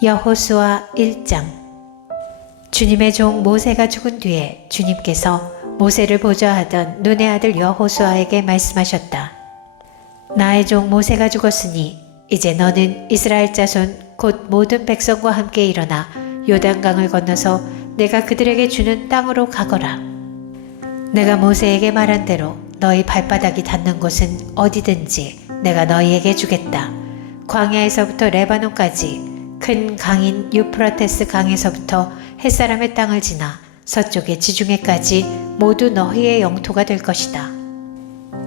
여호수아 1장. 주님의 종 모세가 죽은 뒤에 주님께서 모세를 보좌하던 눈의 아들 여호수아에게 말씀하셨다. 나의 종 모세가 죽었으니 이제 너는 이스라엘 자손 곧 모든 백성과 함께 일어나 요단강을 건너서 내가 그들에게 주는 땅으로 가거라. 내가 모세에게 말한 대로 너희 발바닥이 닿는 곳은 어디든지 내가 너희에게 주겠다. 광야에서부터 레바논까지 큰 강인 유프라테스 강에서부터 햇사람의 땅을 지나 서쪽의 지중해까지 모두 너희의 영토가 될 것이다.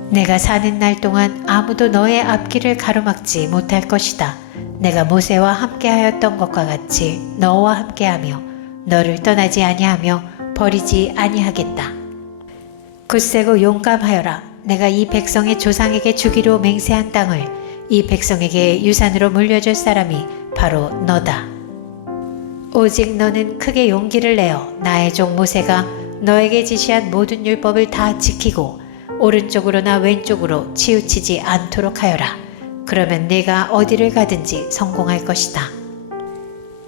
내가 사는 날 동안 아무도 너의 앞길을 가로막지 못할 것이다. 내가 모세와 함께하였던 것과 같이 너와 함께하며 너를 떠나지 아니하며 버리지 아니하겠다. 굳세고 용감하여라. 내가 이 백성의 조상에게 주기로 맹세한 땅을 이 백성에게 유산으로 물려줄 사람이 바로 너다. 오직 너는 크게 용기를 내어 나의 종 모세가 너에게 지시한 모든 율법을 다 지키고 오른쪽으로나 왼쪽으로 치우치지 않도록 하여라. 그러면 네가 어디를 가든지 성공할 것이다.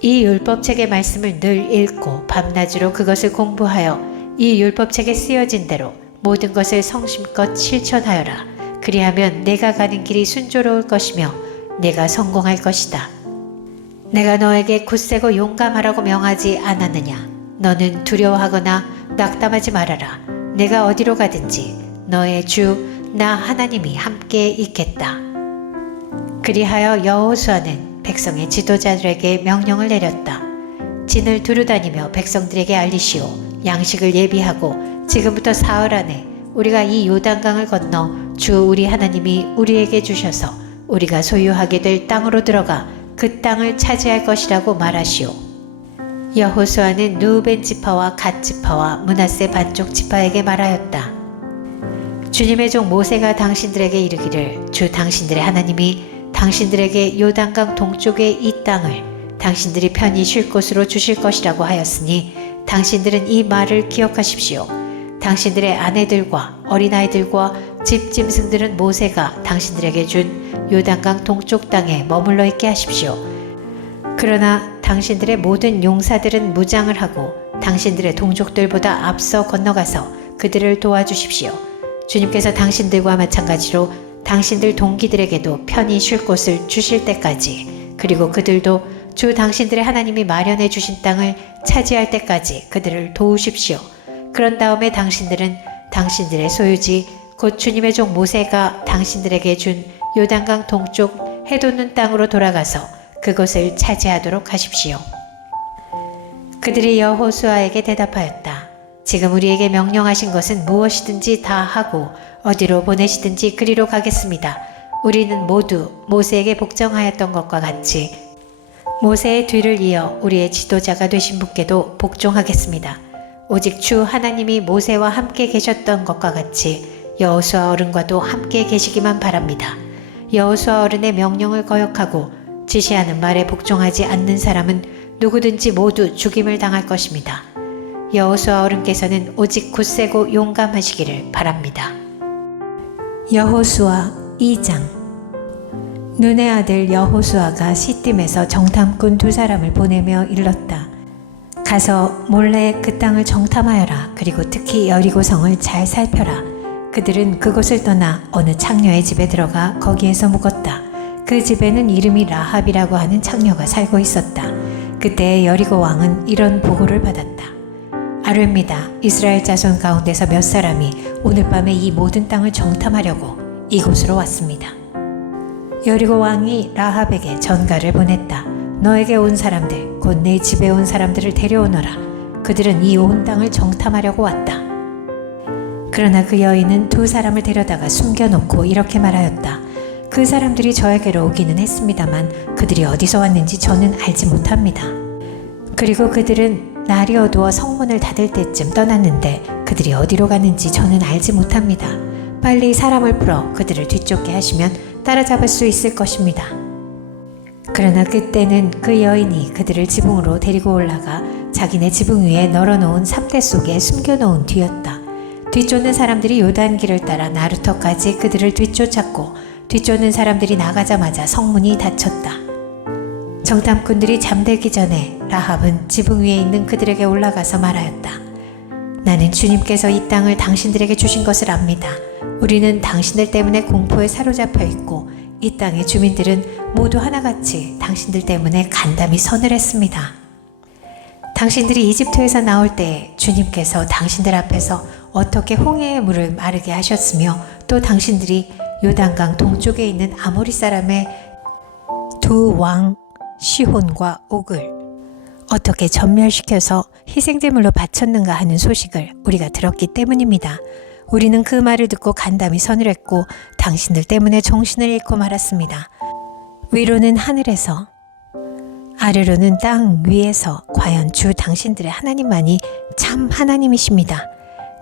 이 율법책의 말씀을 늘 읽고 밤낮으로 그것을 공부하여 이 율법책에 쓰여진 대로 모든 것을 성심껏 실천하여라. 그리하면 내가 가는 길이 순조로울 것이며 내가 성공할 것이다. 내가 너에게 굳세고 용감하라고 명하지 않았느냐? 너는 두려워하거나 낙담하지 말아라. 내가 어디로 가든지 너의 주 나 하나님이 함께 있겠다. 그리하여 여호수아는 백성의 지도자들에게 명령을 내렸다. 진을 두루다니며 백성들에게 알리시오. 양식을 예비하고 지금부터 사흘 안에 우리가 이 요단강을 건너 주 우리 하나님이 우리에게 주셔서 우리가 소유하게 될 땅으로 들어가 그 땅을 차지할 것이라고 말하시오. 여호수아는 르우벤 지파와 갓 지파와 므낫세 반쪽 지파에게 말하였다. 주님의 종 모세가 당신들에게 이르기를 주 당신들의 하나님이 당신들에게 요단강 동쪽의 이 땅을 당신들이 편히 쉴 곳으로 주실 것이라고 하였으니 당신들은 이 말을 기억하십시오. 당신들의 아내들과 어린아이들과 집짐승들은 모세가 당신들에게 준 요단강 동쪽 땅에 머물러 있게 하십시오. 그러나 당신들의 모든 용사들은 무장을 하고 당신들의 동족들보다 앞서 건너가서 그들을 도와주십시오. 주님께서 당신들과 마찬가지로 당신들 동기들에게도 편히 쉴 곳을 주실 때까지, 그리고 그들도 주 당신들의 하나님이 마련해 주신 땅을 차지할 때까지 그들을 도우십시오. 그런 다음에 당신들은 당신들의 소유지 곧 주님의 종 모세가 당신들에게 준 요단강 동쪽 해돋는 땅으로 돌아가서 그곳을 차지하도록 하십시오. 그들이 여호수아에게 대답하였다. 지금 우리에게 명령하신 것은 무엇이든지 다 하고 어디로 보내시든지 그리로 가겠습니다. 우리는 모두 모세에게 복종하였던 것과 같이 모세의 뒤를 이어 우리의 지도자가 되신 분께도 복종하겠습니다. 오직 주 하나님이 모세와 함께 계셨던 것과 같이 여호수아 어른과도 함께 계시기만 바랍니다. 여호수아 어른의 명령을 거역하고 지시하는 말에 복종하지 않는 사람은 누구든지 모두 죽임을 당할 것입니다. 여호수아 어른께서는 오직 굳세고 용감하시기를 바랍니다. 여호수아 2장. 눈의 아들 여호수아가 시딤에서 정탐꾼 2사람을 보내며 일렀다. 가서 몰래 그 땅을 정탐하여라. 그리고 특히 여리고성을 잘 살펴라. 그들은 그곳을 떠나 어느 창녀의 집에 들어가 거기에서 묵었다. 그 집에는 이름이 라합이라고 하는 창녀가 살고 있었다. 그때 여리고 왕은 이런 보고를 받았다. 아뢰입니다. 이스라엘 자손 가운데서 몇 사람이 오늘 밤에 이 모든 땅을 정탐하려고 이곳으로 왔습니다. 여리고 왕이 라합에게 전가를 보냈다. 너에게 온 사람들, 곧 내 집에 온 사람들을 데려오너라. 그들은 이 온 땅을 정탐하려고 왔다. 그러나 그 여인은 2사람을 데려다가 숨겨놓고 이렇게 말하였다. 그 사람들이 저에게로 오기는 했습니다만 그들이 어디서 왔는지 저는 알지 못합니다. 그리고 그들은 날이 어두워 성문을 닫을 때쯤 떠났는데 그들이 어디로 갔는지 저는 알지 못합니다. 빨리 사람을 풀어 그들을 뒤쫓게 하시면 따라잡을 수 있을 것입니다. 그러나 그때는 그 여인이 그들을 지붕으로 데리고 올라가 자기네 지붕 위에 널어놓은 삼대 속에 숨겨놓은 뒤였다. 뒤쫓는 사람들이 요단길을 따라 나루터까지 그들을 뒤쫓았고 뒤쫓는 사람들이 나가자마자 성문이 닫혔다. 정탐꾼들이 잠들기 전에 라합은 지붕 위에 있는 그들에게 올라가서 말하였다. 나는 주님께서 이 땅을 당신들에게 주신 것을 압니다. 우리는 당신들 때문에 공포에 사로잡혀 있고 이 땅의 주민들은 모두 하나같이 당신들 때문에 간담이 선을 했습니다. 당신들이 이집트에서 나올 때 주님께서 당신들 앞에서 어떻게 홍해의 물을 마르게 하셨으며 또 당신들이 요단강 동쪽에 있는 아모리 사람의 두 왕 시혼과 옥을 어떻게 전멸시켜서 희생제물로 바쳤는가 하는 소식을 우리가 들었기 때문입니다. 우리는 그 말을 듣고 간담이 선을 했고 당신들 때문에 정신을 잃고 말았습니다. 위로는 하늘에서 아래로는 땅 위에서 과연 주 당신들의 하나님만이 참 하나님이십니다.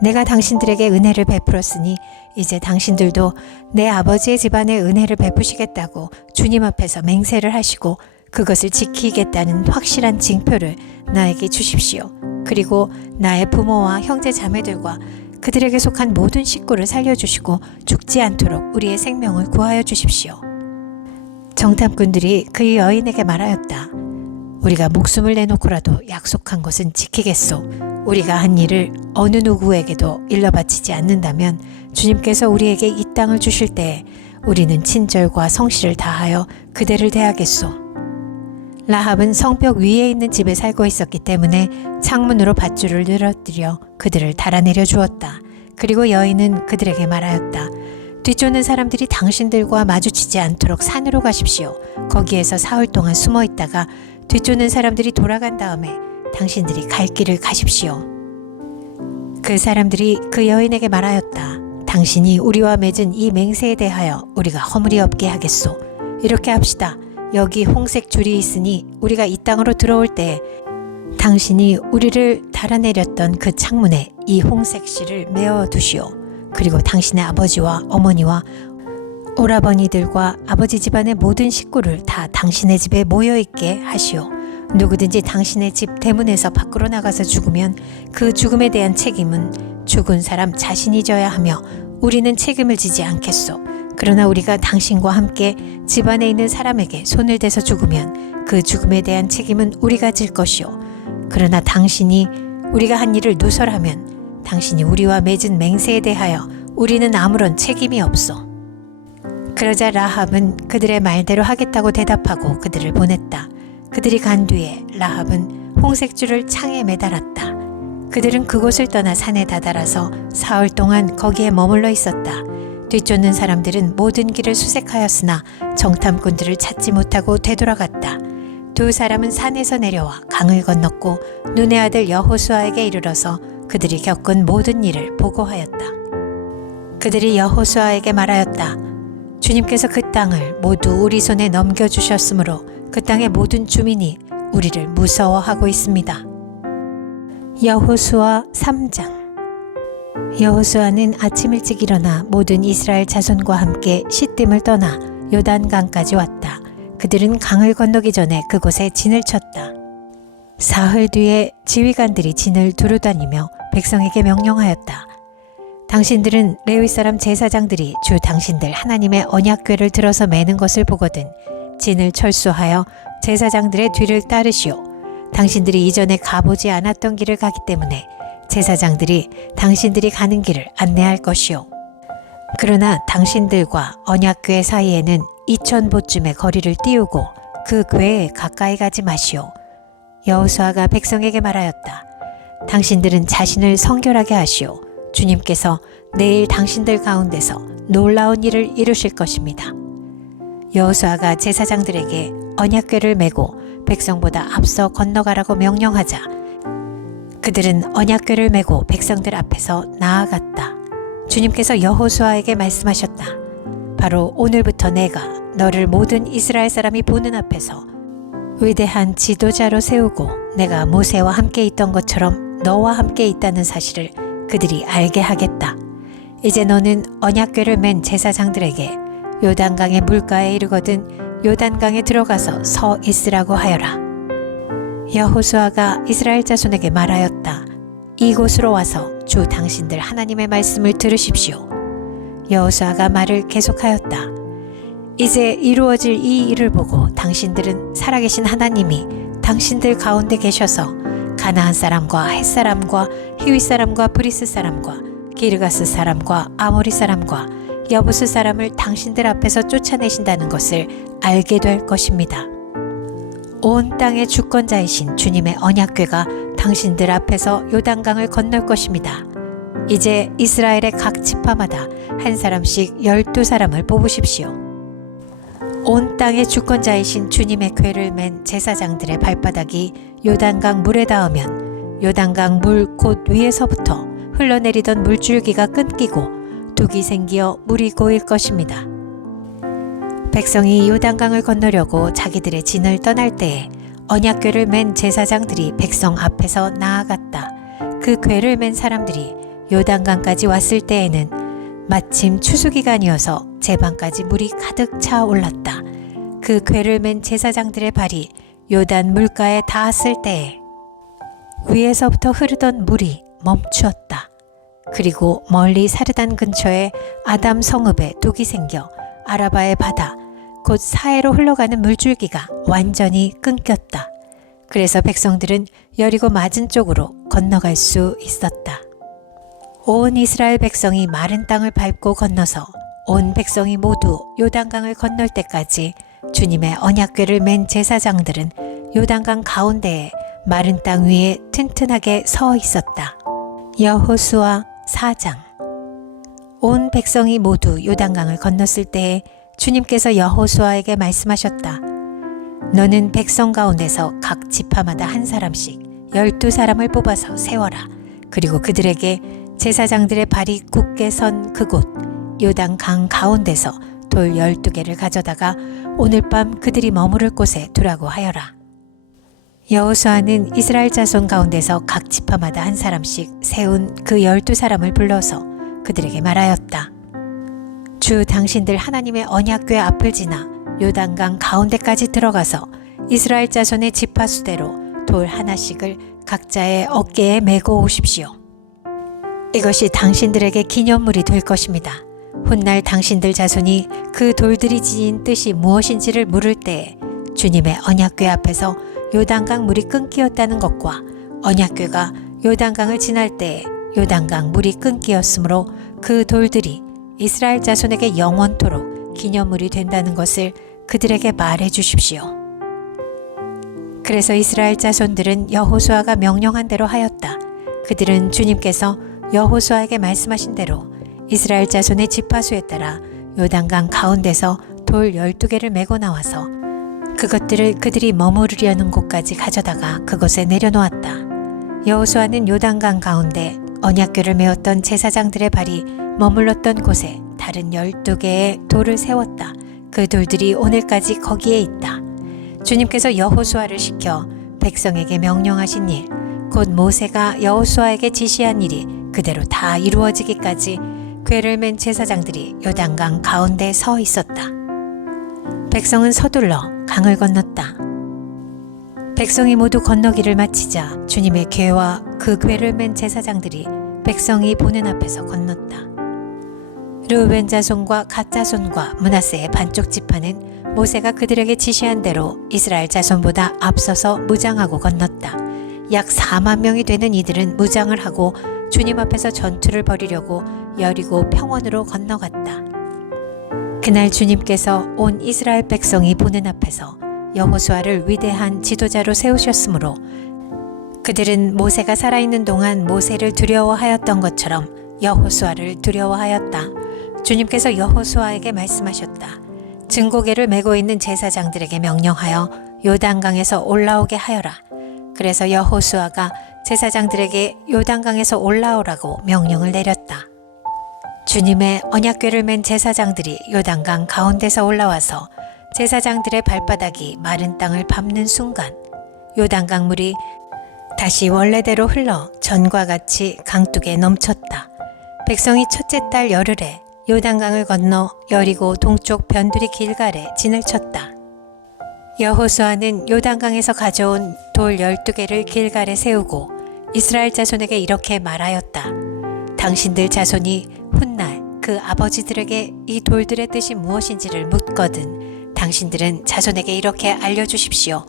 내가 당신들에게 은혜를 베풀었으니 이제 당신들도 내 아버지의 집안에 은혜를 베푸시겠다고 주님 앞에서 맹세를 하시고 그것을 지키겠다는 확실한 징표를 나에게 주십시오. 그리고 나의 부모와 형제 자매들과 그들에게 속한 모든 식구를 살려주시고 죽지 않도록 우리의 생명을 구하여 주십시오. 정탐꾼들이 그 여인에게 말하였다. 우리가 목숨을 내놓고라도 약속한 것은 지키겠소. 우리가 한 일을 어느 누구에게도 일러바치지 않는다면 주님께서 우리에게 이 땅을 주실 때에 우리는 친절과 성실을 다하여 그대를 대하겠소. 라합은 성벽 위에 있는 집에 살고 있었기 때문에 창문으로 밧줄을 늘어뜨려 그들을 달아내려 주었다. 그리고 여인은 그들에게 말하였다. 뒤쫓는 사람들이 당신들과 마주치지 않도록 산으로 가십시오. 거기에서 사흘 동안 숨어 있다가 뒤쫓는 사람들이 돌아간 다음에 당신들이 갈 길을 가십시오. 그 사람들이 그 여인에게 말하였다. 당신이 우리와 맺은 이 맹세에 대하여 우리가 허물이 없게 하겠소. 이렇게 합시다. 여기 홍색 줄이 있으니 우리가 이 땅으로 들어올 때 당신이 우리를 달아내렸던 그 창문에 이 홍색 실을 메어 두시오. 그리고 당신의 아버지와 어머니와 오라버니들과 아버지 집안의 모든 식구를 다 당신의 집에 모여있게 하시오. 누구든지 당신의 집 대문에서 밖으로 나가서 죽으면 그 죽음에 대한 책임은 죽은 사람 자신이 져야 하며 우리는 책임을 지지 않겠소. 그러나 우리가 당신과 함께 집안에 있는 사람에게 손을 대서 죽으면 그 죽음에 대한 책임은 우리가 질 것이오. 그러나 당신이 우리가 한 일을 누설하면 당신이 우리와 맺은 맹세에 대하여 우리는 아무런 책임이 없소. 그러자 라합은 그들의 말대로 하겠다고 대답하고 그들을 보냈다. 그들이 간 뒤에 라합은 홍색줄을 창에 매달았다. 그들은 그곳을 떠나 산에 다다라서 사흘 동안 거기에 머물러 있었다. 뒤쫓는 사람들은 모든 길을 수색하였으나 정탐꾼들을 찾지 못하고 되돌아갔다. 두 사람은 산에서 내려와 강을 건넜고 눈의 아들 여호수아에게 이르러서 그들이 겪은 모든 일을 보고하였다. 그들이 여호수아에게 말하였다. 주님께서 그 땅을 모두 우리 손에 넘겨주셨으므로 그 땅의 모든 주민이 우리를 무서워하고 있습니다. 여호수아 3장. 여호수아는 아침 일찍 일어나 모든 이스라엘 자손과 함께 시딤을 떠나 요단강까지 왔다. 그들은 강을 건너기 전에 그곳에 진을 쳤다. 사흘 뒤에 지휘관들이 진을 두루다니며 백성에게 명령하였다. 당신들은 레위 사람 제사장들이 주 당신들 하나님의 언약궤를 들어서 매는 것을 보거든 진을 철수하여 제사장들의 뒤를 따르시오. 당신들이 이전에 가보지 않았던 길을 가기 때문에 제사장들이 당신들이 가는 길을 안내할 것이오. 그러나 당신들과 언약궤 사이에는 2000보쯤의 거리를 띄우고 그 궤에 가까이 가지 마시오. 여호수아가 백성에게 말하였다. 당신들은 자신을 성결하게 하시오. 주님께서 내일 당신들 가운데서 놀라운 일을 이루실 것입니다. 여호수아가 제사장들에게 언약궤를 메고 백성보다 앞서 건너가라고 명령하자 그들은 언약궤를 메고 백성들 앞에서 나아갔다. 주님께서 여호수아에게 말씀하셨다. 바로 오늘부터 내가 너를 모든 이스라엘 사람이 보는 앞에서 위대한 지도자로 세우고 내가 모세와 함께 있던 것처럼 너와 함께 있다는 사실을 그들이 알게 하겠다. 이제 너는 언약궤를 맨 제사장들에게 요단강의 물가에 이르거든 요단강에 들어가서 서 있으라고 하여라. 여호수아가 이스라엘 자손에게 말하였다. 이곳으로 와서 주 당신들 하나님의 말씀을 들으십시오. 여호수아가 말을 계속하였다. 이제 이루어질 이 일을 보고 당신들은 살아계신 하나님이 당신들 가운데 계셔서 가나안 사람과 헷 사람과 히윗 사람과 브리스 사람과 기르가스 사람과 아모리 사람과 여부스 사람을 당신들 앞에서 쫓아내신다는 것을 알게 될 것입니다. 온 땅의 주권자이신 주님의 언약궤가 당신들 앞에서 요단강을 건널 것입니다. 이제 이스라엘의 각 지파마다 한 사람씩 12사람을 뽑으십시오. 온 땅의 주권자이신 주님의 궤를 맨 제사장들의 발바닥이 요단강 물에 닿으면 요단강 물 곧 위에서부터 흘러내리던 물줄기가 끊기고 둑이 생기어 물이 고일 것입니다. 백성이 요단강을 건너려고 자기들의 진을 떠날 때에 언약궤를 맨 제사장들이 백성 앞에서 나아갔다. 그 궤를 맨 사람들이 요단강까지 왔을 때에는 마침 추수기간이어서 제방까지 물이 가득 차 올랐다. 그 궤를 맨 제사장들의 발이 요단 물가에 닿았을 때에 위에서부터 흐르던 물이 멈추었다. 그리고 멀리 사르단 근처에 아담 성읍에 둑이 생겨 아라바의 바다 곧 사해로 흘러가는 물줄기가 완전히 끊겼다. 그래서 백성들은 여리고 맞은 쪽으로 건너갈 수 있었다. 온 이스라엘 백성이 마른 땅을 밟고 건너서 온 백성이 모두 요단강을 건널 때까지 주님의 언약궤를 맨 제사장들은 요단강 가운데에 마른 땅 위에 튼튼하게 서 있었다. 여호수아 4장. 온 백성이 모두 요단강을 건넜을 때에 주님께서 여호수아에게 말씀하셨다. 너는 백성 가운데서 각 지파마다 한 사람씩 12사람을 뽑아서 세워라. 그리고 그들에게 제사장들의 발이 굳게 선 그곳 요단강 가운데서 돌 12개를 가져다가 오늘 밤 그들이 머무를 곳에 두라고 하여라. 여호수아는 이스라엘 자손 가운데서 각 지파마다 한 사람씩 세운 그 12사람을 불러서 그들에게 말하였다. 주 당신들 하나님의 언약궤 앞을 지나 요단강 가운데까지 들어가서 이스라엘 자손의 지파 수대로 돌 하나씩을 각자의 어깨에 메고 오십시오. 이것이 당신들에게 기념물이 될 것입니다. 훗날 당신들 자손이 그 돌들이 지닌 뜻이 무엇인지를 물을 때에 주님의 언약궤 앞에서 요단강 물이 끊기었다는 것과 언약궤가 요단강을 지날 때에 요단강 물이 끊기었으므로 그 돌들이 이스라엘 자손에게 영원토록 기념물이 된다는 것을 그들에게 말해 주십시오. 그래서 이스라엘 자손들은 여호수아가 명령한 대로 하였다. 그들은 주님께서 여호수아에게 말씀하신 대로 이스라엘 자손의 지파수에 따라 요단강 가운데서 돌 12개를 메고 나와서 그것들을 그들이 머무르려는 곳까지 가져다가 그곳에 내려놓았다. 여호수아는 요단강 가운데 언약궤를 메었던 제사장들의 발이 머물렀던 곳에 다른 12개의 돌을 세웠다. 그 돌들이 오늘까지 거기에 있다. 주님께서 여호수아를 시켜 백성에게 명령하신 일, 곧 모세가 여호수아에게 지시한 일이 그대로 다 이루어지기까지 궤를 맨 제사장들이 요단강 가운데 서 있었다. 백성은 서둘러 강을 건넜다. 백성이 모두 건너기를 마치자 주님의 궤와 그 궤를 맨 제사장들이 백성이 보는 앞에서 건넜다. 르우벤 자손과 갓 자손과 므낫세의 반쪽 지파는 모세가 그들에게 지시한 대로 이스라엘 자손보다 앞서서 무장하고 건넜다. 약 4만 명이 되는 이들은 무장을 하고 주님 앞에서 전투를 벌이려고 여리고 평원으로 건너갔다. 그날 주님께서 온 이스라엘 백성이 보는 앞에서 여호수아를 위대한 지도자로 세우셨으므로 그들은 모세가 살아있는 동안 모세를 두려워하였던 것처럼 여호수아를 두려워하였다. 주님께서 여호수아에게 말씀하셨다. 증거궤를 메고 있는 제사장들에게 명령하여 요단강에서 올라오게 하여라. 그래서 여호수아가 제사장들에게 요단강에서 올라오라고 명령을 내렸다. 주님의 언약궤를 맨 제사장들이 요단강 가운데서 올라와서 제사장들의 발바닥이 마른 땅을 밟는 순간 요단강 물이 다시 원래대로 흘러 전과 같이 강둑에 넘쳤다. 백성이 첫째 달 열흘에 요단강을 건너 여리고 동쪽 변두리 길갈에 진을 쳤다. 여호수아는 요단강에서 가져온 돌 12개를 길갈에 세우고 이스라엘 자손에게 이렇게 말하였다. 당신들 자손이 훗날 그 그 아버지들에게 이 돌들의 뜻이 무엇인지를 묻거든 당신들은 자손에게 이렇게 알려주십시오.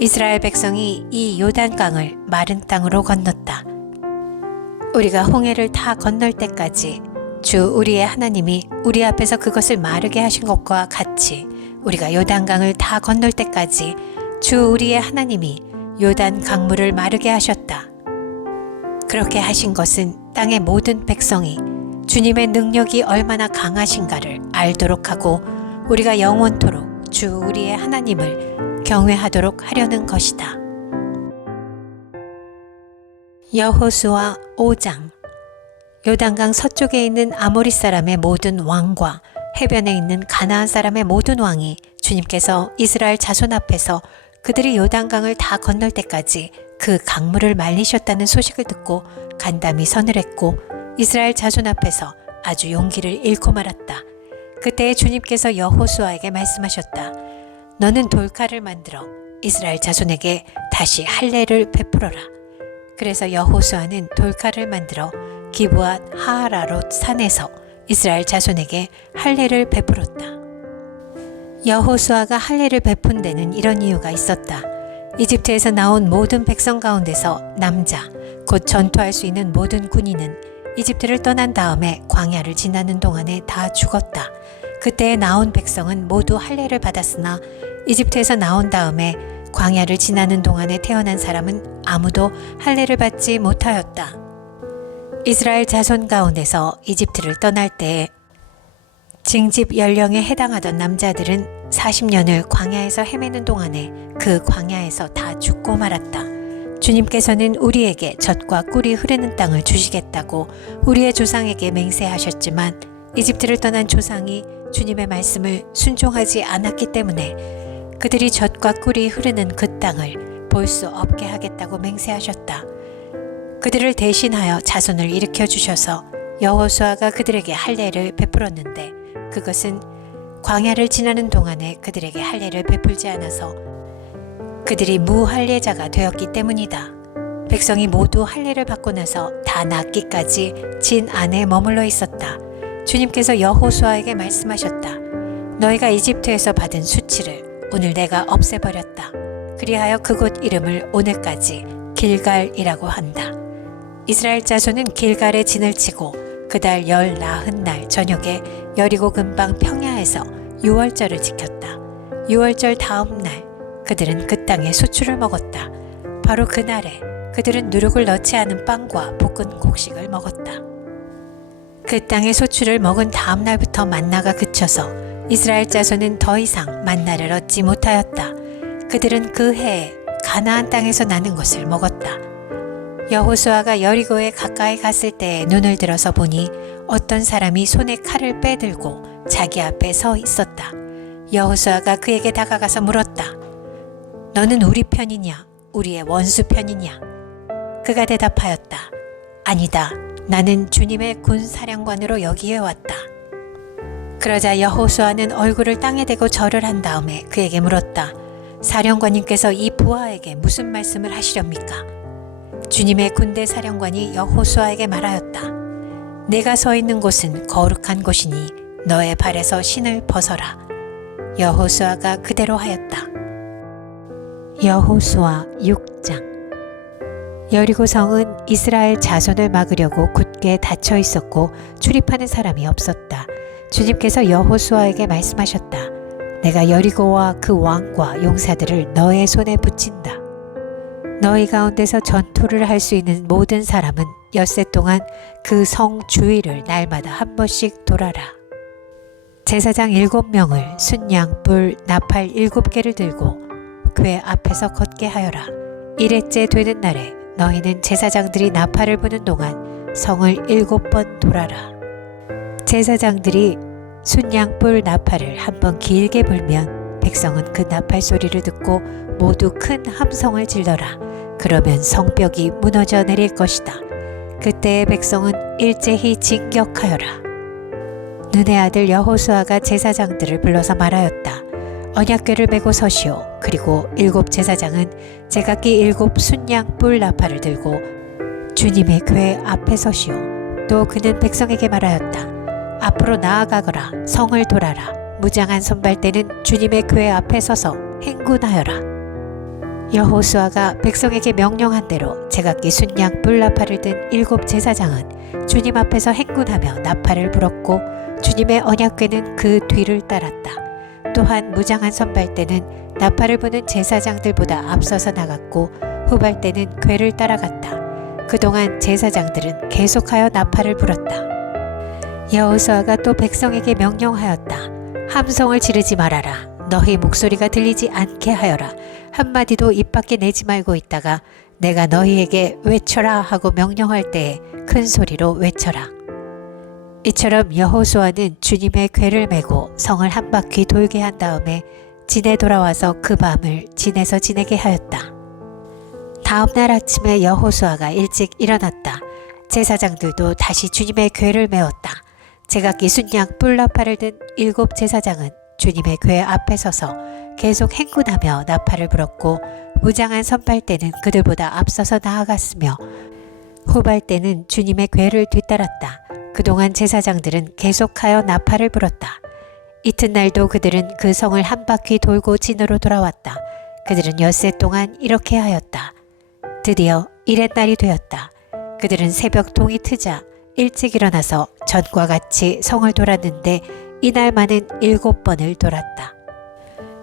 이스라엘 백성이 이 요단강을 마른 땅으로 건넜다. 우리가 홍해를 다 건널 때까지 주 우리의 하나님이 우리 앞에서 그것을 마르게 하신 것과 같이 우리가 요단강을 다 건널 때까지 주 우리의 하나님이 요단 강물을 마르게 하셨다. 그렇게 하신 것은 땅의 모든 백성이 주님의 능력이 얼마나 강하신가를 알도록 하고 우리가 영원토록 주 우리의 하나님을 경외하도록 하려는 것이다. 여호수아 5장. 요단강 서쪽에 있는 아모리 사람의 모든 왕과 해변에 있는 가나안 사람의 모든 왕이 주님께서 이스라엘 자손 앞에서 그들이 요단강을 다 건널 때까지 그 강물을 말리셨다는 소식을 듣고 간담이 서늘했고 이스라엘 자손 앞에서 아주 용기를 잃고 말았다. 그때 주님께서 여호수아에게 말씀하셨다. 너는 돌칼을 만들어 이스라엘 자손에게 다시 할례를 베풀어라. 그래서 여호수아는 돌칼을 만들어 기브앗 하아라롯 산에서 이스라엘 자손에게 할례를 베풀었다. 여호수아가 할례를 베푼 데는 이런 이유가 있었다. 이집트에서 나온 모든 백성 가운데서 남자, 곧 전투할 수 있는 모든 군인은 이집트를 떠난 다음에 광야를 지나는 동안에 다 죽었다. 그때에 나온 백성은 모두 할례를 받았으나 이집트에서 나온 다음에 광야를 지나는 동안에 태어난 사람은 아무도 할례를 받지 못하였다. 이스라엘 자손 가운데서 이집트를 떠날 때에 징집 연령에 해당하던 남자들은 40년을 광야에서 헤매는 동안에 그 광야에서 다 죽고 말았다. 주님께서는 우리에게 젖과 꿀이 흐르는 땅을 주시겠다고 우리의 조상에게 맹세하셨지만 이집트를 떠난 조상이 주님의 말씀을 순종하지 않았기 때문에 그들이 젖과 꿀이 흐르는 그 땅을 볼 수 없게 하겠다고 맹세하셨다. 그들을 대신하여 자손을 일으켜 주셔서 여호수아가 그들에게 할례를 베풀었는데 그것은 광야를 지나는 동안에 그들에게 할례를 베풀지 않아서 그들이 무할례자가 되었기 때문이다. 백성이 모두 할례를 받고 나서 다 낫기까지 진 안에 머물러 있었다. 주님께서 여호수아에게 말씀하셨다. 너희가 이집트에서 받은 수치를 오늘 내가 없애버렸다. 그리하여 그곳 이름을 오늘까지 길갈이라고 한다. 이스라엘 자손은 길갈에 진을 치고 그달 열 나흔 날 저녁에 여리고 근방 평야에서 유월절을 지켰다. 유월절 다음 날 그들은 그 땅의 수출을 먹었다. 바로 그날에 그들은 누룩을 넣지 않은 빵과 볶은 곡식을 먹었다. 그 땅의 소출을 먹은 다음 날부터 만나가 그쳐서 이스라엘 자손은 더 이상 만나를 얻지 못하였다. 그들은 그 해에 가나안 땅에서 나는 것을 먹었다. 여호수아가 여리고에 가까이 갔을 때에 눈을 들어서 보니 어떤 사람이 손에 칼을 빼들고 자기 앞에 서 있었다. 여호수아가 그에게 다가가서 물었다. 너는 우리 편이냐? 우리의 원수 편이냐? 그가 대답하였다. 아니다. 나는 주님의 군사령관으로 여기에 왔다. 그러자 여호수아는 얼굴을 땅에 대고 절을 한 다음에 그에게 물었다. 사령관님께서 이 부하에게 무슨 말씀을 하시렵니까? 주님의 군대 사령관이 여호수아에게 말하였다. 내가 서 있는 곳은 거룩한 곳이니 너의 발에서 신을 벗어라. 여호수아가 그대로 하였다. 여호수아 6장. 여리고 성은 이스라엘 자손을 막으려고 굳게 닫혀 있었고 출입하는 사람이 없었다. 주님께서 여호수아에게 말씀하셨다. 내가 여리고와 그 왕과 용사들을 너의 손에 붙인다. 너희 가운데서 전투를 할 수 있는 모든 사람은 엿새 동안 그 성 주위를 날마다 한 번씩 돌아라. 제사장 7명을 순양, 뿔, 나팔 7개를 들고 궤 앞에서 걷게 하여라. 1회째 되는 날에 너희는 제사장들이 나팔을 부는 동안 성을 7번 돌아라. 제사장들이 순양, 뿔, 나팔을 한 번 길게 불면 백성은 그 나팔 소리를 듣고 모두 큰 함성을 질러라. 그러면 성벽이 무너져 내릴 것이다. 그때의 백성은 일제히 진격하여라. 눈의 아들 여호수아가 제사장들을 불러서 말하였다. 언약궤를 메고 서시오. 그리고 7 제사장은 제각기 7 순양 뿔 나팔을 들고 주님의 궤 앞에 서시오. 또 그는 백성에게 말하였다. 앞으로 나아가거라. 성을 돌아라. 무장한 손발대는 주님의 궤 앞에 서서 행군하여라. 여호수아가 백성에게 명령한 대로 제각기 순양 뿔 나팔을 든 7 제사장은 주님 앞에서 행군하며 나팔을 불었고 주님의 언약궤는 그 뒤를 따랐다. 또한 무장한 선발대는 나팔을 부는 제사장들보다 앞서서 나갔고 후발대는 궤를 따라갔다. 그동안 제사장들은 계속하여 나팔을 불었다. 여호수아가 또 백성에게 명령하였다. 함성을 지르지 말아라. 너희 목소리가 들리지 않게 하여라. 한마디도 입 밖에 내지 말고 있다가 내가 너희에게 외쳐라 하고 명령할 때에 큰 소리로 외쳐라. 이처럼 여호수아는 주님의 궤를 메고 성을 한 바퀴 돌게 한 다음에 진에 돌아와서 그 밤을 진에서 지내게 하였다. 다음 날 아침에 여호수아가 일찍 일어났다. 제사장들도 다시 주님의 궤를 메었다. 제각기 순양 뿔 나팔을 든 7 제사장은 주님의 궤 앞에 서서 계속 행군하며 나팔을 불었고 무장한 선발대는 그들보다 앞서서 나아갔으며 후발대는 주님의 궤를 뒤따랐다. 그동안 제사장들은 계속하여 나팔을 불었다. 이튿날도 그들은 그 성을 한 바퀴 돌고 진으로 돌아왔다. 그들은 엿새 동안 이렇게 하였다. 드디어 이렛날이 되었다. 그들은 새벽 동이 트자 일찍 일어나서 전과 같이 성을 돌았는데 이날만은 7번을 돌았다.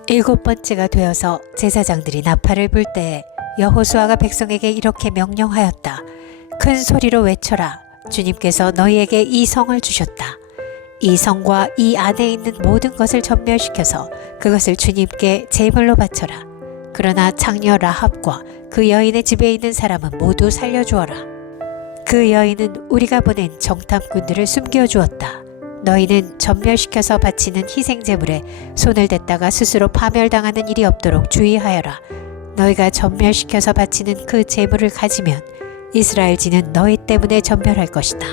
7번째가 되어서 제사장들이 나팔을 불 때에 여호수아가 백성에게 이렇게 명령하였다. 큰 소리로 외쳐라. 주님께서 너희에게 이 성을 주셨다. 이 성과 이 안에 있는 모든 것을 전멸시켜서 그것을 주님께 제물로 바쳐라. 그러나 창녀 라합과 그 여인의 집에 있는 사람은 모두 살려주어라. 그 여인은 우리가 보낸 정탐꾼들을 숨겨주었다. 너희는 전멸시켜서 바치는 희생제물에 손을 댔다가 스스로 파멸당하는 일이 없도록 주의하여라. 너희가 전멸시켜서 바치는 그 제물을 가지면 이스라엘 진은 너희 때문에 전멸할 것이다.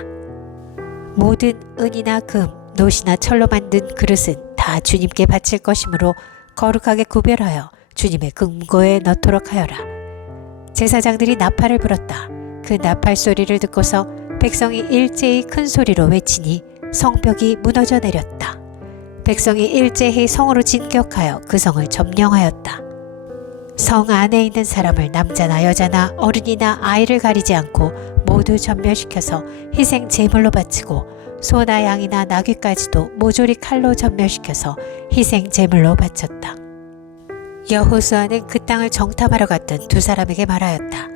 모든 은이나 금, 노시나 철로 만든 그릇은 다 주님께 바칠 것이므로 거룩하게 구별하여 주님의 금고에 넣도록 하여라. 제사장들이 나팔을 불었다. 그 나팔 소리를 듣고서 백성이 일제히 큰 소리로 외치니 성벽이 무너져 내렸다. 백성이 일제히 성으로 진격하여 그 성을 점령하였다. 성 안에 있는 사람을 남자나 여자나 어른이나 아이를 가리지 않고 모두 전멸시켜서 희생 제물로 바치고 소나 양이나 나귀까지도 모조리 칼로 전멸시켜서 희생 제물로 바쳤다. 여호수아는 그 땅을 정탐하러 갔던 2 사람에게 말하였다.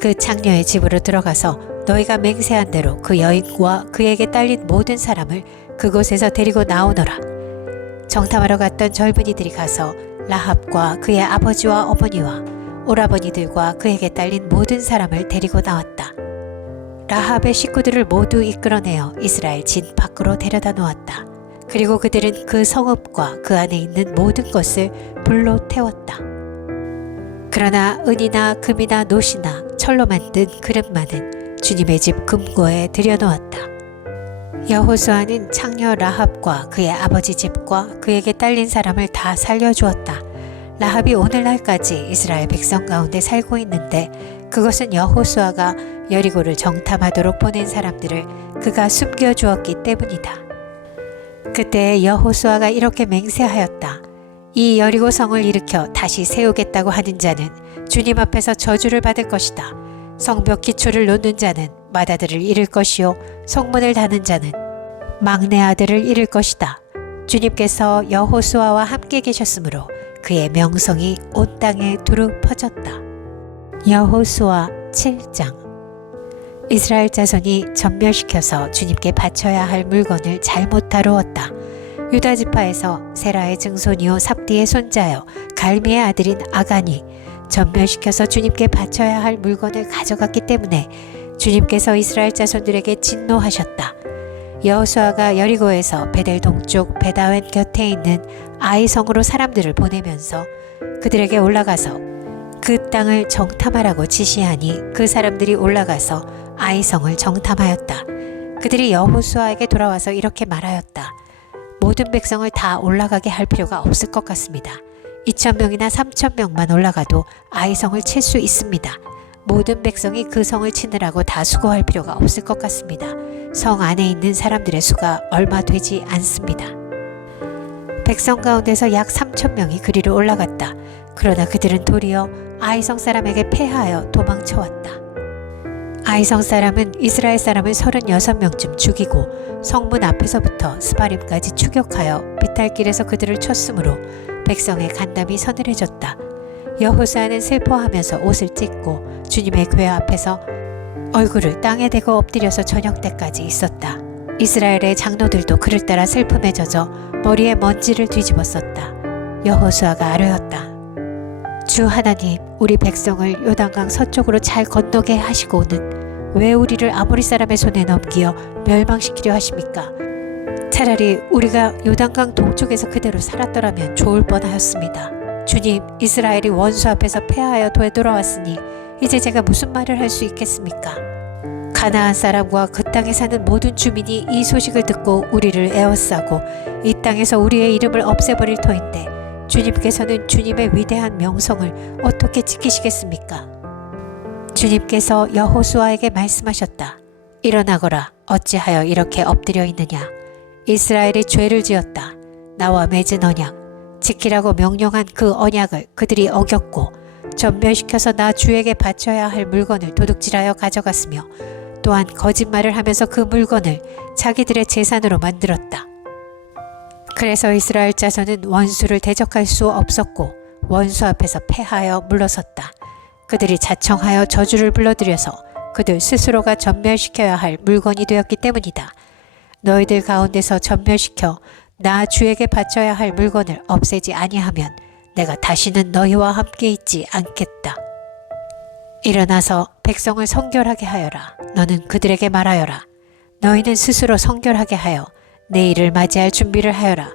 그 창녀의 집으로 들어가서 너희가 맹세한 대로 그 여인과 그에게 딸린 모든 사람을 그곳에서 데리고 나오너라. 정탐하러 갔던 젊은이들이 가서 라합과 그의 아버지와 어머니와 오라버니들과 그에게 딸린 모든 사람을 데리고 나왔다. 라합의 식구들을 모두 이끌어내어 이스라엘 진 밖으로 데려다 놓았다. 그리고 그들은 그 성읍과 그 안에 있는 모든 것을 불로 태웠다. 그러나 은이나 금이나 노시나 철로 만든 그릇만은 주님의 집 금고에 들여놓았다. 여호수아는 창녀 라합과 그의 아버지 집과 그에게 딸린 사람을 다 살려주었다. 라합이 오늘날까지 이스라엘 백성 가운데 살고 있는데 그것은 여호수아가 여리고를 정탐하도록 보낸 사람들을 그가 숨겨주었기 때문이다. 그때 여호수아가 이렇게 맹세하였다. 이 여리고 성을 일으켜 다시 세우겠다고 하는 자는 주님 앞에서 저주를 받을 것이다. 성벽 기초를 놓는 자는 맏아들을 잃을 것이요 성문을 다는 자는 막내 아들을 잃을 것이다. 주님께서 여호수아와 함께 계셨으므로 그의 명성이 온 땅에 두루 퍼졌다. 여호수아 7장. 이스라엘 자손이 전멸시켜서 주님께 바쳐야 할 물건을 잘못 다루었다. 유다 지파에서 세라의 증손이요 삽디의 손자여 갈미의 아들인 아간이 전멸시켜서 주님께 바쳐야 할 물건을 가져갔기 때문에 주님께서 이스라엘 자손들에게 진노하셨다. 여호수아가 여리고에서 베델 동쪽 베다웬 곁에 있는 아이성으로 사람들을 보내면서 그들에게 올라가서 그 땅을 정탐하라고 지시하니 그 사람들이 올라가서 아이성을 정탐하였다. 그들이 여호수아에게 돌아와서 이렇게 말하였다. 모든 백성을 다 올라가게 할 필요가 없을 것 같습니다. 2,000명이나 3,000명만 올라가도 아이성을 칠 수 있습니다. 모든 백성이 그 성을 치느라고 다 수고할 필요가 없을 것 같습니다. 성 안에 있는 사람들의 수가 얼마 되지 않습니다. 백성 가운데서 약 3,000명이 그리로 올라갔다. 그러나 그들은 도리어 아이성 사람에게 패하여 도망쳐왔다. 아이성 사람은 이스라엘 사람을 36명쯤 죽이고 성문 앞에서부터 스바림까지 추격하여 비탈길에서 그들을 쳤으므로 백성의 간담이 서늘해졌다. 여호수아는 슬퍼하면서 옷을 찢고 주님의 궤 앞에서 얼굴을 땅에 대고 엎드려서 저녁 때까지 있었다. 이스라엘의 장로들도 그를 따라 슬픔에 젖어 머리에 먼지를 뒤집었었다. 여호수아가 아뢰었다. 주 하나님, 우리 백성을 요단강 서쪽으로 잘 건너게 하시고는 왜 우리를 아모리 사람의 손에 넘기어 멸망시키려 하십니까? 차라리 우리가 요단강 동쪽에서 그대로 살았더라면 좋을 뻔하였습니다. 주님, 이스라엘이 원수 앞에서 패하여 되돌아왔으니 이제 제가 무슨 말을 할 수 있겠습니까? 가나안 사람과 그 땅에 사는 모든 주민이 이 소식을 듣고 우리를 에워싸고 이 땅에서 우리의 이름을 없애버릴 터인데 주님께서는 주님의 위대한 명성을 어떻게 지키시겠습니까? 주님께서 여호수아에게 말씀하셨다. 일어나거라. 어찌하여 이렇게 엎드려 있느냐? 이스라엘이 죄를 지었다. 나와 맺은 언약, 지키라고 명령한 그 언약을 그들이 어겼고 전멸시켜서 나 주에게 바쳐야 할 물건을 도둑질하여 가져갔으며 또한 거짓말을 하면서 그 물건을 자기들의 재산으로 만들었다. 그래서 이스라엘 자손은 원수를 대적할 수 없었고 원수 앞에서 패하여 물러섰다. 그들이 자청하여 저주를 불러들여서 그들 스스로가 전멸시켜야 할 물건이 되었기 때문이다. 너희들 가운데서 전멸시켜 나 주에게 바쳐야 할 물건을 없애지 아니하면 내가 다시는 너희와 함께 있지 않겠다. 일어나서 백성을 성결하게 하여라. 너는 그들에게 말하여라. 너희는 스스로 성결하게 하여 내일을 맞이할 준비를 하여라.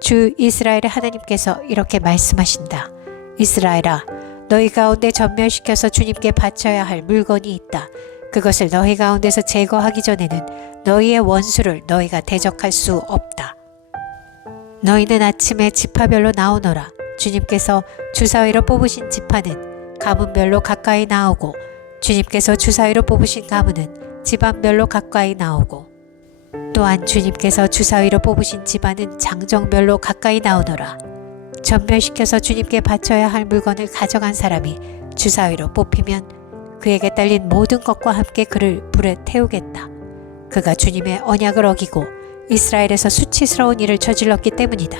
주 이스라엘의 하나님께서 이렇게 말씀하신다. 이스라엘아, 너희 가운데 전멸시켜서 주님께 바쳐야 할 물건이 있다. 그것을 너희 가운데서 제거하기 전에는 너희의 원수를 너희가 대적할 수 없다. 너희는 아침에 지파별로 나오너라. 주님께서 주사위로 뽑으신 지파는 가문별로 가까이 나오고 주님께서 주사위로 뽑으신 가문은 집안별로 가까이 나오고 또한 주님께서 주사위로 뽑으신 집안은 장정별로 가까이 나오너라. 전멸시켜서 주님께 바쳐야 할 물건을 가져간 사람이 주사위로 뽑히면 그에게 딸린 모든 것과 함께 그를 불에 태우겠다. 그가 주님의 언약을 어기고 이스라엘에서 수치스러운 일을 저질렀기 때문이다.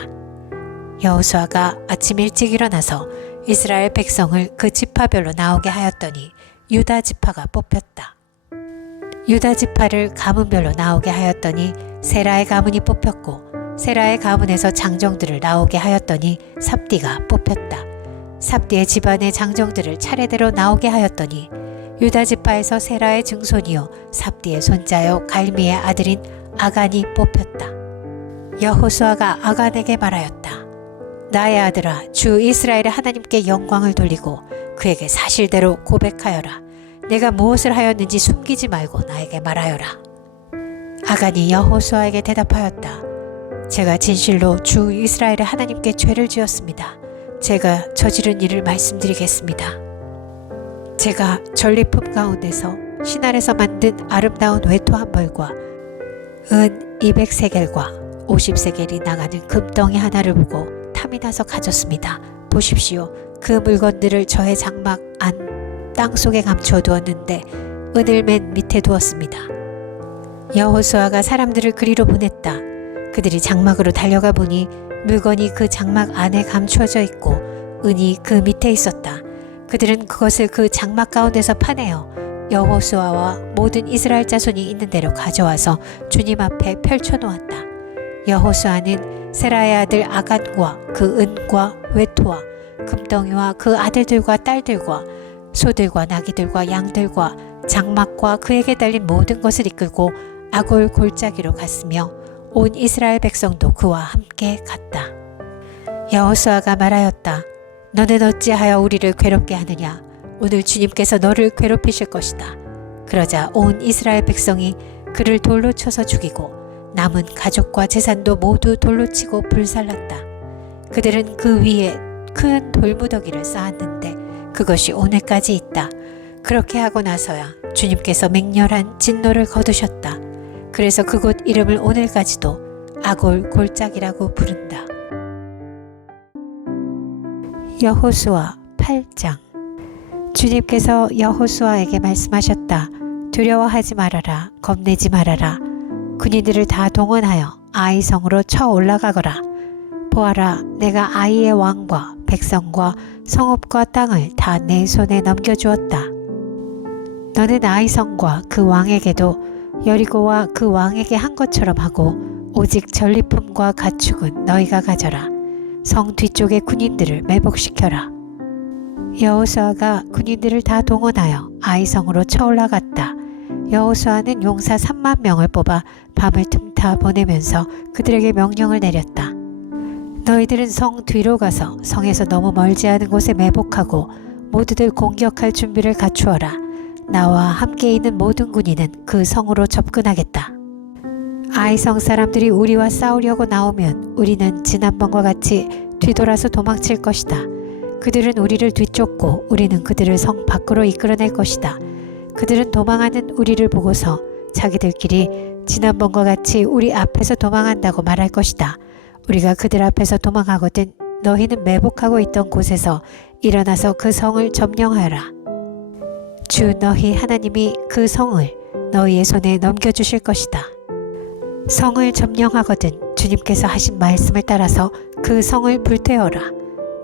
여호수아가 아침 일찍 일어나서 이스라엘 백성을 그 지파별로 나오게 하였더니 유다 지파가 뽑혔다. 유다 지파를 가문별로 나오게 하였더니 세라의 가문이 뽑혔고 세라의 가문에서 장정들을 나오게 하였더니 삽디가 뽑혔다. 삽디의 집안의 장정들을 차례대로 나오게 하였더니 유다 지파에서 세라의 증손이요 삽디의 손자요 갈미의 아들인 아간이 뽑혔다. 여호수아가 아간에게 말하였다. 나의 아들아, 주 이스라엘의 하나님께 영광을 돌리고 그에게 사실대로 고백하여라. 내가 무엇을 하였는지 숨기지 말고 나에게 말하여라. 아간이 여호수아에게 대답하였다. 제가 진실로 주 이스라엘의 하나님께 죄를 지었습니다. 제가 저지른 일을 말씀드리겠습니다. 제가 전리품 가운데서 신할에서 만든 아름다운 외투 한 벌과 은 200세겔과 50세겔이 나가는 금덩이 하나를 보고 탐이 나서 가졌습니다. 보십시오. 그 물건들을 저의 장막 안 땅속에 감추어 두었는데 은을 맨 밑에 두었습니다. 여호수아가 사람들을 그리로 보냈다. 그들이 장막으로 달려가 보니 물건이 그 장막 안에 감추어져 있고 은이 그 밑에 있었다. 그들은 그것을 그 장막 가운데서 파내어 여호수아와 모든 이스라엘 자손이 있는 대로 가져와서 주님 앞에 펼쳐놓았다. 여호수아는 세라의 아들 아간과 그 은과 외투와 금덩이와 그 아들들과 딸들과 소들과 나귀들과 양들과 장막과 그에게 달린 모든 것을 이끌고 아골 골짜기로 갔으며 온 이스라엘 백성도 그와 함께 갔다. 여호수아가 말하였다. 너는 어찌하여 우리를 괴롭게 하느냐? 오늘 주님께서 너를 괴롭히실 것이다. 그러자 온 이스라엘 백성이 그를 돌로 쳐서 죽이고 남은 가족과 재산도 모두 돌로 치고 불살랐다. 그들은 그 위에 큰 돌무더기를 쌓았는데 그것이 오늘까지 있다. 그렇게 하고 나서야 주님께서 맹렬한 진노를 거두셨다. 그래서 그곳 이름을 오늘까지도 아골 골짜기라고 부른다. 여호수아 8장. 주님께서 여호수아에게 말씀하셨다. 두려워하지 말아라. 겁내지 말아라. 군인들을 다 동원하여 아이 성으로 쳐 올라가거라. 보아라, 내가 아이의 왕과 백성과 성읍과 땅을 다 내 손에 넘겨주었다. 너는 아이 성과 그 왕에게도 여리고와 그 왕에게 한 것처럼 하고 오직 전리품과 가축은 너희가 가져라. 성 뒤쪽의 군인들을 매복시켜라. 여호수아가 군인들을 다 동원하여 아이 성으로 쳐 올라갔다. 여호수아는 용사 3만 명을 뽑아 밤을 틈타 보내면서 그들에게 명령을 내렸다. 너희들은 성 뒤로 가서 성에서 너무 멀지 않은 곳에 매복하고 모두들 공격할 준비를 갖추어라. 나와 함께 있는 모든 군인은 그 성으로 접근하겠다. 아이성 사람들이 우리와 싸우려고 나오면 우리는 지난번과 같이 뒤돌아서 도망칠 것이다. 그들은 우리를 뒤쫓고 우리는 그들을 성 밖으로 이끌어낼 것이다. 그들은 도망하는 우리를 보고서 자기들끼리 지난번과 같이 우리 앞에서 도망한다고 말할 것이다. 우리가 그들 앞에서 도망하거든 너희는 매복하고 있던 곳에서 일어나서 그 성을 점령하여라. 주 너희 하나님이 그 성을 너희의 손에 넘겨주실 것이다. 성을 점령하거든 주님께서 하신 말씀을 따라서 그 성을 불태워라.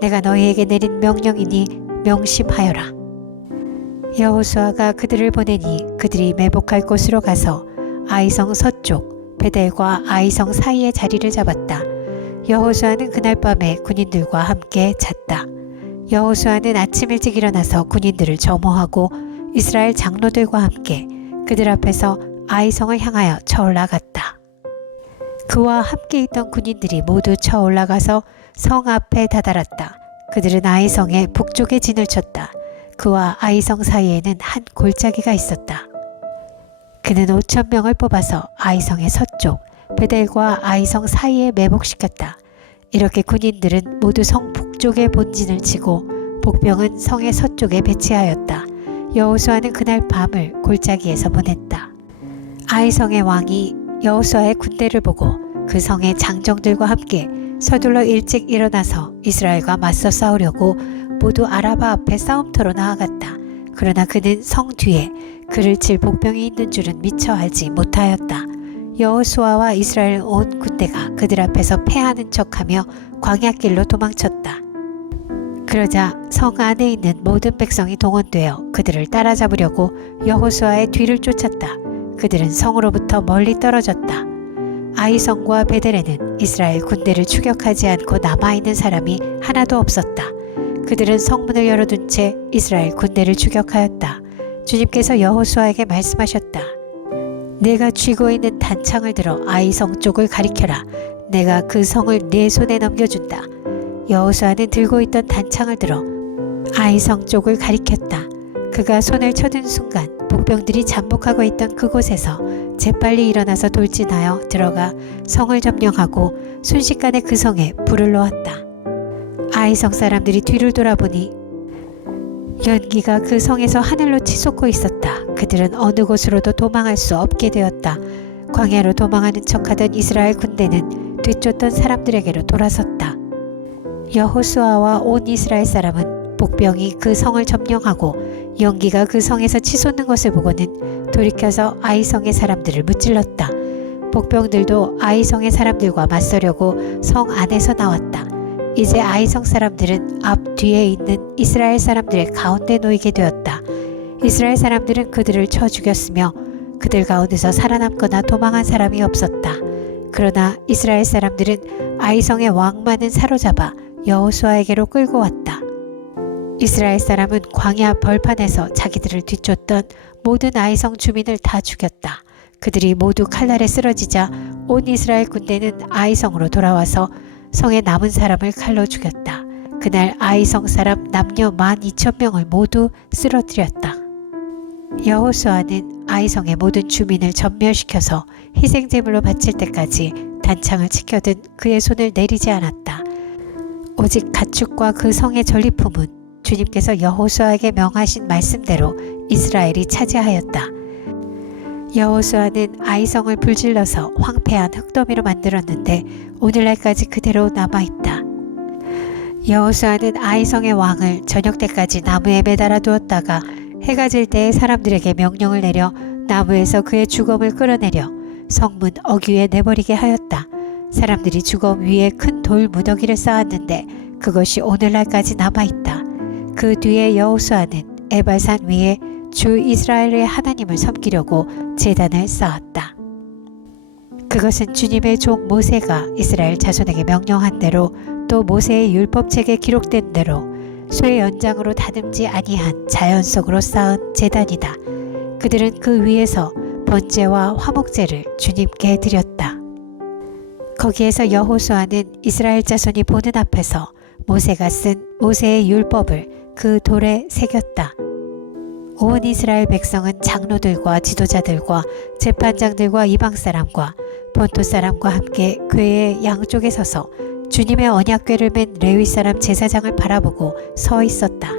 내가 너희에게 내린 명령이니 명심하여라. 여호수아가 그들을 보내니 그들이 매복할 곳으로 가서 아이성 서쪽 베델과 아이성 사이의 자리를 잡았다. 여호수아는 그날 밤에 군인들과 함께 잤다. 여호수아는 아침 일찍 일어나서 군인들을 점호하고 이스라엘 장로들과 함께 그들 앞에서 아이성을 향하여 쳐 올라갔다. 그와 함께 있던 군인들이 모두 쳐 올라가서 성 앞에 다다랐다. 그들은 아이성의 북쪽에 진을 쳤다. 그와 아이성 사이에는 한 골짜기가 있었다. 그는 5,000명을 뽑아서 아이성의 서쪽 베델과 아이성 사이에 매복시켰다. 이렇게 군인들은 모두 성 북쪽에 본진을 치고 복병은 성의 서쪽에 배치하였다. 여호수아는 그날 밤을 골짜기에서 보냈다. 아이성의 왕이 여호수아의 군대를 보고 그 성의 장정들과 함께 서둘러 일찍 일어나서 이스라엘과 맞서 싸우려고 모두 아라바 앞에 싸움터로 나아갔다. 그러나 그는 성 뒤에 그를 칠 복병이 있는 줄은 미처 알지 못하였다. 여호수아와 이스라엘 온 군대가 그들 앞에서 패하는 척하며 광야길로 도망쳤다. 그러자 성 안에 있는 모든 백성이 동원되어 그들을 따라잡으려고 여호수아의 뒤를 쫓았다. 그들은 성으로부터 멀리 떨어졌다. 아이성과 베델에는 이스라엘 군대를 추격하지 않고 남아있는 사람이 하나도 없었다. 그들은 성문을 열어둔 채 이스라엘 군대를 추격하였다. 주님께서 여호수아에게 말씀하셨다. 내가 쥐고 있는 단창을 들어 아이성 쪽을 가리켜라. 내가 그 성을 네 손에 넘겨준다. 여호수아는 들고 있던 단창을 들어 아이성 쪽을 가리켰다. 그가 손을 쳐든 순간 복병들이 잠복하고 있던 그곳에서 재빨리 일어나서 돌진하여 들어가 성을 점령하고 순식간에 그 성에 불을 놓았다. 아이성 사람들이 뒤를 돌아보니 연기가 그 성에서 하늘로 치솟고 있었다. 그들은 어느 곳으로도 도망할 수 없게 되었다. 광야로 도망하는 척하던 이스라엘 군대는 뒤쫓던 사람들에게로 돌아섰다. 여호수아와 온 이스라엘 사람은 복병이 그 성을 점령하고 연기가 그 성에서 치솟는 것을 보고는 돌이켜서 아이성의 사람들을 무찔렀다. 복병들도 아이성의 사람들과 맞서려고 성 안에서 나왔다. 이제 아이성 사람들은 앞 뒤에 있는 이스라엘 사람들의 가운데 놓이게 되었다. 이스라엘 사람들은 그들을 쳐 죽였으며 그들 가운데서 살아남거나 도망한 사람이 없었다. 그러나 이스라엘 사람들은 아이성의 왕만은 사로잡아 여호수아에게로 끌고 왔다. 이스라엘 사람은 광야 벌판에서 자기들을 뒤쫓던 모든 아이성 주민을 다 죽였다. 그들이 모두 칼날에 쓰러지자 온 이스라엘 군대는 아이성으로 돌아와서 성에 남은 사람을 칼로 죽였다. 그날 아이성 사람 남녀 12,000명을 모두 쓰러뜨렸다. 여호수아는 아이성의 모든 주민을 전멸시켜서 희생제물로 바칠 때까지 단창을 지켜든 그의 손을 내리지 않았다. 오직 가축과 그 성의 전리품은 주님께서 여호수아에게 명하신 말씀대로 이스라엘이 차지하였다. 여호수아는 아이성을 불질러서 황폐한 흙더미로 만들었는데 오늘날까지 그대로 남아있다. 여호수아는 아이성의 왕을 저녁 때까지 나무에 매달아 두었다가 해가 질 때에 사람들에게 명령을 내려 나무에서 그의 주검을 끌어내려 성문 어귀에 내버리게 하였다. 사람들이 주검 위에 큰 돌 무더기를 쌓았는데 그것이 오늘날까지 남아있다. 그 뒤에 여호수아는 에발산 위에 주 이스라엘의 하나님을 섬기려고 제단을 쌓았다. 그것은 주님의 종 모세가 이스라엘 자손에게 명령한 대로 또 모세의 율법책에 기록된 대로 쇠 연장으로 다듬지 아니한 자연 속으로 쌓은 제단이다. 그들은 그 위에서 번제와 화목제를 주님께 드렸다. 거기에서 여호수아는 이스라엘 자손이 보는 앞에서 모세가 쓴 모세의 율법을 그 돌에 새겼다. 온 이스라엘 백성은 장로들과 지도자들과 재판장들과 이방 사람과 본토 사람과 함께 궤의 양쪽에 서서 주님의 언약궤를 맨 레위 사람 제사장을 바라보고 서 있었다.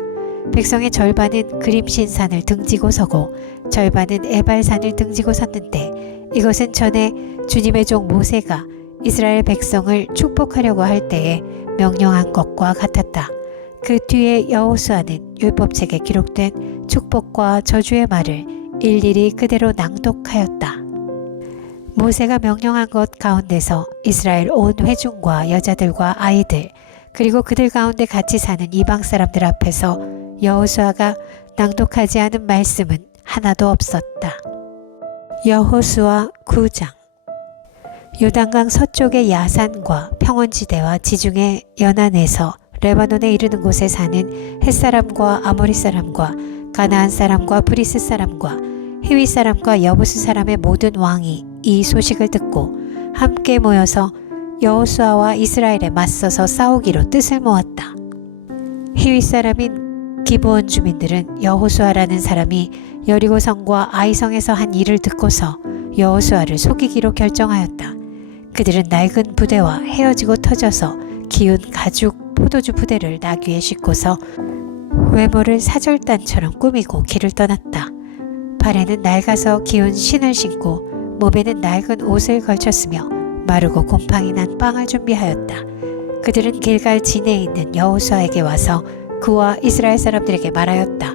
백성의 절반은 그림신산을 등지고 서고 절반은 에발산을 등지고 섰는데 이것은 전에 주님의 종 모세가 이스라엘 백성을 축복하려고 할 때에 명령한 것과 같았다. 그 뒤에 여호수아는 율법책에 기록된 축복과 저주의 말을 일일이 그대로 낭독하였다. 모세가 명령한 것 가운데서 이스라엘 온 회중과 여자들과 아이들 그리고 그들 가운데 같이 사는 이방 사람들 앞에서 여호수아가 낭독하지 않은 말씀은 하나도 없었다. 여호수아 9장. 요단강 서쪽의 야산과 평원지대와 지중해 연안에서 레바논에 이르는 곳에 사는 헷사람과 아모리 사람과 가나안 사람과 브리스 사람과 히위 사람과 여부스 사람의 모든 왕이 이 소식을 듣고 함께 모여서 여호수아와 이스라엘에 맞서서 싸우기로 뜻을 모았다. 히위 사람인 기브온 주민들은 여호수아라는 사람이 여리고성과 아이성에서 한 일을 듣고서 여호수아를 속이기로 결정하였다. 그들은 낡은 부대와 헤어지고 터져서 기운 가죽 포도주 부대를 나귀에 싣고서 외모를 사절단처럼 꾸미고 길을 떠났다. 발에는 낡아서 기운 신을 신고 몸에는 낡은 옷을 걸쳤으며 마르고 곰팡이 난 빵을 준비하였다. 그들은 길갈 진에 있는 여호수아에게 와서 그와 이스라엘 사람들에게 말하였다.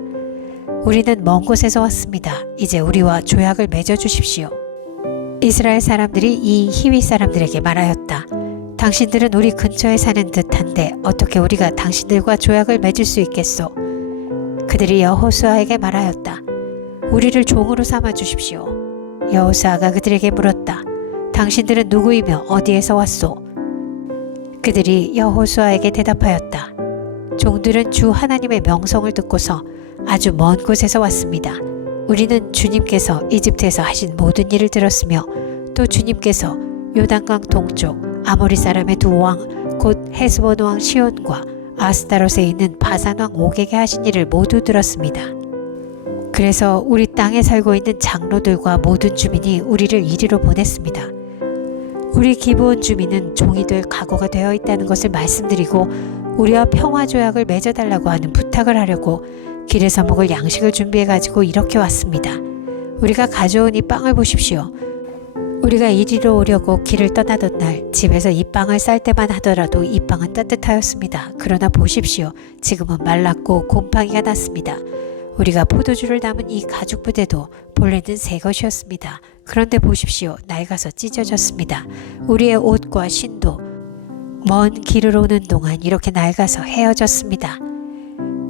우리는 먼 곳에서 왔습니다. 이제 우리와 조약을 맺어 주십시오. 이스라엘 사람들이 이 히위 사람들에게 말하였다. 당신들은 우리 근처에 사는 듯한데 어떻게 우리가 당신들과 조약을 맺을 수 있겠소? 그들이 여호수아에게 말하였다. 우리를 종으로 삼아 주십시오. 여호수아가 그들에게 물었다. 당신들은 누구이며 어디에서 왔소? 그들이 여호수아에게 대답하였다. 종들은 주 하나님의 명성을 듣고서 아주 먼 곳에서 왔습니다. 우리는 주님께서 이집트에서 하신 모든 일을 들었으며 또 주님께서 요단강 동쪽 아모리 사람의 두 왕 곧 헤스본 왕 시온과 아스타롯에 있는 바산 왕 옥에게 하신 일을 모두 들었습니다. 그래서 우리 땅에 살고 있는 장로들과 모든 주민이 우리를 이리로 보냈습니다. 우리 기브온 주민은 종이 될 각오가 되어 있다는 것을 말씀드리고 우리와 평화 조약을 맺어달라고 하는 부탁을 하려고 길에서 먹을 양식을 준비해가지고 이렇게 왔습니다. 우리가 가져온 이 빵을 보십시오. 우리가 이리로 오려고 길을 떠나던 날 집에서 이 빵을 쌀 때만 하더라도 이 빵은 따뜻하였습니다. 그러나 보십시오. 지금은 말랐고 곰팡이가 났습니다. 우리가 포도주를 담은 이 가죽 부대도 본래는 새 것이었습니다. 그런데 보십시오. 낡아서 찢어졌습니다. 우리의 옷과 신도 먼 길을 오는 동안 이렇게 낡아서 헤어졌습니다.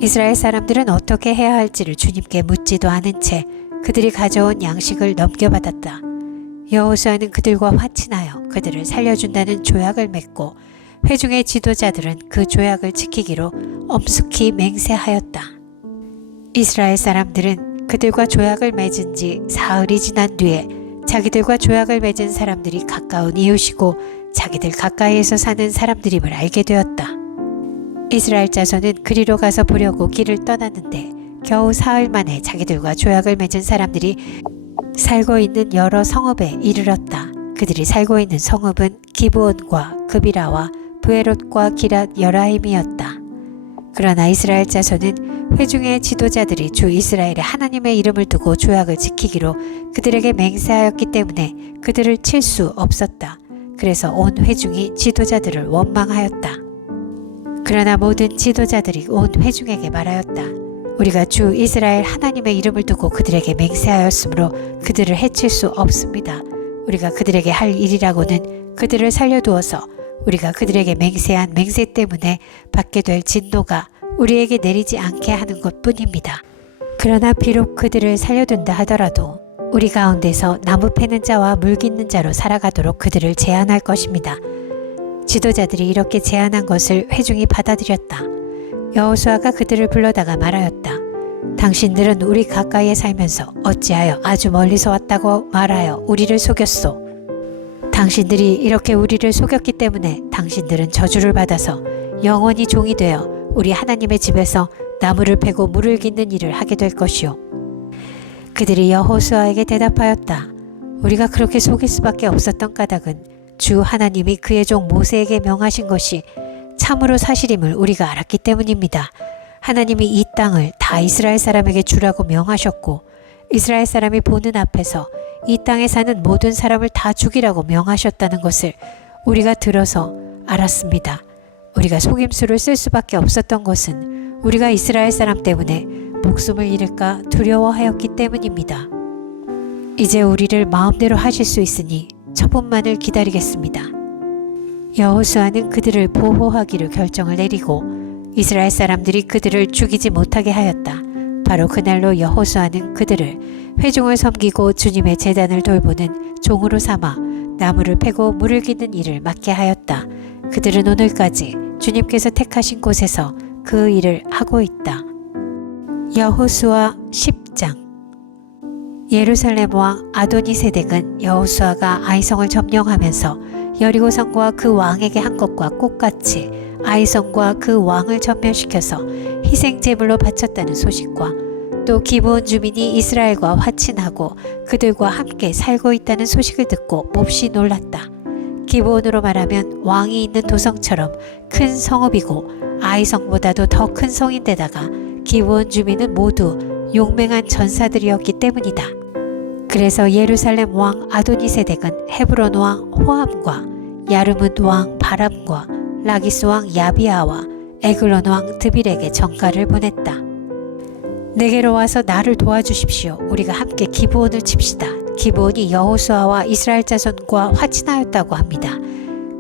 이스라엘 사람들은 어떻게 해야 할지를 주님께 묻지도 않은 채 그들이 가져온 양식을 넘겨받았다. 여호수아는 그들과 화친하여 그들을 살려준다는 조약을 맺고 회중의 지도자들은 그 조약을 지키기로 엄숙히 맹세하였다. 이스라엘 사람들은 그들과 조약을 맺은 지 사흘이 지난 뒤에 자기들과 조약을 맺은 사람들이 가까운 이웃이고 자기들 가까이에서 사는 사람들임을 알게 되었다. 이스라엘 자손은 그리로 가서 보려고 길을 떠났는데 겨우 사흘 만에 자기들과 조약을 맺은 사람들이 살고 있는 여러 성읍에 이르렀다. 그들이 살고 있는 성읍은 기브온과 그비라와 브에롯과 기랏 여라임이었다. 그러나 이스라엘 자손은 회중의 지도자들이 주 이스라엘의 하나님의 이름을 두고 조약을 지키기로 그들에게 맹세하였기 때문에 그들을 칠 수 없었다. 그래서 온 회중이 지도자들을 원망하였다. 그러나 모든 지도자들이 온 회중에게 말하였다. 우리가 주 이스라엘 하나님의 이름을 두고 그들에게 맹세하였으므로 그들을 해칠 수 없습니다. 우리가 그들에게 할 일이라고는 그들을 살려두어서 우리가 그들에게 맹세한 맹세 때문에 받게 될 진노가 우리에게 내리지 않게 하는 것뿐입니다. 그러나 비록 그들을 살려둔다 하더라도 우리 가운데서 나무 패는 자와 물 깃는 자로 살아가도록 그들을 제한할 것입니다. 지도자들이 이렇게 제안한 것을 회중이 받아들였다. 여호수아가 그들을 불러다가 말하였다. 당신들은 우리 가까이에 살면서 어찌하여 아주 멀리서 왔다고 말하여 우리를 속였소. 당신들이 이렇게 우리를 속였기 때문에 당신들은 저주를 받아서 영원히 종이 되어 우리 하나님의 집에서 나무를 패고 물을 깃는 일을 하게 될 것이요. 그들이 여호수아에게 대답하였다. 우리가 그렇게 속일 수밖에 없었던 까닭은 주 하나님이 그의 종 모세에게 명하신 것이 참으로 사실임을 우리가 알았기 때문입니다. 하나님이 이 땅을 다 이스라엘 사람에게 주라고 명하셨고 이스라엘 사람이 보는 앞에서 이 땅에 사는 모든 사람을 다 죽이라고 명하셨다는 것을 우리가 들어서 알았습니다. 우리가 속임수를 쓸 수밖에 없었던 것은 우리가 이스라엘 사람 때문에 목숨을 잃을까 두려워하였기 때문입니다. 이제 우리를 마음대로 하실 수 있으니 처분만을 기다리겠습니다. 여호수아는 그들을 보호하기로 결정을 내리고 이스라엘 사람들이 그들을 죽이지 못하게 하였다. 바로 그날로 여호수아는 그들을 회중을 섬기고 주님의 제단을 돌보는 종으로 삼아 나무를 패고 물을 깃는 일을 맡게 하였다. 그들은 오늘까지 주님께서 택하신 곳에서 그 일을 하고 있다. 여호수아 10장. 예루살렘 왕 아도니세덱은 여호수아가 아이성을 점령하면서 여리고성과 그 왕에게 한 것과 똑같이 아이성과 그 왕을 전멸시켜서 희생제물로 바쳤다는 소식과 또 기브온 주민이 이스라엘과 화친하고 그들과 함께 살고 있다는 소식을 듣고 몹시 놀랐다. 기브온으로 말하면 왕이 있는 도성처럼 큰 성읍이고 아이성보다도 더 큰 성인데다가 기브온 주민은 모두 용맹한 전사들이었기 때문이다. 그래서 예루살렘 왕 아도니세덱은 헤브론 왕 호함과 야르뭇 왕 바람과 라기스 왕 야비아와 에글론 왕 드빌에게 전가를 보냈다. 내게로 와서 나를 도와주십시오. 우리가 함께 기브온을 칩시다. 기브온이 여호수아와 이스라엘 자손과 화친하였다고 합니다.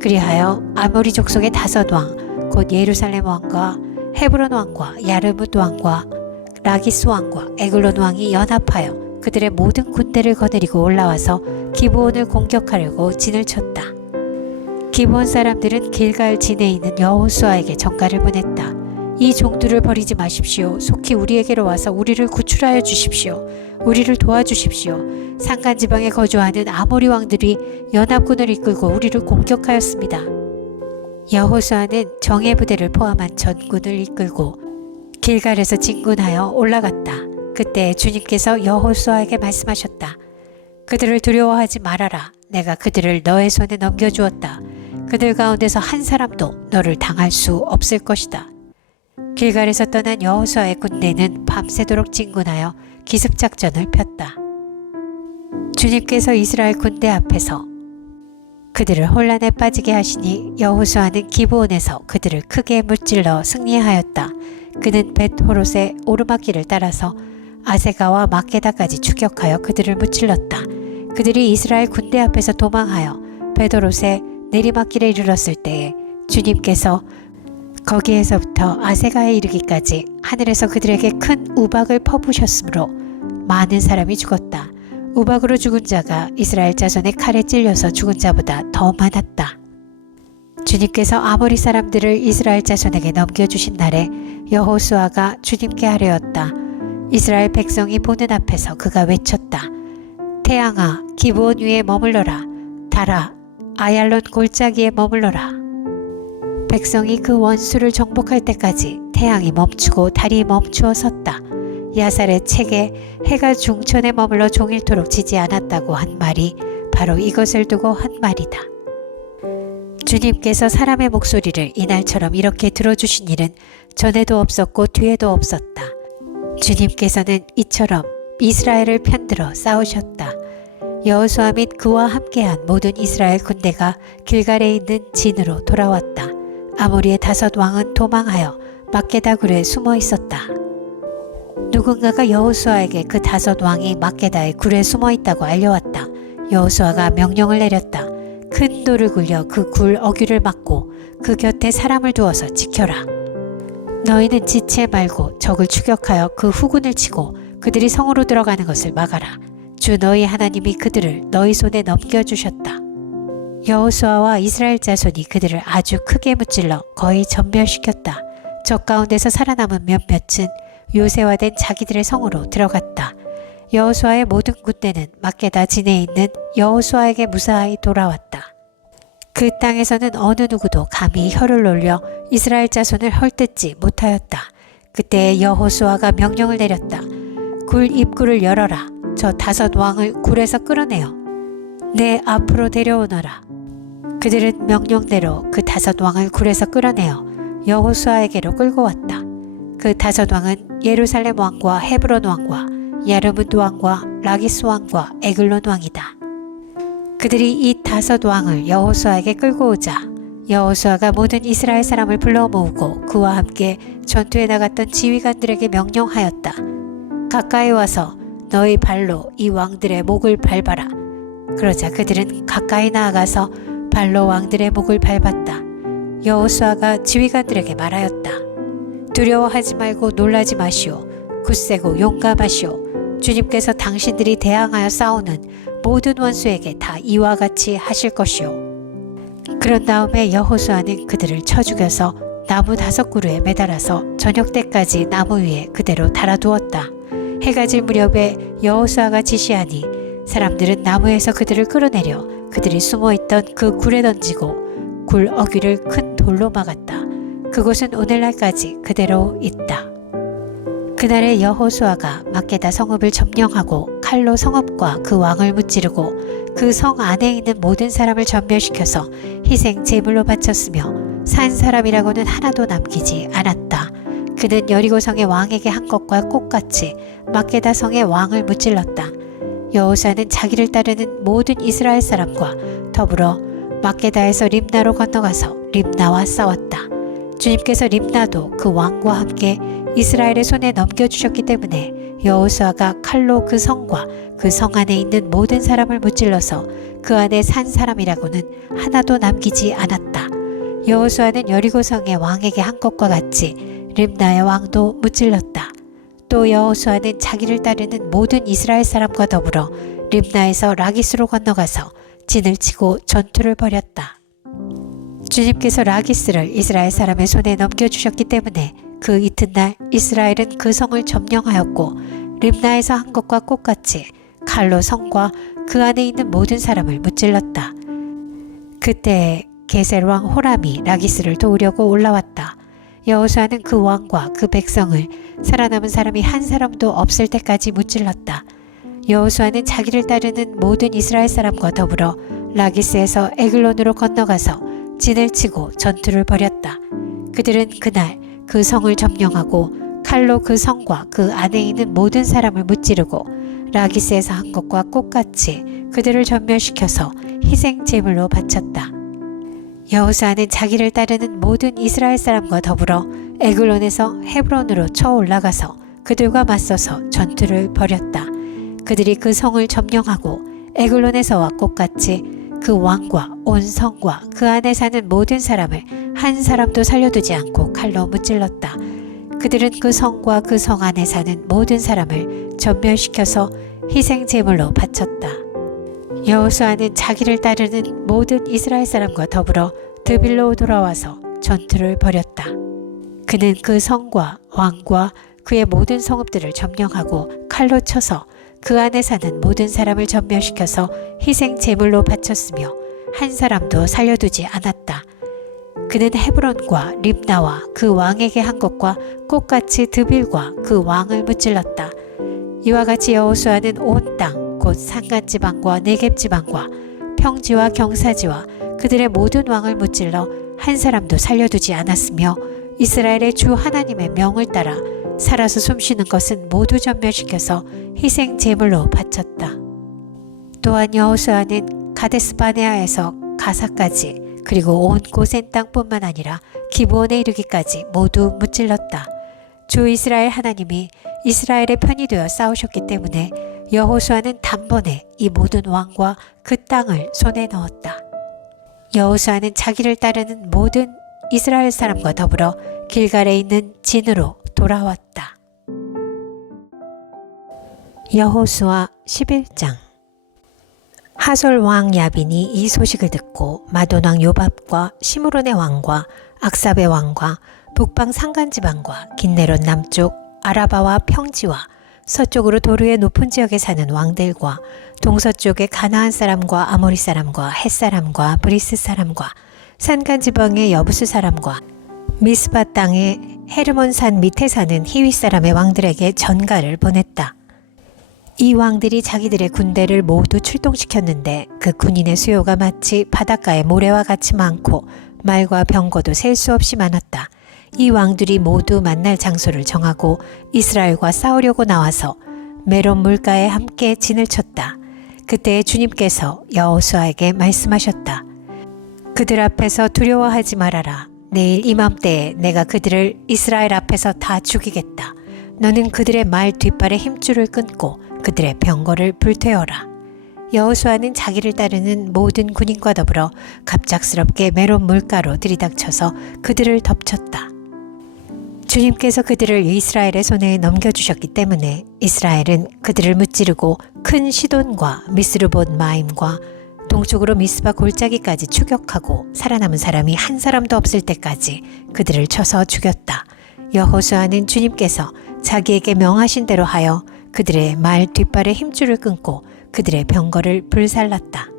그리하여 아모리 족속의 5왕 곧 예루살렘 왕과 헤브론 왕과 야르뭇 왕과 라기스 왕과 에글론 왕이 연합하여 그들의 모든 군대를 거느리고 올라와서 기브온을 공격하려고 진을 쳤다. 기브온 사람들은 길갈 진에 있는 여호수아에게 전가를 보냈다. 이 종들을 버리지 마십시오. 속히 우리에게로 와서 우리를 구출하여 주십시오. 우리를 도와주십시오. 산간지방에 거주하는 아모리 왕들이 연합군을 이끌고 우리를 공격하였습니다. 여호수아는 정예 부대를 포함한 전군을 이끌고 길갈에서 진군하여 올라갔다. 그때 주님께서 여호수아에게 말씀하셨다. 그들을 두려워하지 말아라. 내가 그들을 너의 손에 넘겨주었다. 그들 가운데서 한 사람도 너를 당할 수 없을 것이다. 길갈에서 떠난 여호수아의 군대는 밤새도록 진군하여 기습작전을 폈다. 주님께서 이스라엘 군대 앞에서 그들을 혼란에 빠지게 하시니 여호수아는 기브온에서 그들을 크게 무찔러 승리하였다. 그는 벳호롯의 오르막길을 따라서 아세가와 마케다까지 추격하여 그들을 무찔렀다. 그들이 이스라엘 군대 앞에서 도망하여 벳호롯의 내리막길에 이르렀을 때에 주님께서 거기에서부터 아세가에 이르기까지 하늘에서 그들에게 큰 우박을 퍼부으셨으므로 많은 사람이 죽었다. 우박으로 죽은 자가 이스라엘 자손의 칼에 찔려서 죽은 자보다 더 많았다. 주님께서 아모리 사람들을 이스라엘 자손에게 넘겨주신 날에 여호수아가 주님께 하려였다. 이스라엘 백성이 보는 앞에서 그가 외쳤다. 태양아, 기브온 위에 머물러라. 달아, 아얄론 골짜기에 머물러라. 백성이 그 원수를 정복할 때까지 태양이 멈추고 달이 멈추어 섰다. 야살의 책에 해가 중천에 머물러 종일토록 지지 않았다고 한 말이 바로 이것을 두고 한 말이다. 주님께서 사람의 목소리를 이날처럼 이렇게 들어주신 일은 전에도 없었고 뒤에도 없었다. 주님께서는 이처럼 이스라엘을 편들어 싸우셨다. 여호수아 및 그와 함께한 모든 이스라엘 군대가 길갈에 있는 진으로 돌아왔다. 아모리의 5 왕은 도망하여 막게다 굴에 숨어 있었다. 누군가가 여호수아에게 그 5 왕이 막게다의 굴에 숨어 있다고 알려왔다. 여호수아가 명령을 내렸다. 큰 돌을 굴려 그 굴 어귀를 막고 그 곁에 사람을 두어서 지켜라. 너희는 지체 말고 적을 추격하여 그 후군을 치고 그들이 성으로 들어가는 것을 막아라. 주 너희 하나님이 그들을 너희 손에 넘겨주셨다. 여호수아와 이스라엘 자손이 그들을 아주 크게 무찔러 거의 전멸시켰다. 적 가운데서 살아남은 몇몇은 요새화된 자기들의 성으로 들어갔다. 여호수아의 모든 군대는 막게다 진에 있는 여호수아에게 무사히 돌아왔다. 그 땅에서는 어느 누구도 감히 혀를 올려 이스라엘 자손을 헐뜯지 못하였다. 그때 여호수아가 명령을 내렸다. 굴 입구를 열어라. 저 5 왕을 굴에서 끌어내어 내 앞으로 데려오너라. 그들은 명령대로 그 5 왕을 굴에서 끌어내어 여호수아에게로 끌고 왔다. 그 5 왕은 예루살렘 왕과 헤브론 왕과 야르문드 왕과 라기스 왕과 에글론 왕이다. 그들이 이 5 왕을 여호수아에게 끌고 오자 여호수아가 모든 이스라엘 사람을 불러 모으고 그와 함께 전투에 나갔던 지휘관들에게 명령하였다. 가까이 와서 너희 발로 이 왕들의 목을 밟아라. 그러자 그들은 가까이 나아가서 발로 왕들의 목을 밟았다. 여호수아가 지휘관들에게 말하였다. 두려워하지 말고 놀라지 마시오. 굳세고 용감하시오. 주님께서 당신들이 대항하여 싸우는 모든 원수에게 다 이와 같이 하실 것이오. 그런 다음에 여호수아는 그들을 쳐 죽여서 나무 5 그루에 매달아서 저녁 때까지 나무 위에 그대로 달아두었다. 해가 질 무렵에 여호수아가 지시하니 사람들은 나무에서 그들을 끌어내려 그들이 숨어있던 그 굴에 던지고 굴 어귀를 큰 돌로 막았다. 그곳은 오늘날까지 그대로 있다. 그날에 여호수아가 막게다 성읍을 점령하고 칼로 성읍과 그 왕을 무찌르고 그 성 안에 있는 모든 사람을 전멸시켜서 희생 제물로 바쳤으며 산 사람이라고는 하나도 남기지 않았다. 그는 여리고성의 왕에게 한 것과 똑같이 막게다 성의 왕을 무찔렀다. 여호수아는 자기를 따르는 모든 이스라엘 사람과 더불어 막게다에서 림나로 건너가서 림나와 싸웠다. 주님께서 림나도 그 왕과 함께 이스라엘의 손에 넘겨주셨기 때문에 여호수아가 칼로 그 성과 그 성 안에 있는 모든 사람을 무찔러서 그 안에 산 사람이라고는 하나도 남기지 않았다. 여호수아는 여리고성의 왕에게 한 것과 같이 림나의 왕도 무찔렀다. 또 여호수아는 자기를 따르는 모든 이스라엘 사람과 더불어 림나에서 라기스로 건너가서 진을 치고 전투를 벌였다. 주님께서 라기스를 이스라엘 사람의 손에 넘겨주셨기 때문에 그 이튿날 이스라엘은 그 성을 점령하였고 림나에서 한 것과 똑같이 칼로 성과 그 안에 있는 모든 사람을 무찔렀다. 그때 게셀 왕 호람이 라기스를 도우려고 올라왔다. 여호수아는 그 왕과 그 백성을 살아남은 사람이 한 사람도 없을 때까지 무찔렀다. 여호수아는 자기를 따르는 모든 이스라엘 사람과 더불어 라기스에서 에글론으로 건너가서 진을 치고 전투를 벌였다. 그들은 그날 그 성을 점령하고 칼로 그 성과 그 안에 있는 모든 사람을 무찌르고 라기스에서 한 것과 똑같이 그들을 전멸시켜서 희생 제물로 바쳤다. 여호수아는 자기를 따르는 모든 이스라엘 사람과 더불어 에글론에서 헤브론으로 쳐 올라가서 그들과 맞서서 전투를 벌였다. 그들이 그 성을 점령하고 에글론에서와 똑같이 그 왕과 온 성과 그 안에 사는 모든 사람을 한 사람도 살려두지 않고 칼로 무찔렀다. 그들은 그 성과 그 성 안에 사는 모든 사람을 전멸시켜서 희생 제물로 바쳤다. 여호수아는 자기를 따르는 모든 이스라엘 사람과 더불어 드빌로 돌아와서 전투를 벌였다. 그는 그 성과 왕과 그의 모든 성읍들을 점령하고 칼로 쳐서 그 안에 사는 모든 사람을 전멸시켜서 희생 제물로 바쳤으며 한 사람도 살려두지 않았다. 그는 헤브론과 립나와 그 왕에게 한 것과 똑같이 드빌과 그 왕을 무찔렀다. 이와 같이 여호수아는 온 땅 곧 산간지방과 네겝지방과 평지와 경사지와 그 그들의 모든 왕을 무찔러 한 사람도 살려두지 않았으며 이스라엘의 주 하나님의 명을 따라 살아서 숨쉬는 것은 모두 전멸시켜서 희생 제물로 바쳤다. 또한 여호수아는 가데스 바네아에서 가사까지 그리고 온 고센 땅뿐만 아니라 기브온에 이르기까지 모두 무찔렀다. 주 이스라엘 하나님이 이스라엘의 편이 되어 싸우셨기 때문에 여호수아는 단번에 이 모든 왕과 그 땅을 손에 넣었다. 여호수아는 자기를 따르는 모든 이스라엘 사람과 더불어 길갈에 있는 진으로 돌아왔다. 여호수아 11장. 하솔 왕 야빈이 이 소식을 듣고 마돈 왕 요밥과 시므론의 왕과 악삽의 왕과 북방 산간지방과 긴네롯 남쪽 아라바와 평지와 서쪽으로 도르의 높은 지역에 사는 왕들과 동서쪽의 가나안 사람과 아모리 사람과 헷 사람과 브리스 사람과 산간지방의 여부스 사람과 미스바 땅의 헤르몬 산 밑에 사는 히윗 사람의 왕들에게 전가를 보냈다. 이 왕들이 자기들의 군대를 모두 출동시켰는데 그 군인의 수요가 마치 바닷가의 모래와 같이 많고 말과 병거도 셀 수 없이 많았다. 이 왕들이 모두 만날 장소를 정하고 이스라엘과 싸우려고 나와서 메론 물가에 함께 진을 쳤다. 그때 주님께서 여호수아에게 말씀하셨다. 그들 앞에서 두려워하지 말아라. 내일 이맘때에 내가 그들을 이스라엘 앞에서 다 죽이겠다. 너는 그들의 말 뒷발에 힘줄을 끊고 그들의 병거를 불태워라. 여호수아는 자기를 따르는 모든 군인과 더불어 갑작스럽게 메론 물가로 들이닥쳐서 그들을 덮쳤다. 주님께서 그들을 이스라엘의 손에 넘겨주셨기 때문에 이스라엘은 그들을 무찌르고 큰 시돈과 미스르봇 마임과 동쪽으로 미스바 골짜기까지 추격하고 살아남은 사람이 한 사람도 없을 때까지 그들을 쳐서 죽였다. 여호수아는 주님께서 자기에게 명하신 대로 하여 그들의 말 뒷발에 힘줄을 끊고 그들의 병거를 불살랐다.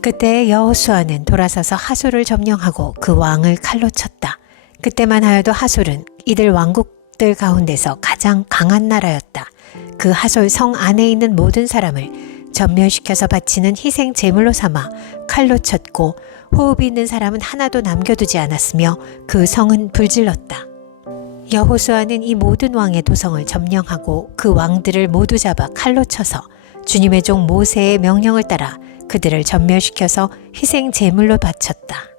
그때 여호수아는 돌아서서 하솔을 점령하고 그 왕을 칼로 쳤다. 그때만 하여도 하솔은 이들 왕국들 가운데서 가장 강한 나라였다. 그 하솔 성 안에 있는 모든 사람을 전멸시켜서 바치는 희생 제물로 삼아 칼로 쳤고 호흡이 있는 사람은 하나도 남겨두지 않았으며 그 성은 불질렀다. 여호수아는 이 모든 왕의 도성을 점령하고 그 왕들을 모두 잡아 칼로 쳐서 주님의 종 모세의 명령을 따라 그들을 전멸시켜서 희생 제물로 바쳤다.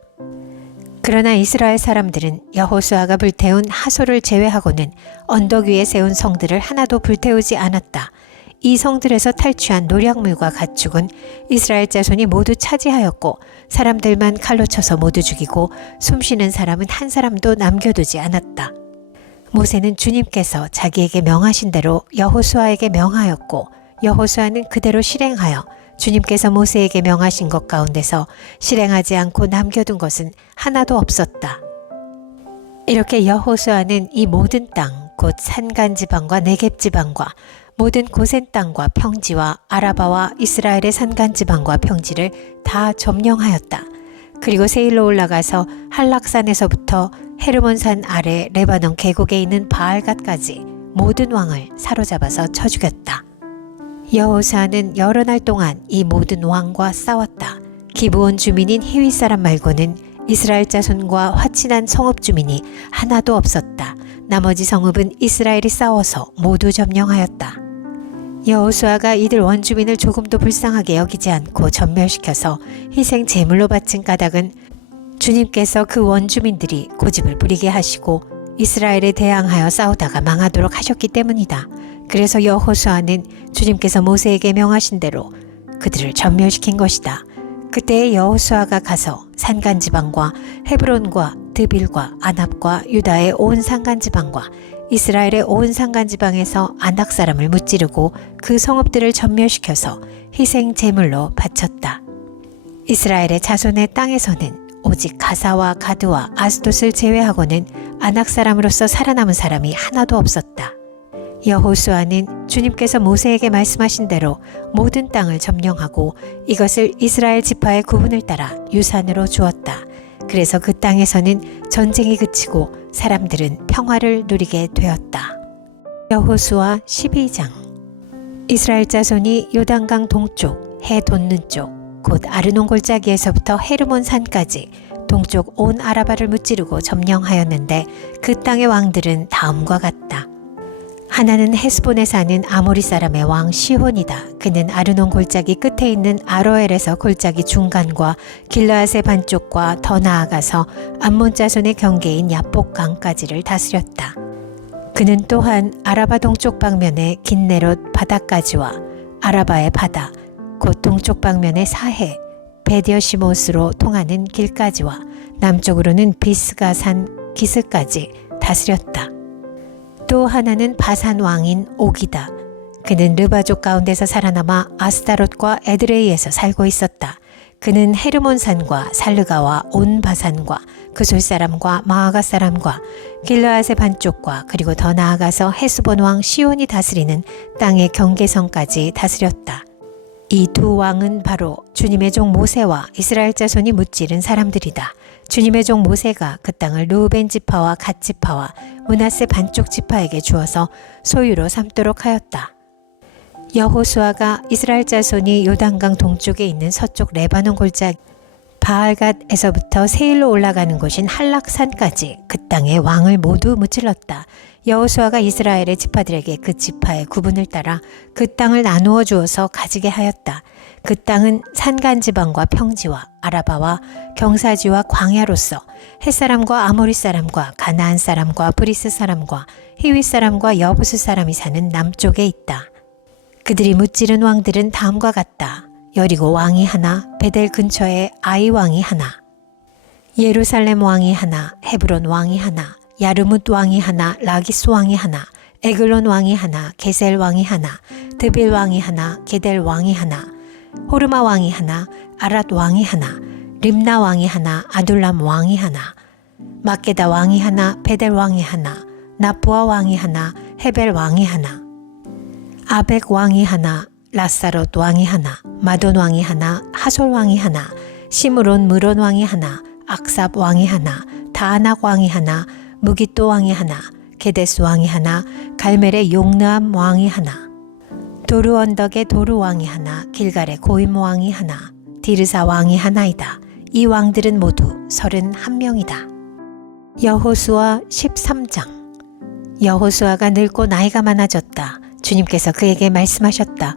그러나 이스라엘 사람들은 여호수아가 불태운 하솔을 제외하고는 언덕 위에 세운 성들을 하나도 불태우지 않았다. 이 성들에서 탈취한 노략물과 가축은 이스라엘 자손이 모두 차지하였고 사람들만 칼로 쳐서 모두 죽이고 숨쉬는 사람은 한 사람도 남겨두지 않았다. 모세는 주님께서 자기에게 명하신 대로 여호수아에게 명하였고 여호수아는 그대로 실행하여 주님께서 모세에게 명하신 것 가운데서 실행하지 않고 남겨둔 것은 하나도 없었다. 이렇게 여호수아는 이 모든 땅, 곧 산간지방과 네겝지방과 모든 고센 땅과 평지와 아라바와 이스라엘의 산간지방과 평지를 다 점령하였다. 그리고 세일로 올라가서 한락산에서부터 헤르몬산 아래 레바논 계곡에 있는 바알갓까지 모든 왕을 사로잡아서 쳐 죽였다. 여호수아는 여러 날 동안 이 모든 왕과 싸웠다. 기브온 주민인 히윗 사람 말고는 이스라엘 자손과 화친한 성읍 주민이 하나도 없었다. 나머지 성읍은 이스라엘이 싸워서 모두 점령하였다. 여호수아가 이들 원주민을 조금도 불쌍하게 여기지 않고 전멸시켜서 희생 제물로 바친 까닭은 주님께서 그 원주민들이 고집을 부리게 하시고 이스라엘에 대항하여 싸우다가 망하도록 하셨기 때문이다. 그래서 여호수아는 주님께서 모세에게 명하신 대로 그들을 전멸시킨 것이다. 그때 여호수아가 가서 산간지방과 헤브론과 드빌과 아납과 유다의 온 산간지방과 이스라엘의 온 산간지방에서 아낙 사람을 무찌르고 그 성읍들을 전멸시켜서 희생 제물로 바쳤다. 이스라엘의 자손의 땅에서는 오직 가사와 가드와 아스돗을 제외하고는 아낙 사람으로서 살아남은 사람이 하나도 없었다. 여호수아는 주님께서 모세에게 말씀하신 대로 모든 땅을 점령하고 이것을 이스라엘 지파의 구분을 따라 유산으로 주었다. 그래서 그 땅에서는 전쟁이 그치고 사람들은 평화를 누리게 되었다. 여호수아 12장. 이스라엘 자손이 요단강 동쪽 해 돋는 쪽 곧 아르논 골짜기에서부터 헤르몬 산까지 동쪽 온 아라바를 무찌르고 점령하였는데 그 땅의 왕들은 다음과 같다. 하나는 헤스본에 사는 아모리 사람의 왕 시혼이다. 그는 아르논 골짜기 끝에 있는 아로엘에서 골짜기 중간과 길르앗의 반쪽과 더 나아가서 암몬 자손의 경계인 야복강까지를 다스렸다. 그는 또한 아라바 동쪽 방면의 긴네롯 바다까지와 아라바의 바다, 곧 동쪽 방면의 사해, 베디어시못으로 통하는 길까지와 남쪽으로는 비스가산 기스까지 다스렸다. 또 하나는 바산 왕인 옥이다. 그는 르바족 가운데서 살아남아 아스타롯과 에드레이에서 살고 있었다. 그는 헤르몬산과 살르가와 온 바산과 그솔 사람과 마아가 사람과 길르앗의 반쪽과 그리고 더 나아가서 헤스본 왕 시온이 다스리는 땅의 경계선까지 다스렸다. 이 두 왕은 바로 주님의 종 모세와 이스라엘 자손이 무찌른 사람들이다. 주님의 종 모세가 그 땅을 르우벤 지파와 갓 지파와 므낫세 반쪽 지파에게 주어서 소유로 삼도록 하였다. 여호수아가 이스라엘 자손이 요단강 동쪽에 있는 서쪽 레바논 골짜기 바알갓에서부터 세일로 올라가는 곳인 한락산까지 그 땅의 왕을 모두 무찔렀다. 여호수아가 이스라엘의 지파들에게 그 지파의 구분을 따라 그 땅을 나누어 주어서 가지게 하였다. 그 땅은 산간지방과 평지와 아라바와 경사지와 광야로서 햇사람과 아모리 사람과 가나안 사람과 브리스 사람과 히윗 사람과 여부스 사람이 사는 남쪽에 있다. 그들이 무찌른 왕들은 다음과 같다. 여리고 왕이 하나, 베델 근처에 아이 왕이 하나, 예루살렘 왕이 하나, 헤브론 왕이 하나, 야르뭇 왕이 하나, 라기스 왕이 하나, 에글론 왕이 하나, 게셀 왕이 하나, 드빌 왕이 하나, 게델 왕이 하나, 호르마 왕이 하나, 아랏 왕이 하나, 림나 왕이 하나, 아둘람 왕이 하나, 막게다 왕이 하나, 베델 왕이 하나, 나푸아 왕이 하나, 헤벨 왕이 하나, 아벡 왕이 하나, 라사롯 왕이 하나, 마돈 왕이 하나, 하솔 왕이 하나, 시므론 무론 왕이 하나, 악삽 왕이 하나, 다아낙 왕이 하나, 무기또 왕이 하나, 게데스 왕이 하나, 갈멜의 용르암 왕이 하나, 도르 언덕의 도르 왕이 하나, 길갈의 고임 왕이 하나, 디르사 왕이 하나이다. 이 왕들은 모두 31명이다. 여호수아 13장. 여호수아가 늙고 나이가 많아졌다. 주님께서 그에게 말씀하셨다.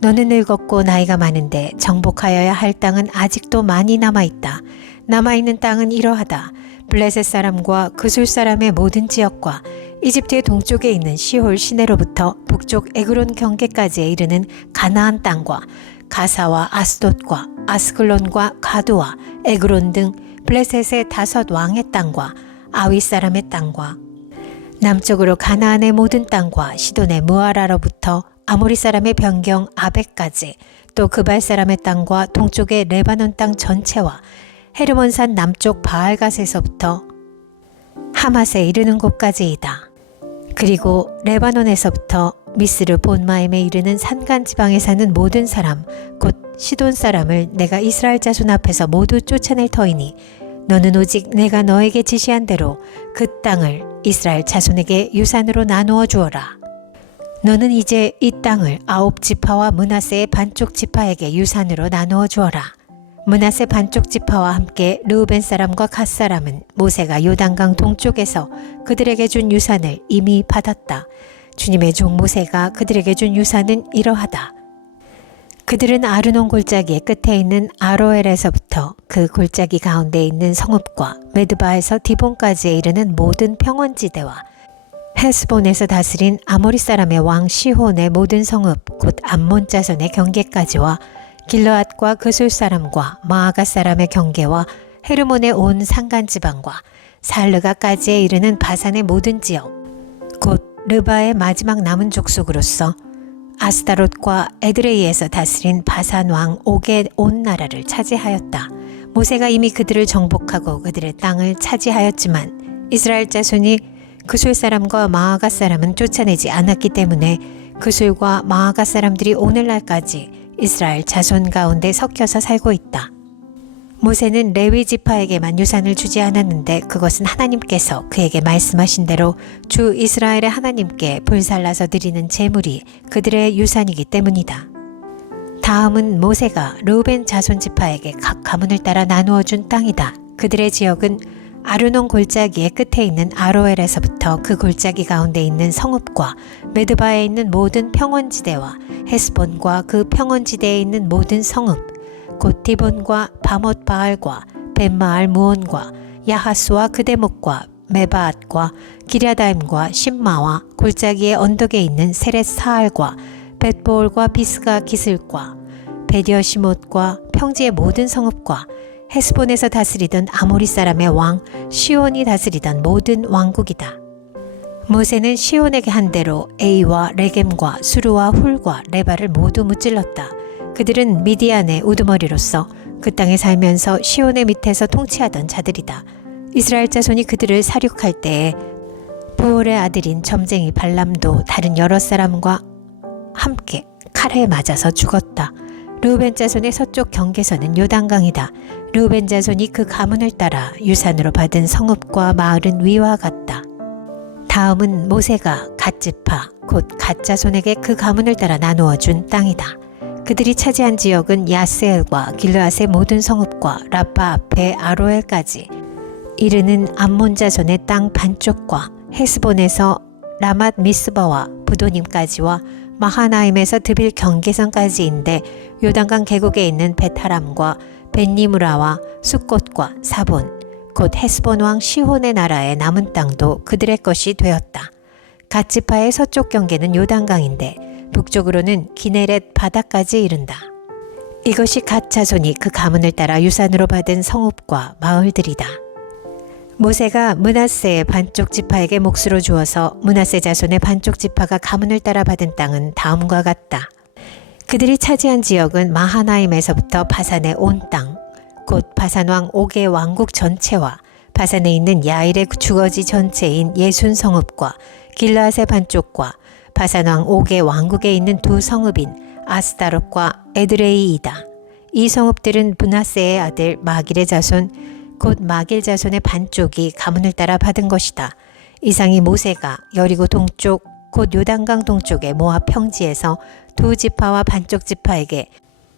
너는 늙었고 나이가 많은데 정복하여야 할 땅은 아직도 많이 남아있다. 남아있는 땅은 이러하다. 블레셋 사람과 그술 사람의 모든 지역과 이집트의 동쪽에 있는 시홀 시내로부터 북쪽 에그론 경계까지에 이르는 가나안 땅과 가사와 아스돗과 아스글론과 가드와 에그론 등 블레셋의 5 왕의 땅과 아위 사람의 땅과 남쪽으로 가나안의 모든 땅과 시돈의 무아라로부터 아모리 사람의 변경 아벡까지 또 그발 사람의 땅과 동쪽의 레바논 땅 전체와 헤르몬산 남쪽 바알갓에서부터 하맛에 이르는 곳까지이다. 그리고 레바논에서부터 미스르 본마임에 이르는 산간 지방에 사는 모든 사람 곧 시돈 사람을 내가 이스라엘 자손 앞에서 모두 쫓아낼 터이니 너는 오직 내가 너에게 지시한 대로 그 땅을 이스라엘 자손에게 유산으로 나누어 주어라. 너는 이제 이 땅을 9 지파와 므낫세의 반쪽 지파에게 유산으로 나누어 주어라. 므낫세 반쪽 지파와 함께 르우벤 사람과 갓 사람은 모세가 요단강 동쪽에서 그들에게 준 유산을 이미 받았다. 주님의 종 모세가 그들에게 준 유산은 이러하다. 그들은 아르논 골짜기의 끝에 있는 아로엘에서부터 그 골짜기 가운데 있는 성읍과 메드바에서 디본까지에 이르는 모든 평원지대와 헤스본에서 다스린 아모리 사람의 왕 시혼의 모든 성읍 곧 암몬 자손의 경계까지와 길르앗과 그술 사람과 마아가 사람의 경계와 헤르몬의 온 산간지방과 살르가까지에 이르는 바산의 모든 지역 곧 르바의 마지막 남은 족속으로서 아스타롯과 에드레이에서 다스린 바산 왕 옥의 온 나라를 차지하였다. 모세가 이미 그들을 정복하고 그들의 땅을 차지하였지만 이스라엘 자손이 그술 사람과 마아가 사람은 쫓아내지 않았기 때문에 그술과 마아가 사람들이 오늘날까지 이스라엘 자손 가운데 섞여서 살고 있다. 모세는 레위 지파에게만 유산을 주지 않았는데 그것은 하나님께서 그에게 말씀하신 대로 주 이스라엘의 하나님께 불살라서 드리는 제물이 그들의 유산이기 때문이다. 다음은 모세가 르우벤 자손 지파에게 각 가문을 따라 나누어 준 땅이다. 그들의 지역은 아르논 골짜기의 끝에 있는 아로엘에서부터 그 골짜기 가운데 있는 성읍과 메드바에 있는 모든 평원지대와 헤스본과 그 평원지대에 있는 모든 성읍, 곧 디본과 바못 바알과 벤마알 무온과 야하스와 그 대목과 메바앗과 기랴다임과 심마와 골짜기의 언덕에 있는 세렛 사알과 벳보올과 비스가 기슬과 베디어시못과 평지의 모든 성읍과 헤스본에서 다스리던 아모리 사람의 왕 시온이 다스리던 모든 왕국이다. 모세는 시온에게 한 대로 에이와 레겜과 수르와 훌과 레바를 모두 무찔렀다. 그들은 미디안의 우두머리로서 그 땅에 살면서 시온의 밑에서 통치하던 자들이다. 이스라엘 자손이 그들을 사륙할 때에 부올의 아들인 점쟁이 발람도 다른 여러 사람과 함께 칼에 맞아서 죽었다. 르우벤 자손의 서쪽 경계선은 요단강이다. 르우벤 자손이 그 가문을 따라 유산으로 받은 성읍과 마을은 위와 같다. 다음은 모세가 갓 지파 곧 갓 자손에게 그 가문을 따라 나누어 준 땅이다. 그들이 차지한 지역은 야스엘과 길르앗의 모든 성읍과 라빠 앞에 아로엘까지 이르는 암몬 자손의 땅 반쪽과 헤스본에서 라맛 미스바와 부도님까지와 마하나임에서 드빌 경계선까지인데 요단강 계곡에 있는 베타람과 벤니무라와 숫꽃과 사본 곧 헤스본 왕 시혼의 나라의 남은 땅도 그들의 것이 되었다. 갓 지파의 서쪽 경계는 요단강인데 북쪽으로는 기네렛 바다까지 이른다. 이것이 갓 자손이 그 가문을 따라 유산으로 받은 성읍과 마을들이다. 모세가 므낫세의 반쪽 지파에게 몫으로 주어서 므낫세 자손의 반쪽 지파가 가문을 따라 받은 땅은 다음과 같다. 그들이 차지한 지역은 마하나임에서부터 바산의 온 땅, 곧 바산왕 옥의 왕국 전체와 바산에 있는 야일의 주거지 전체인 예순 성읍과 길르앗의 반쪽과 바산왕 옥의 왕국에 있는 두 성읍인 아스다롯과 에드레이이다. 이 성읍들은 므낫세의 아들 마길의 자손 곧 마길 자손의 반쪽이 가문을 따라 받은 것이다. 이상이 모세가 여리고 동쪽 곧 요단강 동쪽의 모압 평지에서 두 지파와 반쪽 지파에게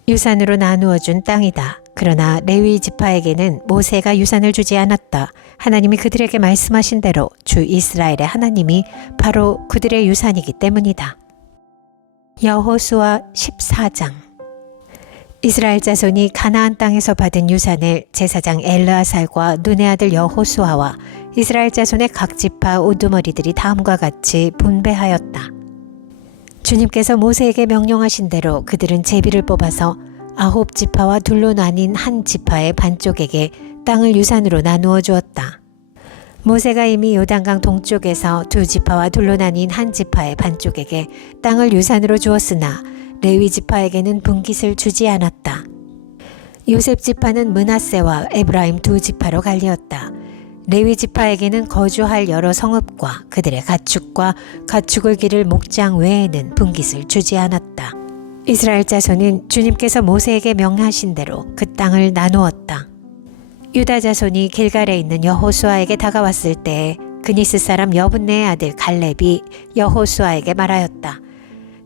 유산으로 나누어 준 땅이다. 그러나 레위 지파에게는 모세가 유산을 주지 않았다. 하나님이 그들에게 말씀하신 대로 주 이스라엘의 하나님이 바로 그들의 유산이기 때문이다. 여호수아 14장. 이스라엘 자손이 가나안 땅에서 받은 유산을 제사장 엘르아살과 눈의 아들 여호수아와 이스라엘 자손의 각 지파 우두머리들이 다음과 같이 분배하였다. 주님께서 모세에게 명령하신 대로 그들은 제비를 뽑아서 9지파와 둘로 나뉜 한 지파의 반쪽에게 땅을 유산으로 나누어 주었다. 모세가 이미 요단강 동쪽에서 두 지파와 둘로 나뉜 한 지파의 반쪽에게 땅을 유산으로 주었으나 레위 지파에게는 분깃을 주지 않았다. 요셉 지파는 므낫세와 에브라임 두 지파로 갈리었다. 레위 지파에게는 거주할 여러 성읍과 그들의 가축과 가축을 기를 목장 외에는 분깃을 주지 않았다. 이스라엘 자손은 주님께서 모세에게 명하신 대로 그 땅을 나누었다. 유다 자손이 길갈에 있는 여호수아에게 다가왔을 때에 그니스 사람 여분네의 아들 갈렙이 여호수아에게 말하였다.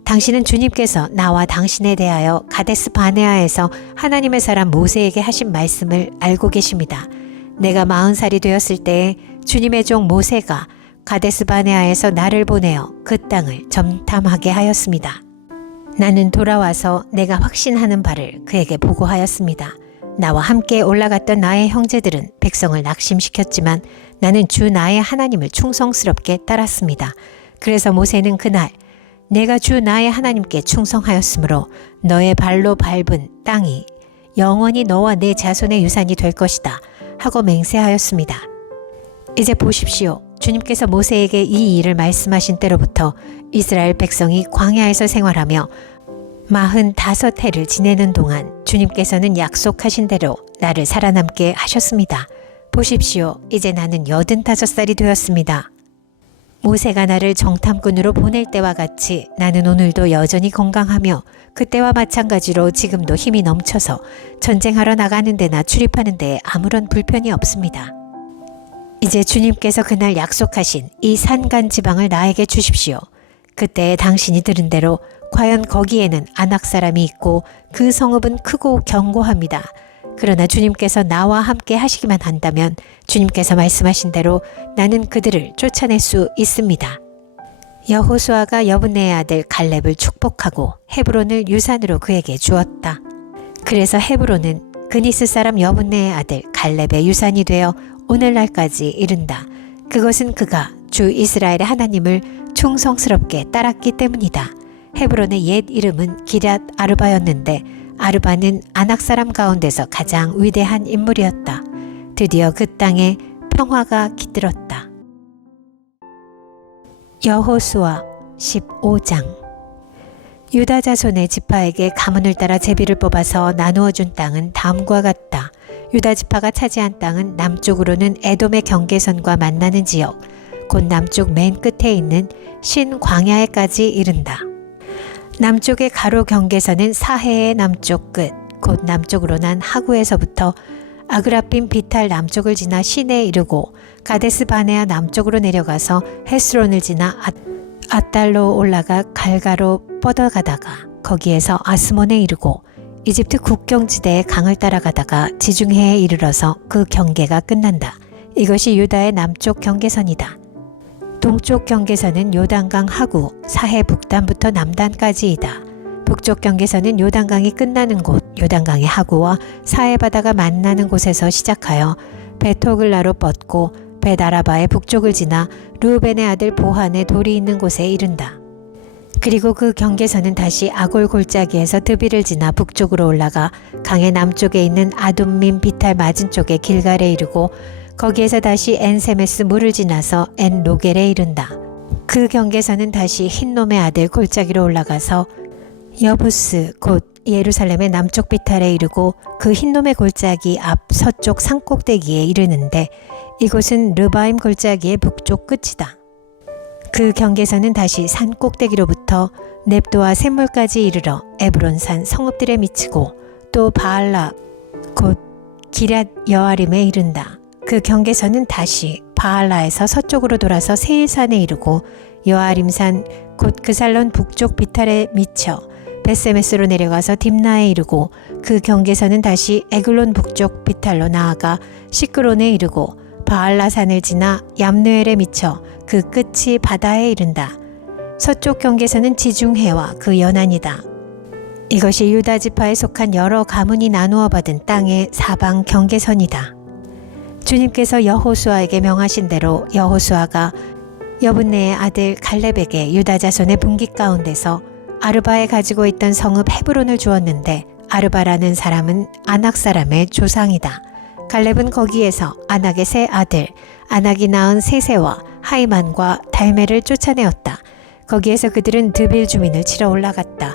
당신은 주님께서 나와 당신에 대하여 가데스 바네아에서 하나님의 사람 모세에게 하신 말씀을 알고 계십니다. 내가 40살이 되었을 때에 주님의 종 모세가 가데스 바네아에서 나를 보내어 그 땅을 점탐하게 하였습니다. 나는 돌아와서 내가 확신하는 바를 그에게 보고하였습니다. 나와 함께 올라갔던 나의 형제들은 백성을 낙심시켰지만 나는 주 나의 하나님을 충성스럽게 따랐습니다. 그래서 모세는 그날 내가 주 나의 하나님께 충성하였으므로 너의 발로 밟은 땅이 영원히 너와 내 자손의 유산이 될 것이다 하고 맹세하였습니다. 이제 보십시오. 주님께서 모세에게 이 일을 말씀하신 때로부터 이스라엘 백성이 광야에서 생활하며 45해를 지내는 동안 주님께서는 약속하신 대로 나를 살아남게 하셨습니다. 보십시오. 이제 나는 85살이 되었습니다. 모세가 나를 정탐꾼으로 보낼 때와 같이 나는 오늘도 여전히 건강하며 그때와 마찬가지로 지금도 힘이 넘쳐서 전쟁하러 나가는 데나 출입하는 데에 아무런 불편이 없습니다. 이제 주님께서 그날 약속하신 이 산간 지방을 나에게 주십시오. 그때 당신이 들은 대로 과연 거기에는 아낙 사람이 있고 그 성읍은 크고 견고합니다. 그러나 주님께서 나와 함께 하시기만 한다면 주님께서 말씀하신 대로 나는 그들을 쫓아낼 수 있습니다. 여호수아가 여분네의 아들 갈렙을 축복하고 헤브론을 유산으로 그에게 주었다. 그래서 헤브론은 그니스 사람 여분네의 아들 갈렙의 유산이 되어 오늘날까지 이른다. 그것은 그가 주 이스라엘의 하나님을 충성스럽게 따랐기 때문이다. 헤브론의 옛 이름은 기럇 아르바였는데 아르바는 아낙 사람 가운데서 가장 위대한 인물이었다. 드디어 그 땅에 평화가 깃들었다. 여호수아 15장. 유다 자손의 지파에게 가문을 따라 제비를 뽑아서 나누어 준 땅은 다음과 같다. 유다 지파가 차지한 땅은 남쪽으로는 에돔의 경계선과 만나는 지역, 곧 남쪽 맨 끝에 있는 신 광야에까지 이른다. 남쪽의 가로 경계선은 사해의 남쪽 끝, 곧 남쪽으로 난 하구에서부터 아그라빔 비탈 남쪽을 지나 신에 이르고 가데스 바네아 남쪽으로 내려가서 헤스론을 지나 아달로 올라가 갈가로 뻗어가다가 거기에서 아스몬에 이르고 이집트 국경지대의 강을 따라가다가 지중해에 이르러서 그 경계가 끝난다. 이것이 유다의 남쪽 경계선이다. 동쪽 경계선은 요단강 하구 사해 북단부터 남단까지이다. 북쪽 경계선은 요단강이 끝나는 곳 요단강의 하구와 사해 바다가 만나는 곳에서 시작하여 베토글라로 뻗고 벳아라바의 북쪽을 지나 르우벤의 아들 보한의 돌이 있는 곳에 이른다. 그리고 그 경계선은 다시 아골 골짜기에서 드비를 지나 북쪽으로 올라가 강의 남쪽에 있는 아둠민 비탈 맞은쪽에 길갈에 이르고 거기에서 다시 엔세메스 물을 지나서 엔로겔에 이른다. 그 경계선은 다시 흰놈의 아들 골짜기로 올라가서 여부스 곧 예루살렘의 남쪽 비탈에 이르고 그 흰놈의 골짜기 앞 서쪽 산꼭대기에 이르는데 이곳은 르바임 골짜기의 북쪽 끝이다. 그 경계선은 다시 산 꼭대기로부터 넵도와 샘물까지 이르러 에브론산 성읍들에 미치고 또 바알라 곧 기럇 여아림에 이른다. 그 경계선은 다시 바알라에서 서쪽으로 돌아서 세일산에 이르고 여아림산 곧 그살론 북쪽 비탈에 미쳐 베세메스로 내려가서 딥나에 이르고 그 경계선은 다시 에글론 북쪽 비탈로 나아가 시크론에 이르고 바알라산을 지나 얌느엘에 미쳐 그 끝이 바다에 이른다. 서쪽 경계선은 지중해와 그 연안이다. 이것이 유다 지파에 속한 여러 가문이 나누어 받은 땅의 사방 경계선이다. 주님께서 여호수아에게 명하신 대로 여호수아가 여분네의 아들 갈렙에게 유다 자손의 분깃 가운데서 아르바에 가지고 있던 성읍 헤브론을 주었는데 아르바라는 사람은 아낙 사람의 조상이다. 갈렙은 거기에서 아낙의 세 아들 아낙이 낳은 세세와 하이만과 달메를 쫓아내었다. 거기에서 그들은 드빌 주민을 치러 올라갔다.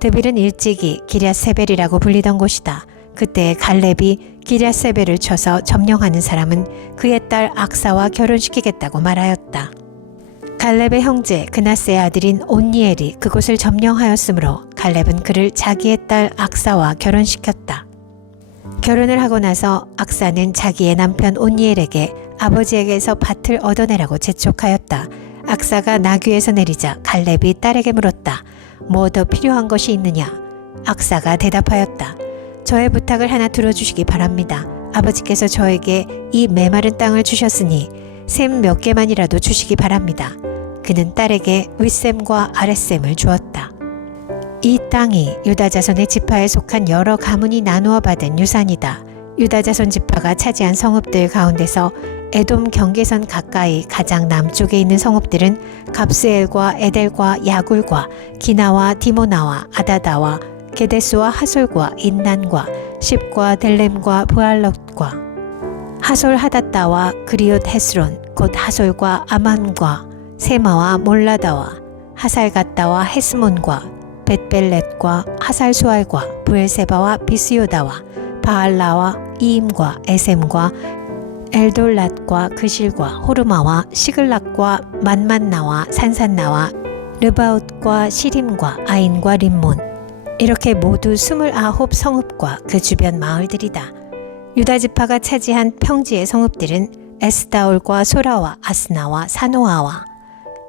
드빌은 일찍이 기럇세벨이라고 불리던 곳이다. 그때 갈렙이 기럇세벨을 쳐서 점령하는 사람은 그의 딸 악사와 결혼시키겠다고 말하였다. 갈렙의 형제 그나스의 아들인 온니엘이 그곳을 점령하였으므로 갈렙은 그를 자기의 딸 악사와 결혼시켰다. 결혼을 하고 나서 악사는 자기의 남편 온니엘에게 아버지에게서 밭을 얻어내라고 재촉하였다. 악사가 나귀에서 내리자 갈렙이 딸에게 물었다. 뭐 더 필요한 것이 있느냐? 악사가 대답하였다. 저의 부탁을 하나 들어주시기 바랍니다. 아버지께서 저에게 이 메마른 땅을 주셨으니 샘 몇 개만이라도 주시기 바랍니다. 그는 딸에게 윗샘과 아랫샘을 주었다. 이 땅이 유다 자손의 지파에 속한 여러 가문이 나누어 받은 유산이다. 유다 자손 지파가 차지한 성읍들 가운데서 에돔 경계선 가까이 가장 남쪽에 있는 성읍들은 갑스엘과 에델과 야굴과 기나와 디모나와 아다다와 게데스와 하솔과 인난과 십과 델렘과 브알롯과 하솔 하닷다와 그리옷 헤스론 곧 하솔과 아만과 세마와 몰라다와 하살갓다와 헤스몬과 벳벨렛과 하살수알과 부엘세바와 비스요다와 바알라와 이임과 에셈과 엘돌랏과 그실과 호르마와 시글락과 만만나와 산산나와 르바웃과 시림과 아인과 림몬 이렇게 모두 29 성읍과 그 주변 마을들이다. 유다 지파가 차지한 평지의 성읍들은 에스다올과 소라와 아스나와 사노아와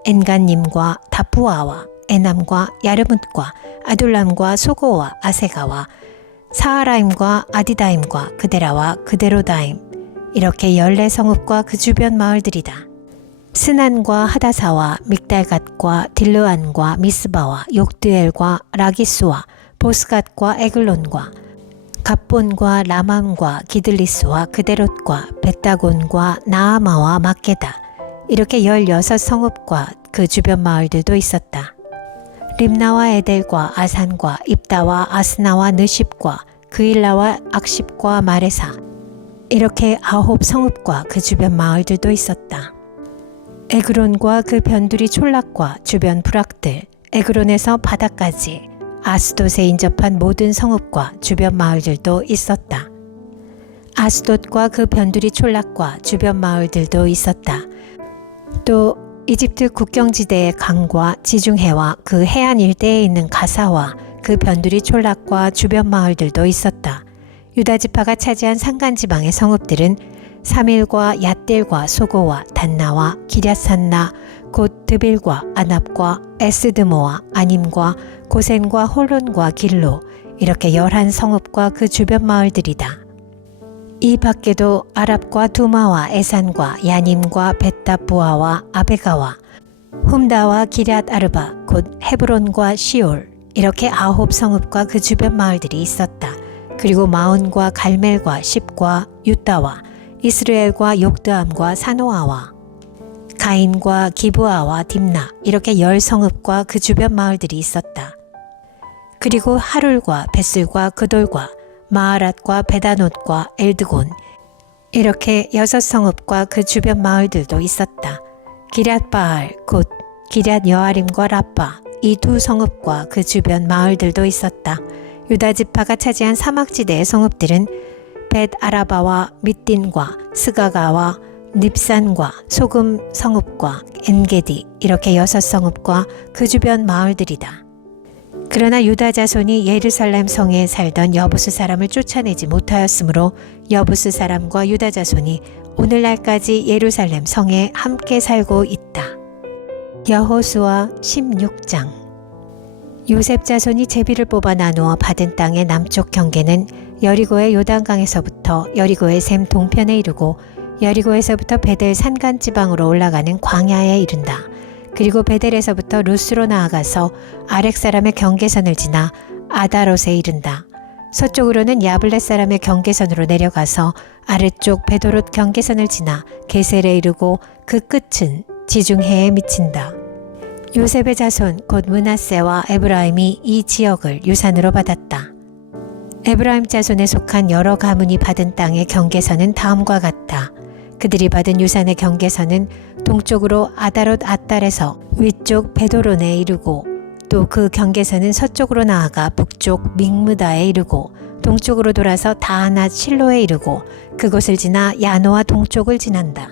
엔간님과 다푸아와 에남과 야르뭇과 아둘람과 소고와 아세가와 사하라임과 아디다임과 그데라와 그데로다임 이렇게 14성읍과 그 주변 마을들이다. 스난과 하다사와 믹달갓과 딜르안과 미스바와 욕드엘과 라기스와 보스갓과 에글론과 갑본과 라맘과 기들리스와 그데롯과 벳다곤과 나아마와 막게다 이렇게 16성읍과 그 주변 마을들도 있었다. 림나와 에델과 아산과 입다와 아스나와 느십과 그일라와 악십과 마레사 이렇게 9성읍과 그 주변 마을들도 있었다. 에그론과 그 변두리 촌락과 주변 부락들, 에그론에서 바다까지 아스돗에 인접한 모든 성읍과 주변 마을들도 있었다. 아스돗과 그 변두리 촌락과 주변 마을들도 있었다. 또 이집트 국경지대의 강과 지중해와 그 해안 일대에 있는 가사와 그 변두리 촌락과 주변 마을들도 있었다. 유다 지파가 차지한 산간지방의 성읍들은 사밀과 얏딜과 소고와 단나와 기랴산나 곧 드빌과 아납과 에스드모와 아님과 고센과 홀론과 길로 이렇게 11성읍과 그 주변 마을들이다. 이 밖에도 아랍과 두마와 에산과 야님과 벳다부아와 아베가와 훔다와 기럇 아르바 곧 헤브론과 시올 이렇게 9성읍과 그 주변 마을들이 있었다. 그리고 마온과 갈멜과 십과 유다와 이스라엘과 욕드암과 사노아와 가인과 기브아와 딥나 이렇게 10성읍과 그 주변 마을들이 있었다. 그리고 하룰과 벳술과 그돌과 마하랏과 베다논과 엘드곤 이렇게 6성읍과 그 주변 마을들도 있었다. 기럇바알 곧 기럇 여아림과 라빠 이 2성읍과 그 주변 마을들도 있었다. 유다 지파가 차지한 사막지대의 성읍들은 벳 아라바와 밑딘과 스가가와 닙산과 소금 성읍과 엔게디 이렇게 6성읍과 그 주변 마을들이다. 그러나 유다 자손이 예루살렘 성에 살던 여부스 사람을 쫓아내지 못하였으므로 여부스 사람과 유다 자손이 오늘날까지 예루살렘 성에 함께 살고 있다. 여호수아 16장 요셉 자손이 제비를 뽑아 나누어 받은 땅의 남쪽 경계는 여리고의 요단강에서부터 여리고의 샘 동편에 이르고 여리고에서부터 베델 산간 지방으로 올라가는 광야에 이른다. 그리고 베델에서부터 루스로 나아가서 아렉 사람의 경계선을 지나 아다롯에 이른다. 서쪽으로는 야블렛 사람의 경계선으로 내려가서 아래쪽 베도롯 경계선을 지나 게셀에 이르고 그 끝은 지중해에 미친다. 요셉의 자손 곧 므낫세와 에브라임이 이 지역을 유산으로 받았다. 에브라임 자손에 속한 여러 가문이 받은 땅의 경계선은 다음과 같다. 그들이 받은 유산의 경계선은 동쪽으로 아다롯 아달에서 위쪽 베도론에 이르고 또 그 경계선은 서쪽으로 나아가 북쪽 믹므다에 이르고 동쪽으로 돌아서 다하낫 실로에 이르고 그곳을 지나 야노아 동쪽을 지난다.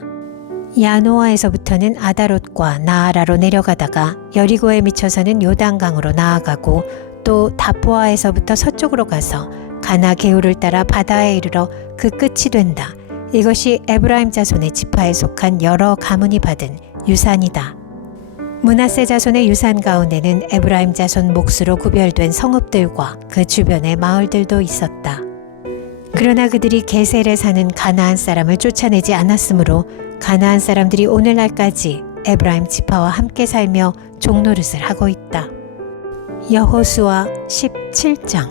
야노아에서부터는 아다롯과 나아라로 내려가다가 여리고에 미쳐서는 요단강으로 나아가고 또 다포아에서부터 서쪽으로 가서 가나 게울을 따라 바다에 이르러 그 끝이 된다. 이것이 에브라임 자손의 지파에 속한 여러 가문이 받은 유산이다. 므낫세 자손의 유산 가운데는 에브라임 자손 몫으로 구별된 성읍들과 그 주변의 마을들도 있었다. 그러나 그들이 게셀에 사는 가나안 사람을 쫓아내지 않았으므로 가나안 사람들이 오늘날까지 에브라임 지파와 함께 살며 종노릇을 하고 있다. 여호수아 17장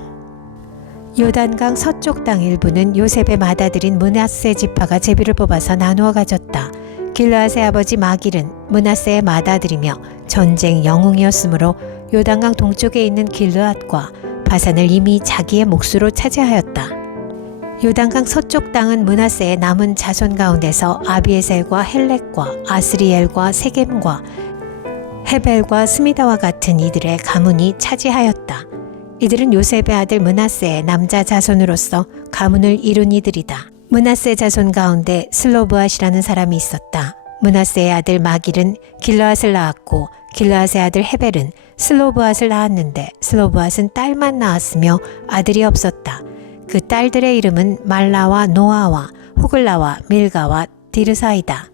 요단강 서쪽 땅 일부는 요셉의 맏아들인 므낫세 지파가 제비를 뽑아서 나누어 가졌다. 길르앗의 아버지 마길은 므낫세의 맏아들이며 전쟁 영웅이었으므로 요단강 동쪽에 있는 길르앗과 바산을 이미 자기의 몫으로 차지하였다. 요단강 서쪽 땅은 므낫세의 남은 자손 가운데서 아비에셀과 헬렉과 아스리엘과 세겜과 헤벨과 스미다와 같은 이들의 가문이 차지하였다. 이들은 요셉의 아들 므낫세의 남자 자손으로서 가문을 이룬 이들이다. 므낫세 자손 가운데 슬로브앗이라는 사람이 있었다. 므낫세의 아들 마길은 길르앗을 낳았고 길르앗의 아들 헤벨은 슬로브앗을 낳았는데 슬로브앗은 딸만 낳았으며 아들이 없었다. 그 딸들의 이름은 말라와 노아와 호글라와 밀가와 디르사이다.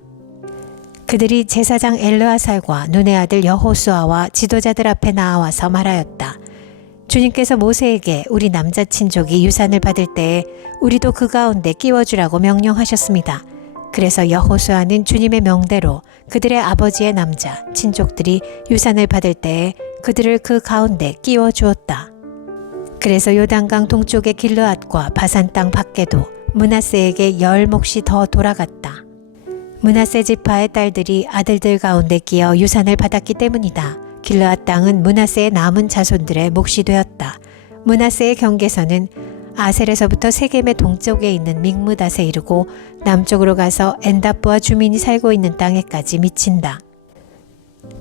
그들이 제사장 엘르아살과 눈의 아들 여호수아와 지도자들 앞에 나와서 말하였다. 주님께서 모세에게 우리 남자 친족이 유산을 받을 때에 우리도 그 가운데 끼워주라고 명령하셨습니다. 그래서 여호수아는 주님의 명대로 그들의 아버지의 남자 친족들이 유산을 받을 때에 그들을 그 가운데 끼워 주었다. 그래서 요단강 동쪽의 길르앗과 바산 땅 밖에도 므낫세에게 10몫이 더 돌아갔다. 므낫세 지파의 딸들이 아들들 가운데 끼어 유산을 받았기 때문이다. 길르앗 땅은 므낫세의 남은 자손들의 몫이 되었다. 므낫세의 경계선은 아셀에서부터 세겜의 동쪽에 있는 믹므닷에 이르고 남쪽으로 가서 엔다프와 주민이 살고 있는 땅에까지 미친다.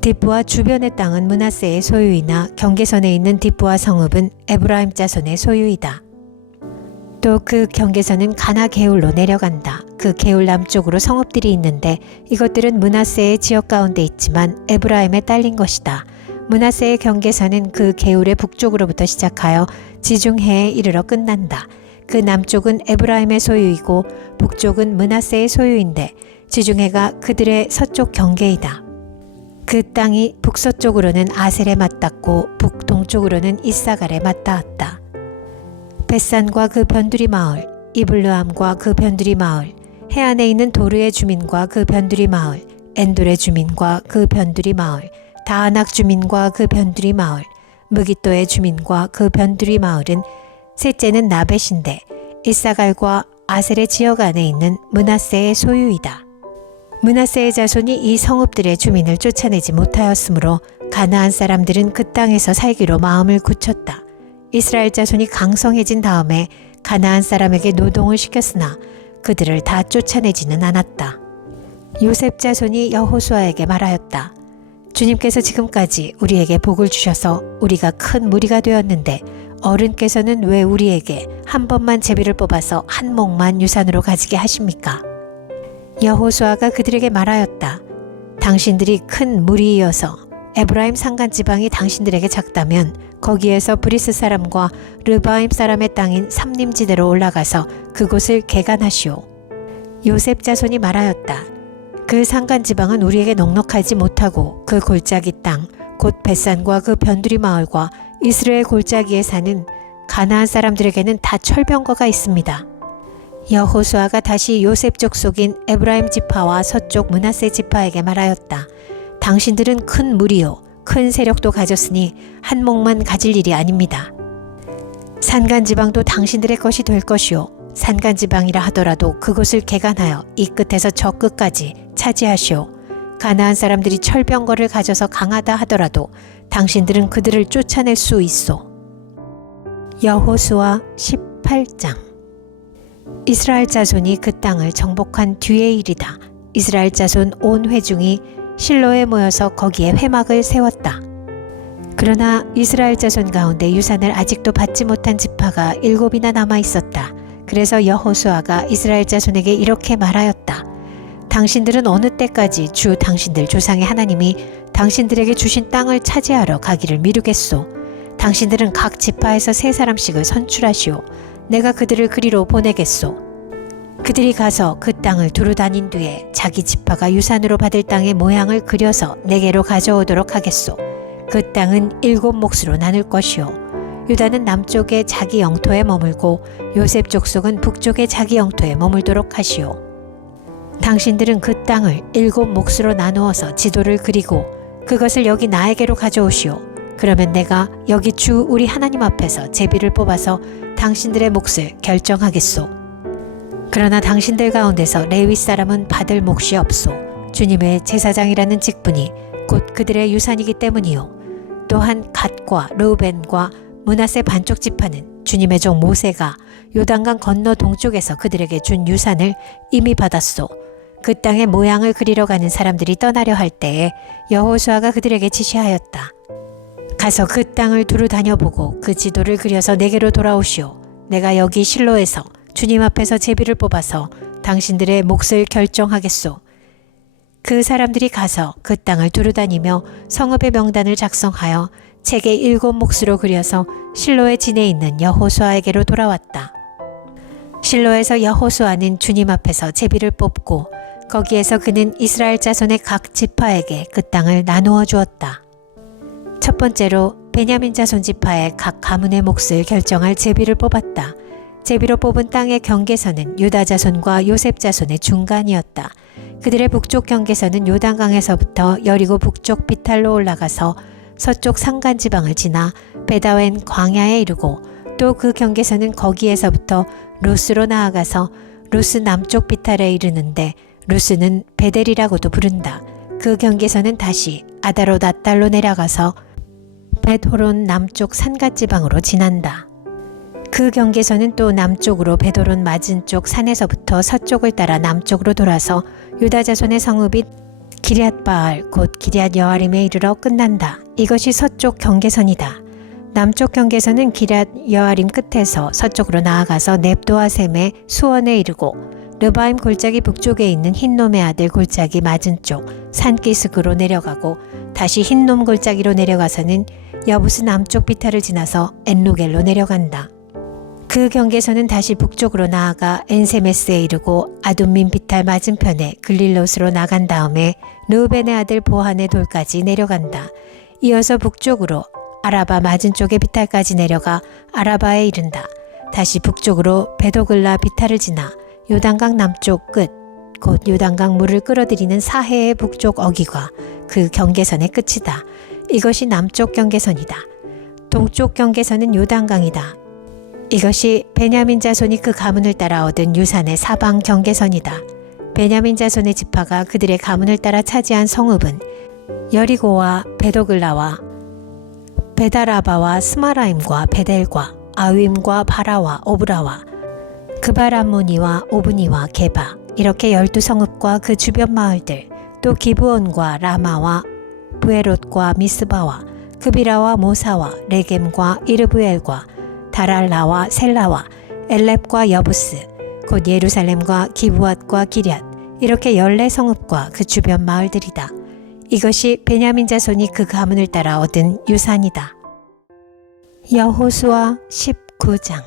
딥부와 주변의 땅은 므낫세의 소유이나 경계선에 있는 딥부와 성읍은 에브라임 자손의 소유이다. 또 그 경계선은 가나 게울로 내려간다. 그 게울 남쪽으로 성읍들이 있는데 이것들은 므낫세의 지역 가운데 있지만 에브라임에 딸린 것이다. 므낫세의 경계선은 그 게울의 북쪽으로부터 시작하여 지중해에 이르러 끝난다. 그 남쪽은 에브라임의 소유이고 북쪽은 므낫세의 소유인데 지중해가 그들의 서쪽 경계이다. 그 땅이 북서쪽으로는 아셀에 맞닿고 북동쪽으로는 이사갈에 맞닿았다. 벳산과 그 변두리 마을, 이블르함과 그 변두리 마을, 해안에 있는 도르의 주민과 그 변두리 마을, 엔돌의 주민과 그 변두리 마을, 다아낙 주민과 그 변두리 마을, 무깃도의 주민과 그 변두리 마을은 셋째는 나벳인데 이사갈과 아셀의 지역 안에 있는 므낫세의 소유이다. 므낫세의 자손이 이 성읍들의 주민을 쫓아내지 못하였으므로 가나안 사람들은 그 땅에서 살기로 마음을 굳혔다. 이스라엘 자손이 강성해진 다음에 가나안 사람에게 노동을 시켰으나 그들을 다 쫓아내지는 않았다. 요셉 자손이 여호수아에게 말하였다. 주님께서 지금까지 우리에게 복을 주셔서 우리가 큰 무리가 되었는데 어른께서는 왜 우리에게 한 번만 제비를 뽑아서 한 몫만 유산으로 가지게 하십니까? 여호수아가 그들에게 말하였다. 당신들이 큰 무리이어서 에브라임 산간 지방이 당신들에게 작다면 거기에서 브리스 사람과 르바임 사람의 땅인 삼림지대로 올라가서 그곳을 개간하시오. 요셉 자손이 말하였다. 그 산간 지방은 우리에게 넉넉하지 못하고 그 골짜기 땅, 곧 벳산과 그 변두리 마을과 이스라엘 골짜기에 사는 가나안 사람들에게는 다 철병거가 있습니다. 여호수아가 다시 요셉 족속인 에브라임 지파와 서쪽 므낫세 지파에게 말하였다. 당신들은 큰 무리요 큰 세력도 가졌으니 한 몫만 가질 일이 아닙니다. 산간지방도 당신들의 것이 될 것이요 산간지방이라 하더라도 그곳을 개간하여 이 끝에서 저 끝까지 차지하시오. 가나안 사람들이 철병거를 가져서 강하다 하더라도 당신들은 그들을 쫓아낼 수 있소. 여호수아 18장. 이스라엘 자손이 그 땅을 정복한 뒤의 일이다. 이스라엘 자손 온 회중이 실로에 모여서 거기에 회막을 세웠다. 그러나 이스라엘 자손 가운데 유산을 아직도 받지 못한 지파가 7이나 남아 있었다. 그래서 여호수아가 이스라엘 자손에게 이렇게 말하였다. 당신들은 어느 때까지 주 당신들 조상의 하나님이 당신들에게 주신 땅을 차지하러 가기를 미루겠소. 당신들은 각 지파에서 3사람씩을 선출하시오. 내가 그들을 그리로 보내겠소. 그들이 가서 그 땅을 두루 다닌 뒤에 자기 지파가 유산으로 받을 땅의 모양을 그려서 내게로 가져오도록 하겠소. 그 땅은 7몫으로 나눌 것이요 유다는 남쪽에 자기 영토에 머물고 요셉 족속은 북쪽에 자기 영토에 머물도록 하시오. 당신들은 그 땅을 7몫으로 나누어서 지도를 그리고 그것을 여기 나에게로 가져오시오. 그러면 내가 여기 주 우리 하나님 앞에서 제비를 뽑아서 당신들의 몫을 결정하겠소. 그러나 당신들 가운데서 레위 사람은 받을 몫이 없소. 주님의 제사장이라는 직분이 곧 그들의 유산이기 때문이요. 또한 갓과 르우벤과 므낫세 반쪽 지파는 주님의 종 모세가 요단강 건너 동쪽에서 그들에게 준 유산을 이미 받았소. 그 땅의 모양을 그리러 가는 사람들이 떠나려 할 때에 여호수아가 그들에게 지시하였다. 가서 그 땅을 두루 다녀보고 그 지도를 그려서 내게로 돌아오시오. 내가 여기 실로에서 주님 앞에서 제비를 뽑아서 당신들의 몫을 결정하겠소. 그 사람들이 가서 그 땅을 두루 다니며 성읍의 명단을 작성하여 책에 7몫으로 그려서 실로의 진에 있는 여호수아에게로 돌아왔다. 실로에서 여호수아는 주님 앞에서 제비를 뽑고 거기에서 그는 이스라엘 자손의 각 지파에게 그 땅을 나누어 주었다. 첫 번째로 베냐민 자손 지파의 각 가문의 몫을 결정할 제비를 뽑았다. 제비로 뽑은 땅의 경계선은 유다 자손과 요셉 자손의 중간이었다. 그들의 북쪽 경계선은 요단강에서부터 여리고 북쪽 비탈로 올라가서 서쪽 산간 지방을 지나 베다웬 광야에 이르고 또 그 경계선은 거기에서부터 루스로 나아가서 루스 남쪽 비탈에 이르는데 루스는 베델이라고도 부른다. 그 경계선은 다시 아다롯 앗달로 내려가서 벳호론 남쪽 산갓 지방으로 지난다. 그 경계선은 또 남쪽으로 벳호론 맞은 쪽 산에서부터 서쪽을 따라 남쪽으로 돌아서 유다 자손의 성읍인 기럇바알 곧 기럇 여아림에 이르러 끝난다. 이것이 서쪽 경계선이다. 남쪽 경계선은 기럇 여아림 끝에서 서쪽으로 나아가서 넵도아셈의 수원에 이르고 르바임 골짜기 북쪽에 있는 흰놈의 아들 골짜기 맞은 쪽 산기슭으로 내려가고 다시 흰놈 골짜기로 내려가서는 여부스 남쪽 비탈을 지나서 엔로겔로 내려간다. 그 경계선은 다시 북쪽으로 나아가 엔세메스에 이르고 아둠민 비탈 맞은편에 글릴롯으로 나간 다음에 르우벤의 아들 보한의 돌까지 내려간다. 이어서 북쪽으로 아라바 맞은 쪽의 비탈까지 내려가 아라바에 이른다. 다시 북쪽으로 베도글라 비탈을 지나 요단강 남쪽 끝, 곧 요단강 물을 끌어들이는 사해의 북쪽 어기가 그 경계선의 끝이다. 이것이 남쪽 경계선이다. 동쪽 경계선은 요단강이다. 이것이 베냐민 자손이 그 가문을 따라 얻은 유산의 사방 경계선이다. 베냐민 자손의 지파가 그들의 가문을 따라 차지한 성읍은 여리고와 베도글라와 베다라바와 스마라임과 베델과 아윈과 바라와 오브라와 그바람모니와 오브니와 게바 이렇게 12성읍과 그 주변 마을들 또 기브온과 라마와 부에롯과 미스바와 그비라와 모사와 레겜과 이르브엘과 다랄라와 셀라와 엘렙과 여부스 곧 예루살렘과 기브앗과 기럇 이렇게 14성읍과 그 주변 마을들이다. 이것이 베냐민 자손이 그 가문을 따라 얻은 유산이다. 여호수아 19장.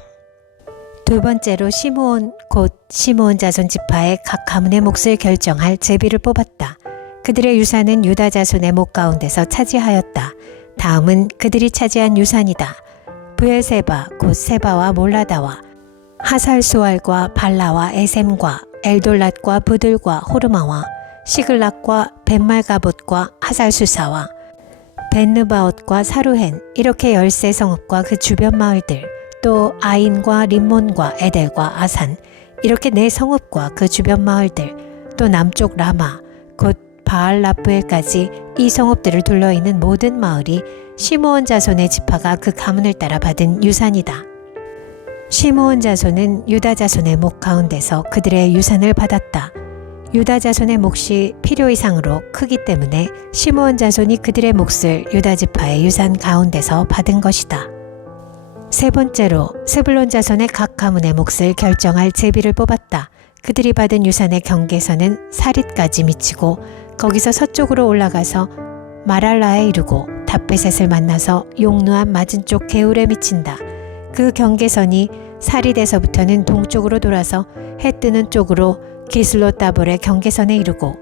두 번째로 시므온 곧 시므온 자손 지파의 각 가문의 몫을 결정할 제비를 뽑았다. 그들의 유산은 유다 자손의 목 가운데서 차지하였다. 다음은 그들이 차지한 유산이다. 브엘세바 곧 세바와 몰라다와 하살수알과 발라와 에셈과 엘돌랏과 부들과 호르마와 시글락과 벤말가봇과 하살수사와 벤느바옷과 사루헨 이렇게 13성읍과 그 주변 마을들 또 아인과 림몬과 에델과 아산 이렇게 4성읍과 그 주변 마을들 또 남쪽 라마 곧 바알라프엘까지 이 성읍들을 둘러있는 모든 마을이 시므온 자손의 지파가 그 가문을 따라 받은 유산이다. 시므온 자손은 유다 자손의 목 가운데서 그들의 유산을 받았다. 유다 자손의 몫이 필요 이상으로 크기 때문에 시므온 자손이 그들의 몫을 유다 지파의 유산 가운데서 받은 것이다. 세 번째로 스불론 자손의 각 가문의 몫을 결정할 제비를 뽑았다. 그들이 받은 유산의 경계선은 사릿까지 미치고 거기서 서쪽으로 올라가서 마랄라에 이르고 답베셋을 만나서 용누암 맞은 쪽 게울에 미친다. 그 경계선이 사릿에서부터는 동쪽으로 돌아서 해 뜨는 쪽으로 기슬롯다볼의 경계선에 이르고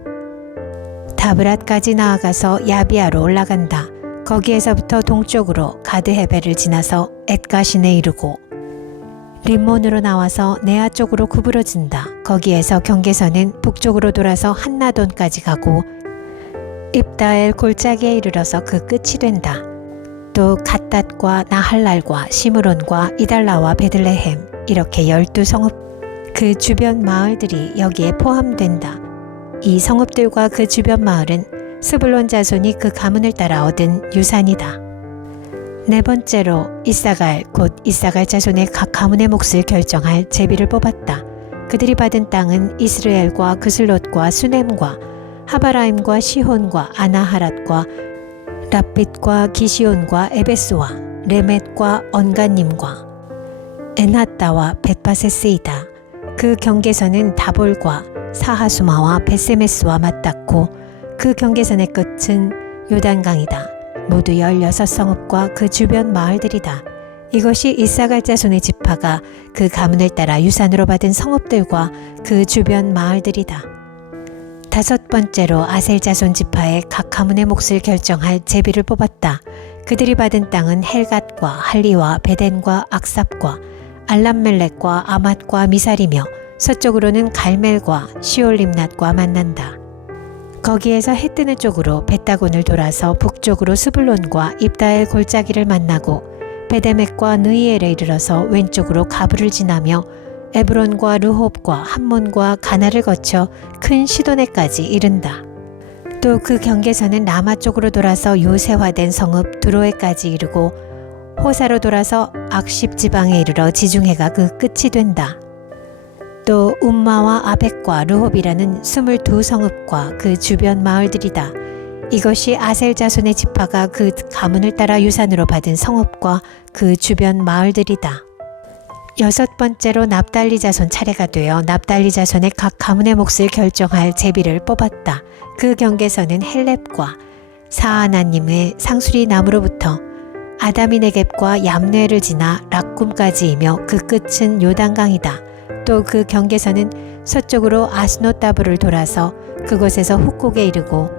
다브랏까지 나아가서 야비아로 올라간다. 거기에서부터 동쪽으로 가드헤벨을 지나서 엣가신에 이르고 림몬으로 나와서 네아 쪽으로 구부러진다. 거기에서 경계선은 북쪽으로 돌아서 한나돈까지 가고 입다엘 골짜기에 이르러서 그 끝이 된다. 또 갓닷과 나할랄과 시므론과 이달라와 베들레헴 이렇게 12성읍 그 주변 마을들이 여기에 포함된다. 이 성읍들과 그 주변 마을은 스불론 자손이 그 가문을 따라 얻은 유산이다. 네 번째로 이사갈 곧 이사갈 자손의 각 가문의 몫을 결정할 제비를 뽑았다. 그들이 받은 땅은 이스라엘과 그슬롯과 수넴과 하바라임과 시혼과 아나하랏과 랍빗과 기시온과 에베스와 레멧과 언가님과 엔하따와 벳바세스이다. 그 경계선은 다볼과 사하수마와 벳세메스와 맞닿고 그 경계선의 끝은 요단강이다. 모두 16성읍과 그 주변 마을들이다. 이것이 이사갈 자손의 지파가 그 가문을 따라 유산으로 받은 성읍들과 그 주변 마을들이다. 다섯 번째로 아셀 자손 지파의 각 가문의 몫을 결정할 제비를 뽑았다. 그들이 받은 땅은 헬갓과 할리와 베덴과 악삽과 알람멜렉과 아맛과 미살이며 서쪽으로는 갈멜과 시올림낫과 만난다. 거기에서 해 뜨는 쪽으로 벳다곤을 돌아서 북쪽으로 스불론과 입다엘 골짜기를 만나고 베데멕과 느이엘에 이르러서 왼쪽으로 가브를 지나며 에브론과 르홉과 함몬과 가나를 거쳐 큰 시도네까지 이른다. 또 그 경계선은 라마 쪽으로 돌아서 요새화된 성읍 드로에까지 이르고 호사로 돌아서 악십 지방에 이르러 지중해가 그 끝이 된다. 또 움마와 아벡과 르홉이라는 22성읍과 그 주변 마을들이다. 이것이 아셀 자손의 지파가 그 가문을 따라 유산으로 받은 성읍과 그 주변 마을들이다. 여섯 번째로 납달리 자손 차례가 되어 납달리 자손의 각 가문의 몫을 결정할 제비를 뽑았다. 그 경계선은 헬렙과 사하나님의 상수리 나무로부터 아다미네겝과 얌뇌를 지나 락꿈까지이며 그 끝은 요단강이다. 또 그 경계선은 서쪽으로 아스노다브를 돌아서 그곳에서 훅곡에 이르고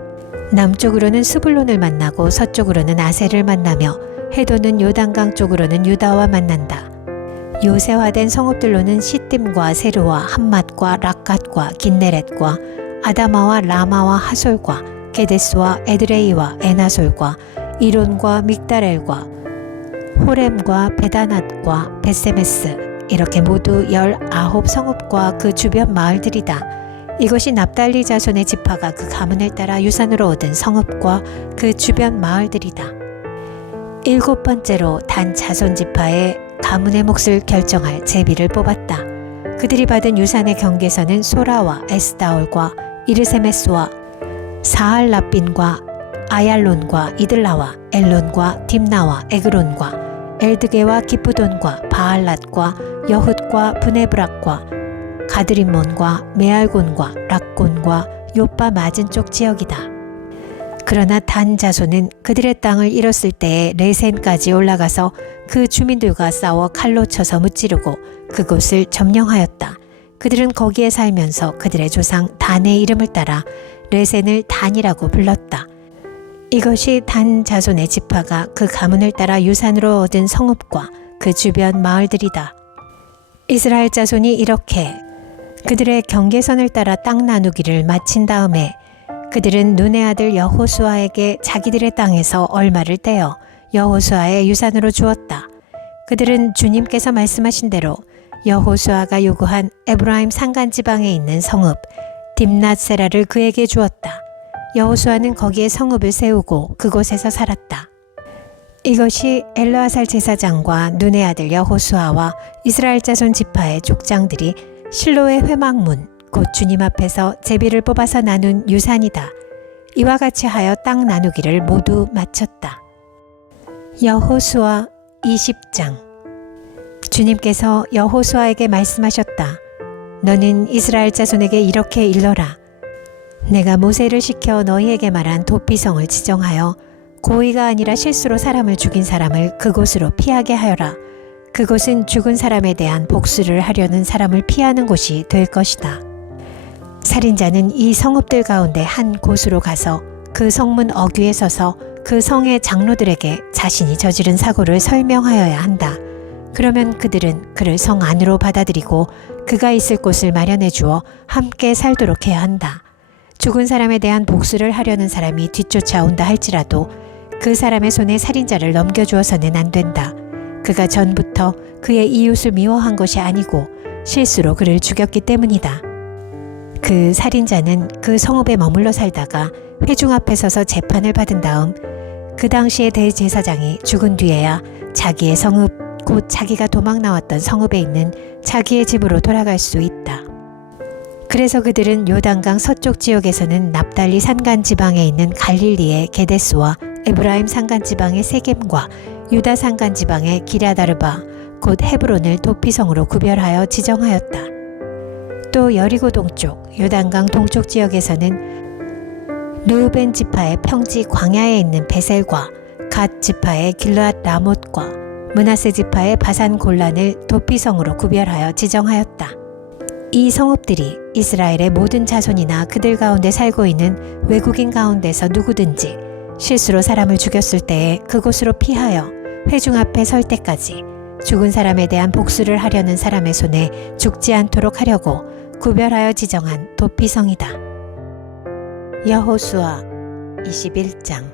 남쪽으로는 스불론을 만나고 서쪽으로는 아셀을 만나며 해도는 요단강 쪽으로는 유다와 만난다. 요새화된 성읍들로는 시딤과 세르와 함맛과 락갓과 긴네렛과 아다마와 라마와 하솔과 게데스와 에드레이와 에나솔과 이론과 믹다렐과 호렘과 베다낫과 베세메스 이렇게 모두 19성읍과 그 주변 마을들이다. 이것이 납달리 자손의 지파가 그 가문을 따라 유산으로 얻은 성읍과 그 주변 마을들이다. 일곱 번째로 단 자손 지파의 가문의 몫을 결정할 제비를 뽑았다. 그들이 받은 유산의 경계선은 소라와 에스다올과 이르세메스와 사할라빈과 아얄론과 이들라와 엘론과 딥나와 에그론과 엘드게와 기프돈과 바알랏과 여훗과 브네브락과 가드림몬과 메알곤과 락곤과 요빠 맞은 쪽 지역이다. 그러나 단 자손은 그들의 땅을 잃었을 때에 레센까지 올라가서 그 주민들과 싸워 칼로 쳐서 무찌르고 그곳을 점령하였다. 그들은 거기에 살면서 그들의 조상 단의 이름을 따라 레센을 단이라고 불렀다. 이것이 단 자손의 지파가 그 가문을 따라 유산으로 얻은 성읍과 그 주변 마을들이다. 이스라엘 자손이 이렇게 그들의 경계선을 따라 땅 나누기를 마친 다음에 그들은 눈의 아들 여호수아에게 자기들의 땅에서 얼마를 떼어 여호수아의 유산으로 주었다. 그들은 주님께서 말씀하신 대로 여호수아가 요구한 에브라임 산간지방에 있는 성읍 딥낫세라를 그에게 주었다. 여호수아는 거기에 성읍을 세우고 그곳에서 살았다. 이것이 엘르아살 제사장과 눈의 아들 여호수아와 이스라엘 자손 지파의 족장들이 실로의 회막문 곧 주님 앞에서 제비를 뽑아서 나눈 유산이다. 이와 같이 하여 땅 나누기를 모두 마쳤다. 여호수아 20장. 주님께서 여호수아에게 말씀하셨다. 너는 이스라엘 자손에게 이렇게 일러라. 내가 모세를 시켜 너희에게 말한 도피성을 지정하여 고의가 아니라 실수로 사람을 죽인 사람을 그곳으로 피하게 하여라. 그곳은 죽은 사람에 대한 복수를 하려는 사람을 피하는 곳이 될 것이다. 살인자는 이 성읍들 가운데 한 곳으로 가서 그 성문 어귀에 서서 그 성의 장로들에게 자신이 저지른 사고를 설명하여야 한다. 그러면 그들은 그를 성 안으로 받아들이고 그가 있을 곳을 마련해 주어 함께 살도록 해야 한다. 죽은 사람에 대한 복수를 하려는 사람이 뒤쫓아온다 할지라도 그 사람의 손에 살인자를 넘겨주어서는 안 된다. 그가 전부터 그의 이웃을 미워한 것이 아니고 실수로 그를 죽였기 때문이다. 그 살인자는 그 성읍에 머물러 살다가 회중 앞에 서서 재판을 받은 다음 그 당시의 대제사장이 죽은 뒤에야 자기의 성읍 곧 자기가 도망 나왔던 성읍에 있는 자기의 집으로 돌아갈 수 있다. 그래서 그들은 요단강 서쪽 지역에서는 납달리 산간 지방에 있는 갈릴리의 게데스와 에브라임 산간 지방의 세겜과 유다 산간 지방의 기랴다르바 곧 헤브론을 도피성으로 구별하여 지정하였다. 또 여리고 동쪽 요단강 동쪽 지역에서는 르우벤 지파의 평지 광야에 있는 베셀과 갓 지파의 길르앗 라못과 므낫세 지파의 바산 골란을 도피성으로 구별하여 지정하였다. 이 성읍들이 이스라엘의 모든 자손이나 그들 가운데 살고 있는 외국인 가운데서 누구든지 실수로 사람을 죽였을 때에 그곳으로 피하여 회중 앞에 설 때까지 죽은 사람에 대한 복수를 하려는 사람의 손에 죽지 않도록 하려고 구별하여 지정한 도피성이다. 여호수아 21장.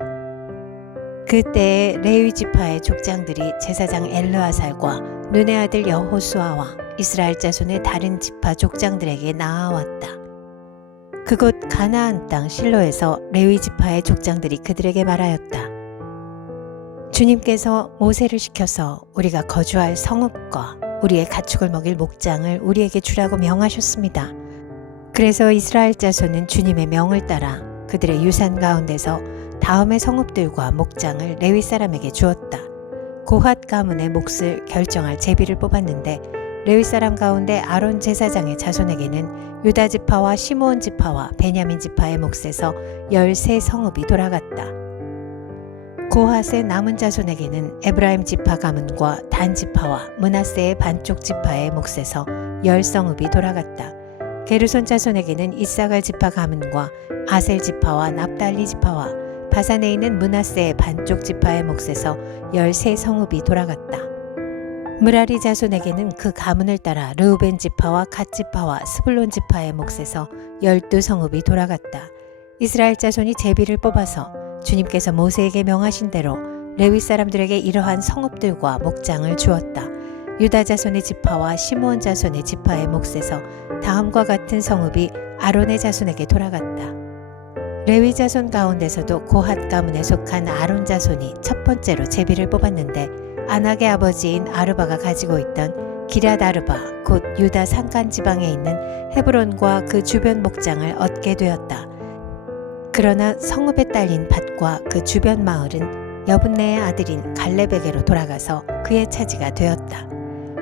그때에 레위 지파의 족장들이 제사장 엘르아살과 눈의 아들 여호수아와 이스라엘 자손의 다른 지파 족장들에게 나아왔다. 그곳 가나안 땅 실로에서 레위 지파의 족장들이 그들에게 말하였다. 주님께서 모세를 시켜서 우리가 거주할 성읍과 우리의 가축을 먹일 목장을 우리에게 주라고 명하셨습니다. 그래서 이스라엘 자손은 주님의 명을 따라 그들의 유산 가운데서 다음의 성읍들과 목장을 레위 사람에게 주었다. 고핫 가문의 몫을 결정할 제비를 뽑았는데 레위 사람 가운데 아론 제사장의 자손에게는 유다 지파와 시므온 지파와 베냐민 지파의 몫에서 13성읍이 돌아갔다. 고핫의 남은 자손에게는 에브라임 지파 가문과 단 지파와 므낫세의 반쪽 지파의 몫에서 10성읍이 돌아갔다. 게르손 자손에게는 이사갈 지파 가문과 아셀 지파와 납달리 지파와 바산에 있는 므낫세의 반쪽 지파의 몫에서 13성읍이 돌아갔다. 므라리 자손에게는 그 가문을 따라 르우벤 지파와 갓 지파와 스불론 지파의 몫에서 12성읍이 돌아갔다. 이스라엘 자손이 제비를 뽑아서 주님께서 모세에게 명하신 대로 레위 사람들에게 이러한 성읍들과 목장을 주었다. 유다 자손의 지파와 시므온 자손의 지파의 몫에서 다음과 같은 성읍이 아론의 자손에게 돌아갔다. 레위 자손 가운데서도 고핫 가문에 속한 아론 자손이 첫 번째로 제비를 뽑았는데 아낙의 아버지인 아르바가 가지고 있던 기럇 아르바 곧 유다 산간 지방에 있는 헤브론과 그 주변 목장을 얻게 되었다. 그러나 성읍에 딸린 밭과 그 주변 마을은 여분네의 아들인 갈렙에게로 돌아가서 그의 차지가 되었다.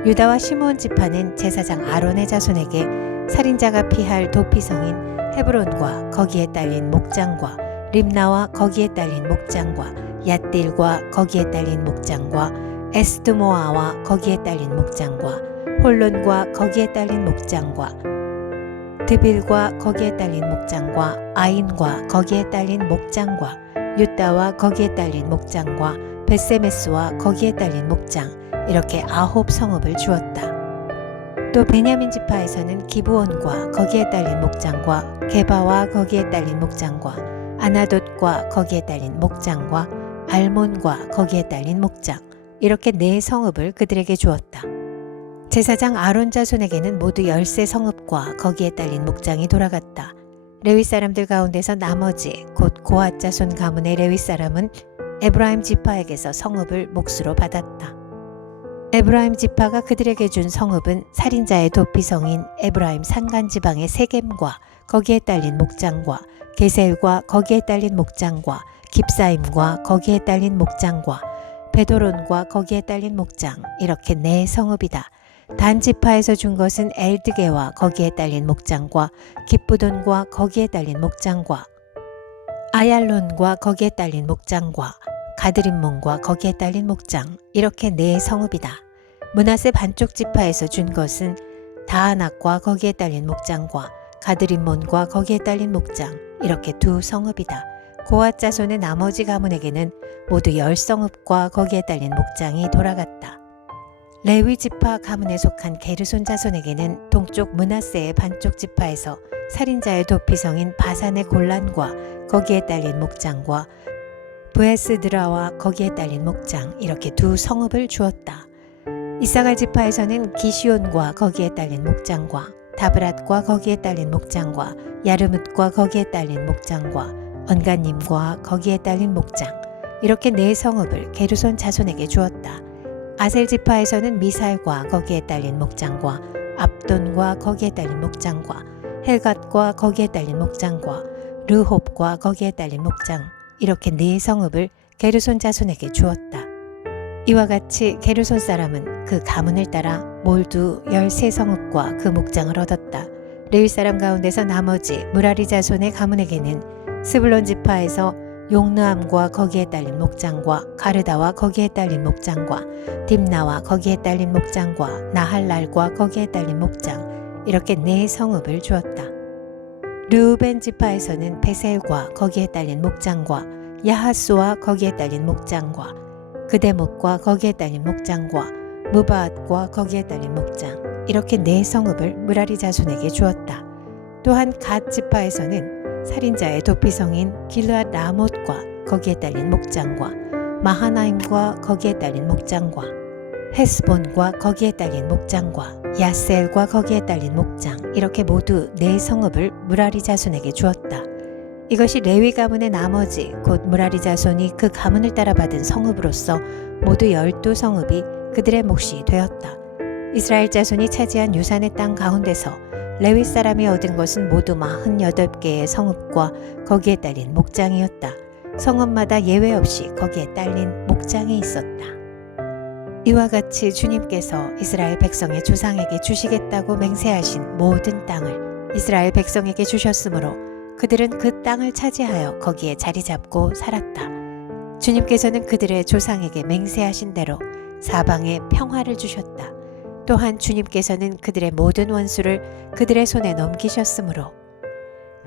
유다와 시므온 지파는 제사장 아론의 자손에게 살인자가 피할 도피성인 헤브론과 거기에 딸린 목장과 림나와 거기에 딸린 목장과 얏딜과 거기에 딸린 목장과 에스드모아와 거기에 딸린 목장과 홀론과 거기에 딸린 목장과 드빌과 거기에 딸린 목장과 아인과 거기에 딸린 목장과 유다와 거기에 딸린 목장과 벳세메스와 거기에 딸린 목장 이렇게 9성읍을 주었다. 또 베냐민 지파에서는 기브온과 거기에 딸린 목장과 게바와 거기에 딸린 목장과 아나돗과 거기에 딸린 목장과 알몬과 거기에 딸린 목장 이렇게 4성읍을 그들에게 주었다. 제사장 아론 자손에게는 모두 13성읍과 거기에 딸린 목장이 돌아갔다. 레위 사람들 가운데서 나머지 곧 고핫 자손 가문의 레위 사람은 에브라임 지파에게서 성읍을 몫으로 받았다. 에브라임 지파가 그들에게 준 성읍은 살인자의 도피성인 에브라임 산간 지방의 세겜과 거기에 딸린 목장과 게셀과 거기에 딸린 목장과 깁사임과 거기에 딸린 목장과 베도론과 거기에 딸린 목장 이렇게 4성읍이다. 단 지파에서 준 것은 엘드게와 거기에 딸린 목장과 깁부돈과 거기에 딸린 목장과 아얄론과 거기에 딸린 목장과 가드림몬과 거기에 딸린 목장 이렇게 4성읍이다. 므낫세 반쪽 지파에서 준 것은 다아낙과 거기에 딸린 목장과 가드림몬과 거기에 딸린 목장 이렇게 2성읍이다. 고핫 자손의 나머지 가문에게는 모두 10성읍과 거기에 딸린 목장이 돌아갔다. 레위 지파 가문에 속한 게르손 자손에게는 동쪽 므낫세의 반쪽 지파에서 살인자의 도피성인 바산의 골란과 거기에 딸린 목장과 브에스드라와 거기에 딸린 목장 이렇게 2성읍을 주었다. 이사갈 지파에서는 기시온과 거기에 딸린 목장과 다브랏과 거기에 딸린 목장과 야르뭇과 거기에 딸린 목장과 언가님과 거기에 딸린 목장 이렇게 4성읍을 게르손 자손에게 주었다. 아셀 지파에서는 미살과 거기에 딸린 목장과 압돈과 거기에 딸린 목장과 헬갓과 거기에 딸린 목장과 르홉과 거기에 딸린 목장 이렇게 4성읍을 게르손 자손에게 주었다. 이와 같이 게르손 사람은 그 가문을 따라 모두 13성읍과 그 목장을 얻었다. 레위 사람 가운데서 나머지 므라리 자손의 가문에게는 스불론 지파에서 용르암과 거기에 딸린 목장과 가르다와 거기에 딸린 목장과 딥나와 거기에 딸린 목장과 나할랄과 거기에 딸린 목장 이렇게 네 성읍을 주었다. 르우벤 지파에서는 베셀과 거기에 딸린 목장과 야하스와 거기에 딸린 목장과 그대목과 거기에 딸린 목장과 무바앗과 거기에 딸린 목장 이렇게 네 성읍을 무라리 자손에게 주었다. 또한 갓 지파에서는 살인자의 도피성인 길르앗 라못과 거기에 딸린 목장과 마하나임과 거기에 딸린 목장과 헤스본과 거기에 딸린 목장과 야셀과 거기에 딸린 목장 이렇게 모두 네 성읍을 무라리 자손에게 주었다. 이것이 레위 가문의 나머지 곧 무라리 자손이 그 가문을 따라 받은 성읍으로서 모두 12성읍이 그들의 몫이 되었다. 이스라엘 자손이 차지한 유산의 땅 가운데서 레위 사람이 얻은 것은 모두 48개의 성읍과 거기에 딸린 목장이었다. 성읍마다 예외 없이 거기에 딸린 목장이 있었다. 이와 같이 주님께서 이스라엘 백성의 조상에게 주시겠다고 맹세하신 모든 땅을 이스라엘 백성에게 주셨으므로 그들은 그 땅을 차지하여 거기에 자리 잡고 살았다. 주님께서는 그들의 조상에게 맹세하신 대로 사방에 평화를 주셨다. 또한 주님께서는 그들의 모든 원수를 그들의 손에 넘기셨으므로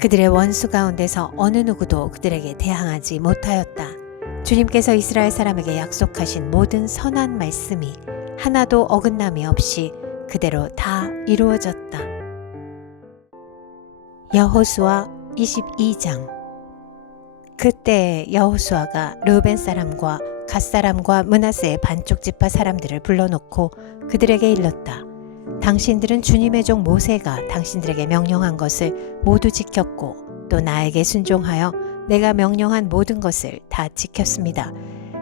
그들의 원수 가운데서 어느 누구도 그들에게 대항하지 못하였다. 주님께서 이스라엘 사람에게 약속하신 모든 선한 말씀이 하나도 어긋남이 없이 그대로 다 이루어졌다. 여호수아 22장. 그때 여호수아가 르우벤 사람과 갓 사람과 므낫세의 반쪽 지파 사람들을 불러놓고 그들에게 일렀다. 당신들은 주님의 종 모세가 당신들에게 명령한 것을 모두 지켰고 또 나에게 순종하여 내가 명령한 모든 것을 다 지켰습니다.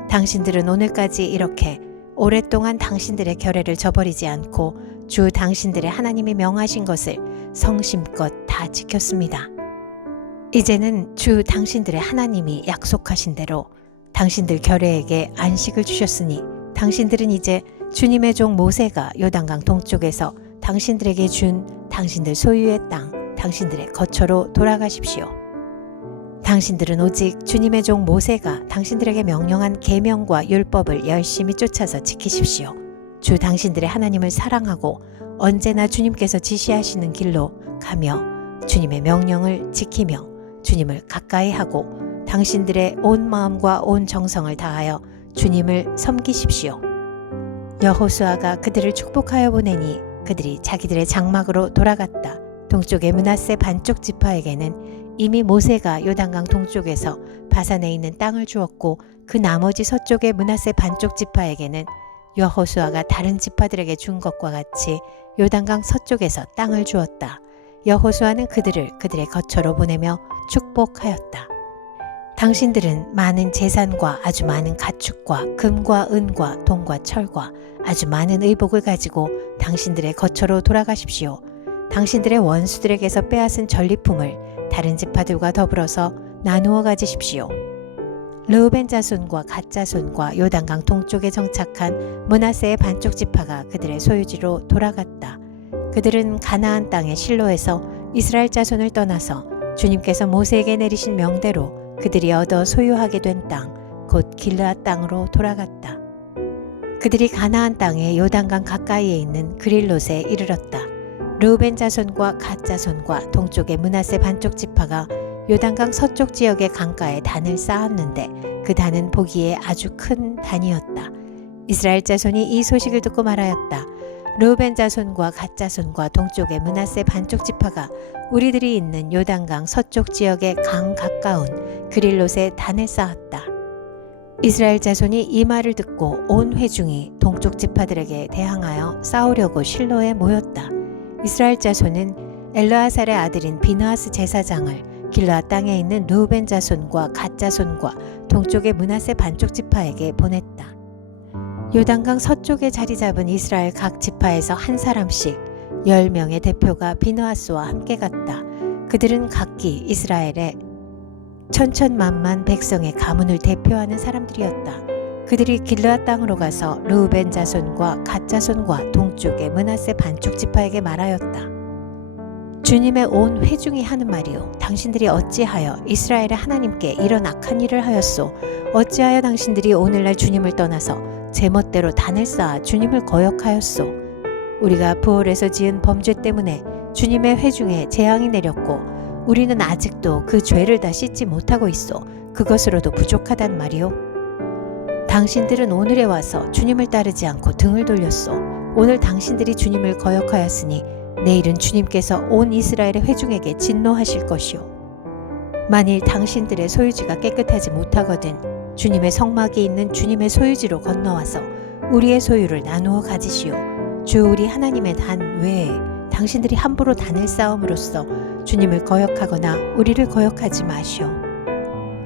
당신들은 오늘까지 이렇게 오랫동안 당신들의 결례를 저버리지 않고 주 당신들의 하나님이 명하신 것을 성심껏 다 지켰습니다. 이제는 주 당신들의 하나님이 약속하신 대로 당신들 결례에게 안식을 주셨으니 당신들은 이제 주님의 종 모세가 요단강 동쪽에서 당신들에게 준 당신들 소유의 땅, 당신들의 거처로 돌아가십시오. 당신들은 오직 주님의 종 모세가 당신들에게 명령한 계명과 율법을 열심히 쫓아서 지키십시오. 주 당신들의 하나님을 사랑하고 언제나 주님께서 지시하시는 길로 가며 주님의 명령을 지키며 주님을 가까이 하고 당신들의 온 마음과 온 정성을 다하여 주님을 섬기십시오. 여호수아가 그들을 축복하여 보내니 그들이 자기들의 장막으로 돌아갔다. 동쪽의 므낫세 반쪽 지파에게는 이미 모세가 요단강 동쪽에서 바산에 있는 땅을 주었고 그 나머지 서쪽의 므낫세 반쪽 지파에게는 여호수아가 다른 지파들에게 준 것과 같이 요단강 서쪽에서 땅을 주었다. 여호수아는 그들을 그들의 거처로 보내며 축복하였다. 당신들은 많은 재산과 아주 많은 가축과 금과 은과 동과 철과 아주 많은 의복을 가지고 당신들의 거처로 돌아가십시오. 당신들의 원수들에게서 빼앗은 전리품을 다른 지파들과 더불어서 나누어 가지십시오. 르우벤 자손과 갓 자손과 요단강 동쪽에 정착한 므낫세의 반쪽 지파가 그들의 소유지로 돌아갔다. 그들은 가나안 땅의 실로에서 이스라엘 자손을 떠나서 주님께서 모세에게 내리신 명대로 그들이 얻어 소유하게 된 땅, 곧 길르앗 땅으로 돌아갔다. 그들이 가나안 땅의 요단강 가까이에 있는 그릴롯에 이르렀다. 르우벤 자손과 갓 자손과 동쪽의 므낫세 반쪽 지파가 요단강 서쪽 지역의 강가에 단을 쌓았는데 그 단은 보기에 아주 큰 단이었다. 이스라엘 자손이 이 소식을 듣고 말하였다. 르우벤 자손과 갓 자손과 동쪽의 므낫세 반쪽 지파가 우리들이 있는 요단강 서쪽 지역의 강 가까운 그릴롯에 단을 쌓았다. 이스라엘 자손이 이 말을 듣고 온 회중이 동쪽 지파들에게 대항하여 싸우려고 실로에 모였다. 이스라엘 자손은 엘르아살의 아들인 비느하스 제사장을 길르앗 땅에 있는 르우벤 자손과 갓 자손과 동쪽의 므낫세 반쪽 지파에게 보냈다. 요단강 서쪽에 자리 잡은 이스라엘 각 지파에서 한 사람씩 10명의 대표가 비느하스와 함께 갔다. 그들은 각기 이스라엘의 천천만만 백성의 가문을 대표하는 사람들이었다. 그들이 길르앗 땅으로 가서 르우벤 자손과 갓 자손과 동쪽의 므낫세 반쪽 지파에게 말하였다. 주님의 온 회중이 하는 말이요, 당신들이 어찌하여 이스라엘의 하나님께 이런 악한 일을 하였소? 어찌하여 당신들이 오늘날 주님을 떠나서 제멋대로 단을 쌓아 주님을 거역하였소? 우리가 부올에서 지은 범죄 때문에 주님의 회중에 재앙이 내렸고 우리는 아직도 그 죄를 다 씻지 못하고 있어 그것으로도 부족하단 말이오. 당신들은 오늘에 와서 주님을 따르지 않고 등을 돌렸소. 오늘 당신들이 주님을 거역하였으니 내일은 주님께서 온 이스라엘의 회중에게 진노하실 것이오. 만일 당신들의 소유지가 깨끗하지 못하거든 주님의 성막이 있는 주님의 소유지로 건너와서 우리의 소유를 나누어 가지시오. 주 우리 하나님의 단 외에 당신들이 함부로 단을 쌓음으로써 주님을 거역하거나 우리를 거역하지 마시오.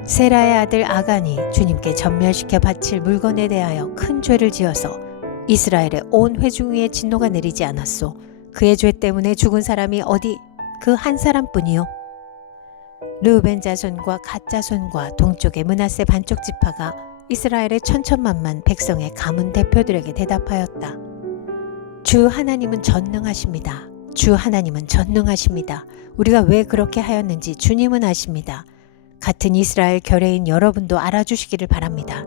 세라의 아들 아간이 주님께 전멸시켜 바칠 물건에 대하여 큰 죄를 지어서 이스라엘의 온 회중 위에 진노가 내리지 않았소. 그의 죄 때문에 죽은 사람이 어디 그 한 사람뿐이요. 르우벤 자손과 갓 자손과 동쪽의 므낫세 반쪽 지파가 이스라엘의 천천만만 백성의 가문 대표들에게 대답하였다. 주 하나님은 전능하십니다. 주 하나님은 전능하십니다. 우리가 왜 그렇게 하였는지 주님은 아십니다. 같은 이스라엘 결례인 여러분도 알아주시기를 바랍니다.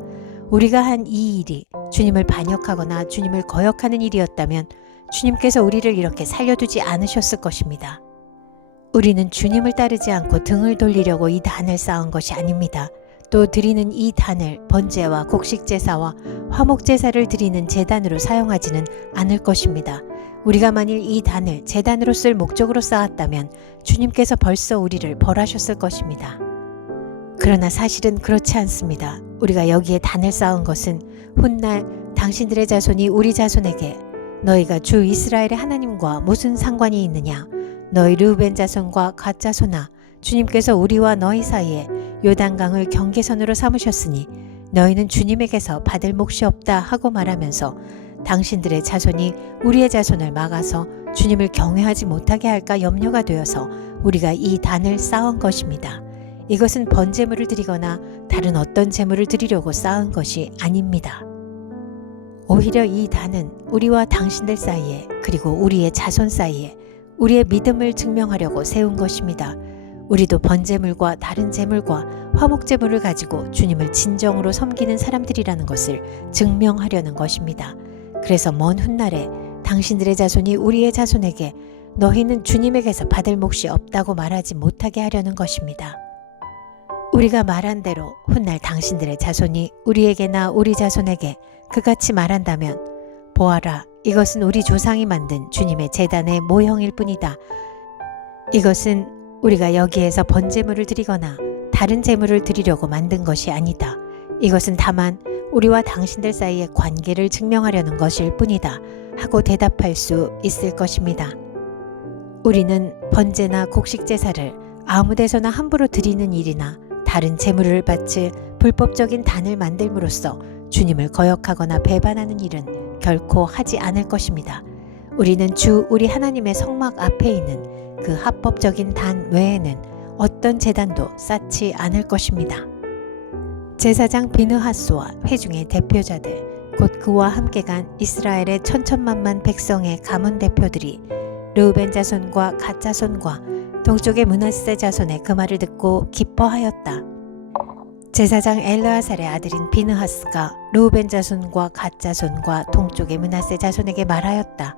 우리가 한 이 일이 주님을 반역하거나 주님을 거역하는 일이었다면 주님께서 우리를 이렇게 살려두지 않으셨을 것입니다. 우리는 주님을 따르지 않고 등을 돌리려고 이 단을 쌓은 것이 아닙니다. 또 드리는 이 단을 번제와 곡식제사와 화목제사를 드리는 제단으로 사용하지는 않을 것입니다. 우리가 만일 이 단을 제단으로 쓸 목적으로 쌓았다면 주님께서 벌써 우리를 벌하셨을 것입니다. 그러나 사실은 그렇지 않습니다. 우리가 여기에 단을 쌓은 것은 훗날 당신들의 자손이 우리 자손에게 너희가 주 이스라엘의 하나님과 무슨 상관이 있느냐? 너희 르우벤 자손과 갓 자손아, 주님께서 우리와 너희 사이에 요단강을 경계선으로 삼으셨으니 너희는 주님에게서 받을 몫이 없다 하고 말하면서 당신들의 자손이 우리의 자손을 막아서 주님을 경외하지 못하게 할까 염려가 되어서 우리가 이 단을 쌓은 것입니다. 이것은 번제물을 드리거나 다른 어떤 제물을 드리려고 쌓은 것이 아닙니다. 오히려 이 단은 우리와 당신들 사이에 그리고 우리의 자손 사이에 우리의 믿음을 증명하려고 세운 것입니다. 우리도 번제물과 다른 제물과 화목제물을 가지고 주님을 진정으로 섬기는 사람들이라는 것을 증명하려는 것입니다. 그래서 먼 훗날에 당신들의 자손이 우리의 자손에게 너희는 주님에게서 받을 몫이 없다고 말하지 못하게 하려는 것입니다. 우리가 말한 대로 훗날 당신들의 자손이 우리에게나 우리 자손에게 그같이 말한다면 보아라, 이것은 우리 조상이 만든 주님의 제단의 모형일 뿐이다. 이것은 우리가 여기에서 번제물을 드리거나 다른 제물을 드리려고 만든 것이 아니다. 이것은 다만 우리와 당신들 사이의 관계를 증명하려는 것일 뿐이다 하고 대답할 수 있을 것입니다. 우리는 번제나 곡식제사를 아무 데서나 함부로 드리는 일이나 다른 제물을 바칠 불법적인 단을 만들므로써 주님을 거역하거나 배반하는 일은 결코 하지 않을 것입니다. 우리는 주 우리 하나님의 성막 앞에 있는 그 합법적인 단 외에는 어떤 제단도 쌓지 않을 것입니다. 제사장 비느하스와 회중의 대표자들 곧 그와 함께 간 이스라엘의 천천만만 백성의 가문 대표들이 르우벤 자손과 갓 자손과 동쪽의 므낫세 자손의 그 말을 듣고 기뻐하였다. 제사장 엘르아살의 아들인 비느하스가 르우벤 자손과 갓 자손과 동쪽의 므낫세 자손에게 말하였다.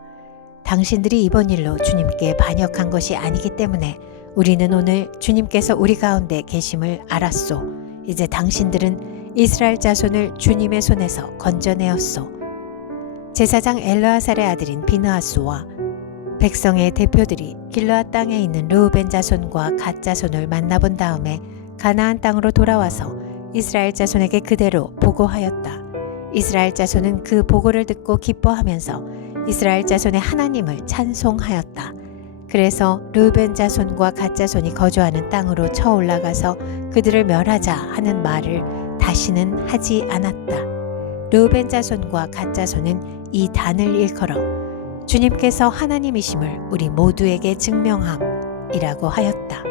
당신들이 이번 일로 주님께 반역한 것이 아니기 때문에 우리는 오늘 주님께서 우리 가운데 계심을 알았소. 이제 당신들은 이스라엘 자손을 주님의 손에서 건져내었소. 제사장 엘르아살의 아들인 비느하스와 백성의 대표들이 길르앗 땅에 있는 르우벤 자손과 갓 자손을 만나본 다음에 가나안 땅으로 돌아와서 이스라엘 자손에게 그대로 보고하였다. 이스라엘 자손은 그 보고를 듣고 기뻐하면서 이스라엘 자손의 하나님을 찬송하였다. 그래서 르우벤 자손과 갓 자손이 거주하는 땅으로 쳐 올라가서 그들을 멸하자 하는 말을 다시는 하지 않았다. 르우벤 자손과 갓 자손은 이 단을 일컬어 주님께서 하나님이심을 우리 모두에게 증명함이라고 하였다.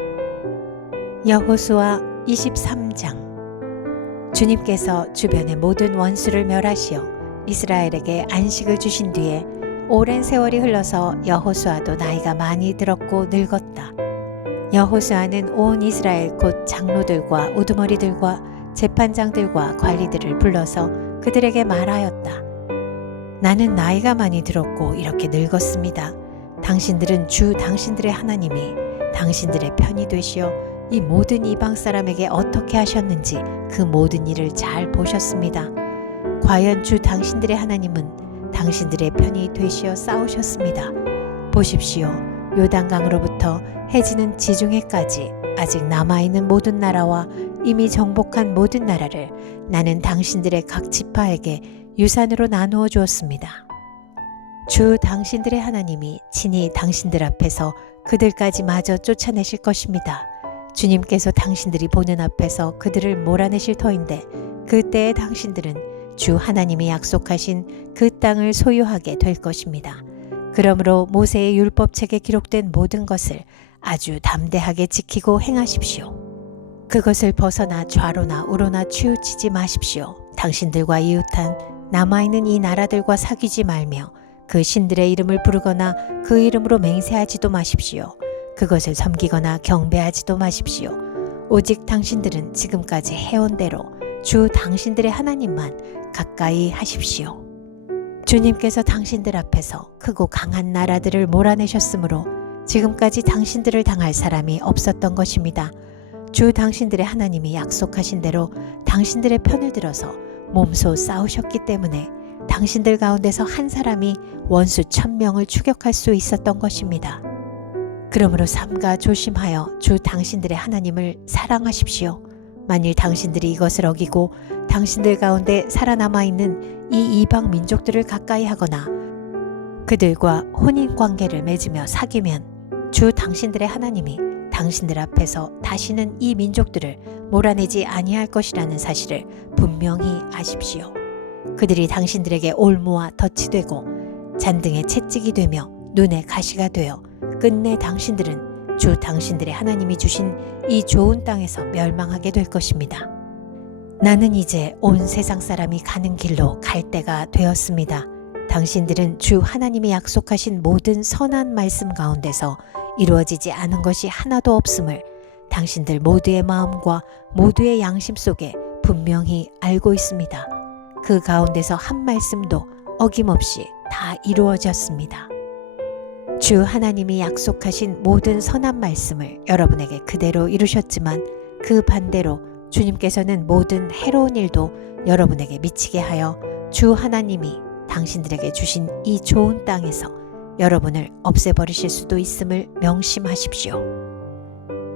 여호수아 23장. 주님께서 주변의 모든 원수를 멸하시어 이스라엘에게 안식을 주신 뒤에 오랜 세월이 흘러서 여호수아도 나이가 많이 들었고 늙었다. 여호수아는 온 이스라엘 곧 장로들과 우두머리들과 재판장들과 관리들을 불러서 그들에게 말하였다. 나는 나이가 많이 들었고 이렇게 늙었습니다. 당신들은 주 당신들의 하나님이 당신들의 편이 되시어 이 모든 이방 사람에게 어떻게 하셨는지 그 모든 일을 잘 보셨습니다. 과연 주 당신들의 하나님은 당신들의 편이 되시어 싸우셨습니다. 보십시오. 요단강으로부터 해지는 지중해까지 아직 남아있는 모든 나라와 이미 정복한 모든 나라를 나는 당신들의 각 지파에게 유산으로 나누어 주었습니다. 주 당신들의 하나님이 친히 당신들 앞에서 그들까지 마저 쫓아내실 것입니다. 주님께서 당신들이 보는 앞에서 그들을 몰아내실 터인데 그때에 당신들은 주 하나님이 약속하신 그 땅을 소유하게 될 것입니다. 그러므로 모세의 율법책에 기록된 모든 것을 아주 담대하게 지키고 행하십시오. 그것을 벗어나 좌로나 우로나 치우치지 마십시오. 당신들과 이웃한 남아있는 이 나라들과 사귀지 말며 그 신들의 이름을 부르거나 그 이름으로 맹세하지도 마십시오. 그것을 섬기거나 경배하지도 마십시오. 오직 당신들은 지금까지 해온 대로 주 당신들의 하나님만 가까이 하십시오. 주님께서 당신들 앞에서 크고 강한 나라들을 몰아내셨으므로 지금까지 당신들을 당할 사람이 없었던 것입니다. 주 당신들의 하나님이 약속하신 대로 당신들의 편을 들어서 몸소 싸우셨기 때문에 당신들 가운데서 한 사람이 원수 1000명을 추격할 수 있었던 것입니다. 그러므로 삼가 조심하여 주 당신들의 하나님을 사랑하십시오. 만일 당신들이 이것을 어기고 당신들 가운데 살아남아 있는 이 이방 민족들을 가까이 하거나 그들과 혼인 관계를 맺으며 사귀면 주 당신들의 하나님이 당신들 앞에서 다시는 이 민족들을 몰아내지 아니할 것이라는 사실을 분명히 아십시오. 그들이 당신들에게 올무와 덫이 되고 잔등에 채찍이 되며 눈에 가시가 되어 끝내 당신들은 주 당신들의 하나님이 주신 이 좋은 땅에서 멸망하게 될 것입니다. 나는 이제 온 세상 사람이 가는 길로 갈 때가 되었습니다. 당신들은 주 하나님이 약속하신 모든 선한 말씀 가운데서 이루어지지 않은 것이 하나도 없음을 당신들 모두의 마음과 모두의 양심 속에 분명히 알고 있습니다. 그 가운데서 한 말씀도 어김없이 다 이루어졌습니다. 주 하나님이 약속하신 모든 선한 말씀을 여러분에게 그대로 이루셨지만 그 반대로 주님께서는 모든 해로운 일도 여러분에게 미치게 하여 주 하나님이 당신들에게 주신 이 좋은 땅에서 여러분을 없애버리실 수도 있음을 명심하십시오.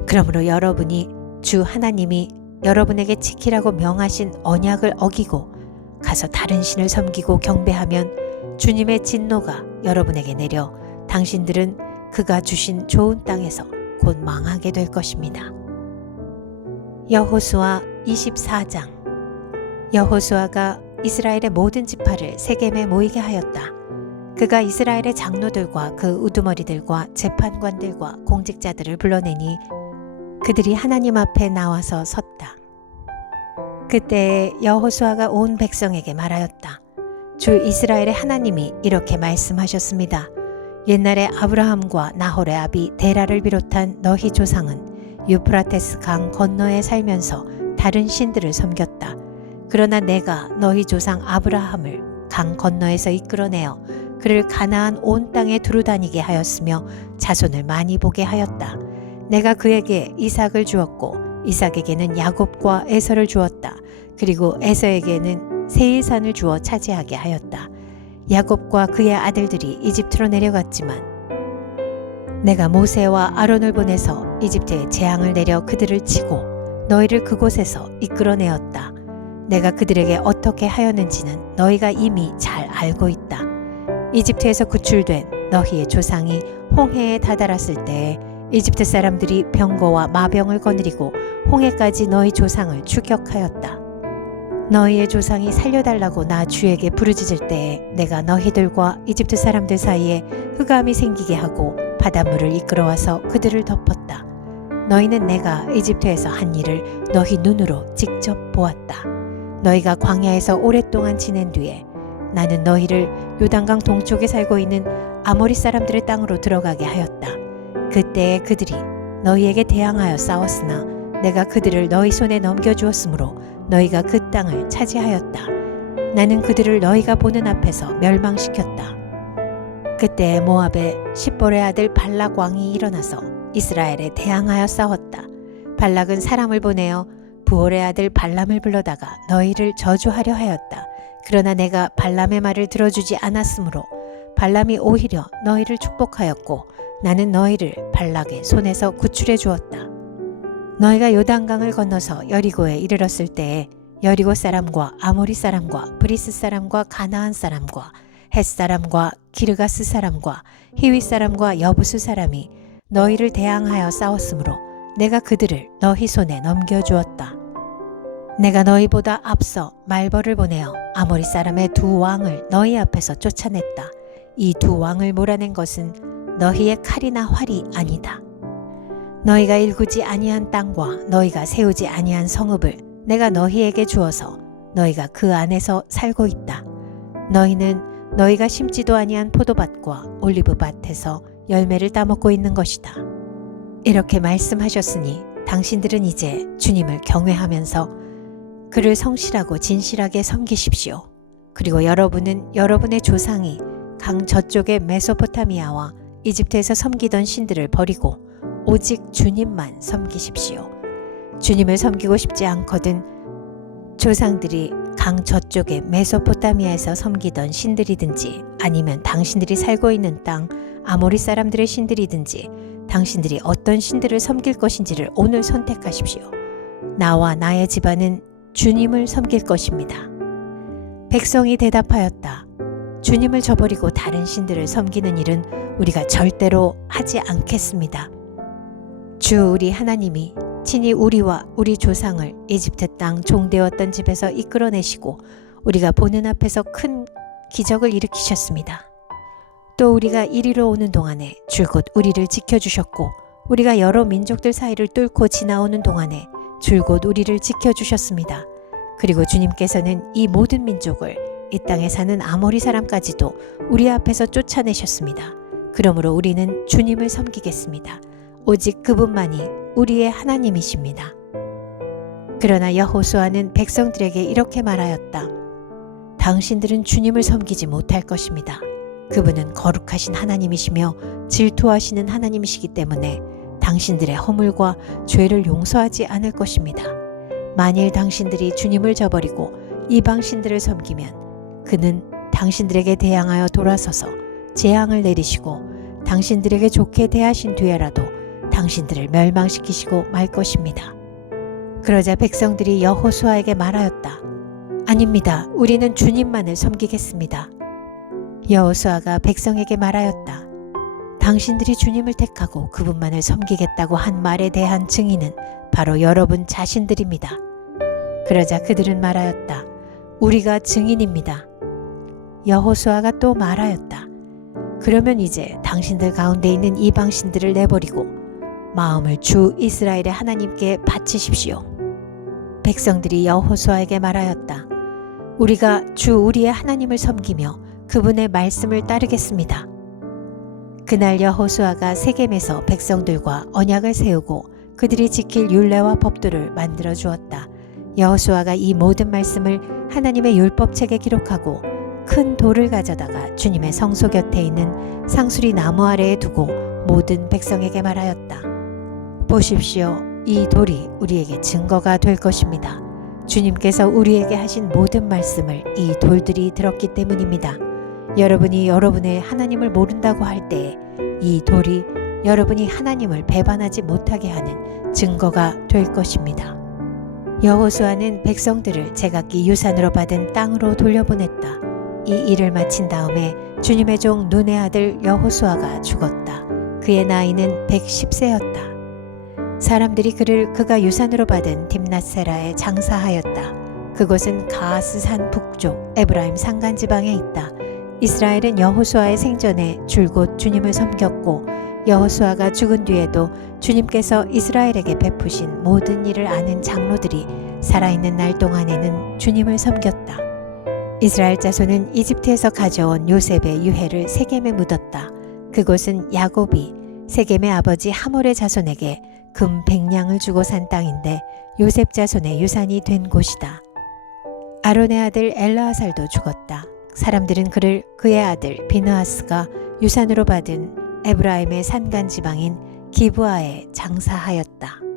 그러므로 여러분이 주 하나님이 여러분에게 지키라고 명하신 언약을 어기고 가서 다른 신을 섬기고 경배하면 주님의 진노가 여러분에게 내려 당신들은 그가 주신 좋은 땅에서 곧 망하게 될 것입니다. 여호수아 24장. 여호수아가 이스라엘의 모든 지파를 세겜에 모이게 하였다. 그가 이스라엘의 장로들과 그 우두머리들과 재판관들과 공직자들을 불러내니 그들이 하나님 앞에 나와서 섰다. 그때에 여호수아가 온 백성에게 말하였다. 주 이스라엘의 하나님이 이렇게 말씀하셨습니다. 옛날에 아브라함과 나홀의 아비 데라를 비롯한 너희 조상은 유프라테스 강 건너에 살면서 다른 신들을 섬겼다. 그러나 내가 너희 조상 아브라함을 강 건너에서 이끌어내어 그를 가나안 온 땅에 두루다니게 하였으며 자손을 많이 보게 하였다. 내가 그에게 이삭을 주었고 이삭에게는 야곱과 에서를 주었다. 그리고 에서에게는 세일산을 주어 차지하게 하였다. 야곱과 그의 아들들이 이집트로 내려갔지만 내가 모세와 아론을 보내서 이집트에 재앙을 내려 그들을 치고 너희를 그곳에서 이끌어내었다. 내가 그들에게 어떻게 하였는지는 너희가 이미 잘 알고 있다. 이집트에서 구출된 너희의 조상이 홍해에 다다랐을 때에 이집트 사람들이 병거와 마병을 거느리고 홍해까지 너희 조상을 추격하였다. 너희의 조상이 살려달라고 나 주에게 부르짖을 때에 내가 너희들과 이집트 사람들 사이에 흑암이 생기게 하고 바닷물을 이끌어와서 그들을 덮었다. 너희는 내가 이집트에서 한 일을 너희 눈으로 직접 보았다. 너희가 광야에서 오랫동안 지낸 뒤에 나는 너희를 요단강 동쪽에 살고 있는 아모리 사람들의 땅으로 들어가게 하였다. 그때에 그들이 너희에게 대항하여 싸웠으나 내가 그들을 너희 손에 넘겨주었으므로 너희가 그 땅을 차지하였다. 나는 그들을 너희가 보는 앞에서 멸망시켰다. 그때 모압의 십볼의 아들 발락 왕이 일어나서 이스라엘에 대항하여 싸웠다. 발락은 사람을 보내어 부올의 아들 발람을 불러다가 너희를 저주하려 하였다. 그러나 내가 발람의 말을 들어주지 않았으므로 발람이 오히려 너희를 축복하였고 나는 너희를 발락의 손에서 구출해 주었다. 너희가 요단강을 건너서 여리고에 이르렀을 때에 여리고 사람과 아모리 사람과 브리스 사람과 가나안 사람과 헷 사람과 기르가스 사람과 히위 사람과 여부수 사람이 너희를 대항하여 싸웠으므로 내가 그들을 너희 손에 넘겨주었다. 내가 너희보다 앞서 말벌을 보내어 아모리 사람의 두 왕을 너희 앞에서 쫓아냈다. 이 두 왕을 몰아낸 것은 너희의 칼이나 활이 아니다. 너희가 일구지 아니한 땅과 너희가 세우지 아니한 성읍을 내가 너희에게 주어서 너희가 그 안에서 살고 있다. 너희는 너희가 심지도 아니한 포도밭과 올리브밭에서 열매를 따먹고 있는 것이다. 이렇게 말씀하셨으니 당신들은 이제 주님을 경외하면서 그를 성실하고 진실하게 섬기십시오. 그리고 여러분은 여러분의 조상이 강 저쪽의 메소포타미아와 이집트에서 섬기던 신들을 버리고 오직 주님만 섬기십시오. 주님을 섬기고 싶지 않거든 조상들이 강 저쪽의 메소포타미아에서 섬기던 신들이든지 아니면 당신들이 살고 있는 땅 아모리 사람들의 신들이든지 당신들이 어떤 신들을 섬길 것인지를 오늘 선택하십시오. 나와 나의 집안은 주님을 섬길 것입니다. 백성이 대답하였다. 주님을 저버리고 다른 신들을 섬기는 일은 우리가 절대로 하지 않겠습니다. 주 우리 하나님이 친히 우리와 우리 조상을 이집트 땅 종되었던 집에서 이끌어내시고 우리가 보는 앞에서 큰 기적을 일으키셨습니다. 또 우리가 이리로 오는 동안에 줄곧 우리를 지켜주셨고 우리가 여러 민족들 사이를 뚫고 지나오는 동안에 줄곧 우리를 지켜주셨습니다. 그리고 주님께서는 이 모든 민족을 이 땅에 사는 아모리 사람까지도 우리 앞에서 쫓아내셨습니다. 그러므로 우리는 주님을 섬기겠습니다. 오직 그분만이 우리의 하나님이십니다. 그러나 여호수아는 백성들에게 이렇게 말하였다. 당신들은 주님을 섬기지 못할 것입니다. 그분은 거룩하신 하나님이시며 질투하시는 하나님이시기 때문에 당신들의 허물과 죄를 용서하지 않을 것입니다. 만일 당신들이 주님을 저버리고 이방 신들을 섬기면 그는 당신들에게 대항하여 돌아서서 재앙을 내리시고 당신들에게 좋게 대하신 뒤에라도 당신들을 멸망시키시고 말 것입니다. 그러자 백성들이 여호수아에게 말하였다. 아닙니다. 우리는 주님만을 섬기겠습니다. 여호수아가 백성에게 말하였다. 당신들이 주님을 택하고 그분만을 섬기겠다고 한 말에 대한 증인은 바로 여러분 자신들입니다. 그러자 그들은 말하였다. 우리가 증인입니다. 여호수아가 또 말하였다. 그러면 이제 당신들 가운데 있는 이방신들을 내버리고 마음을 주 이스라엘의 하나님께 바치십시오. 백성들이 여호수아에게 말하였다. 우리가 주 우리의 하나님을 섬기며 그분의 말씀을 따르겠습니다. 그날 여호수아가 세겜에서 백성들과 언약을 세우고 그들이 지킬 율례와 법도를 만들어 주었다. 여호수아가 이 모든 말씀을 하나님의 율법책에 기록하고 큰 돌을 가져다가 주님의 성소 곁에 있는 상수리 나무 아래에 두고 모든 백성에게 말하였다. 보십시오. 이 돌이 우리에게 증거가 될 것입니다. 주님께서 우리에게 하신 모든 말씀을 이 돌들이 들었기 때문입니다. 여러분이 여러분의 하나님을 모른다고 할 때에 이 돌이 여러분이 하나님을 배반하지 못하게 하는 증거가 될 것입니다. 여호수아는 백성들을 제각기 유산으로 받은 땅으로 돌려보냈다. 이 일을 마친 다음에 주님의 종 눈의 아들 여호수아가 죽었다. 그의 나이는 110세였다. 사람들이 그를 그가 유산으로 받은 딥낫세라에 장사하였다. 그곳은 가하스산 북쪽 에브라임 산간 지방에 있다. 이스라엘은 여호수아의 생전에 줄곧 주님을 섬겼고 여호수아가 죽은 뒤에도 주님께서 이스라엘에게 베푸신 모든 일을 아는 장로들이 살아있는 날 동안에는 주님을 섬겼다. 이스라엘 자손은 이집트에서 가져온 요셉의 유해를 세겜에 묻었다. 그곳은 야곱이 세겜의 아버지 하몰의 자손에게 금 100냥을 주고 산 땅인데 요셉 자손의 유산이 된 곳이다. 아론의 아들 엘르아살도 죽었다. 사람들은 그를 그의 아들 비느하스가 유산으로 받은 에브라임의 산간 지방인 기브아에 장사하였다.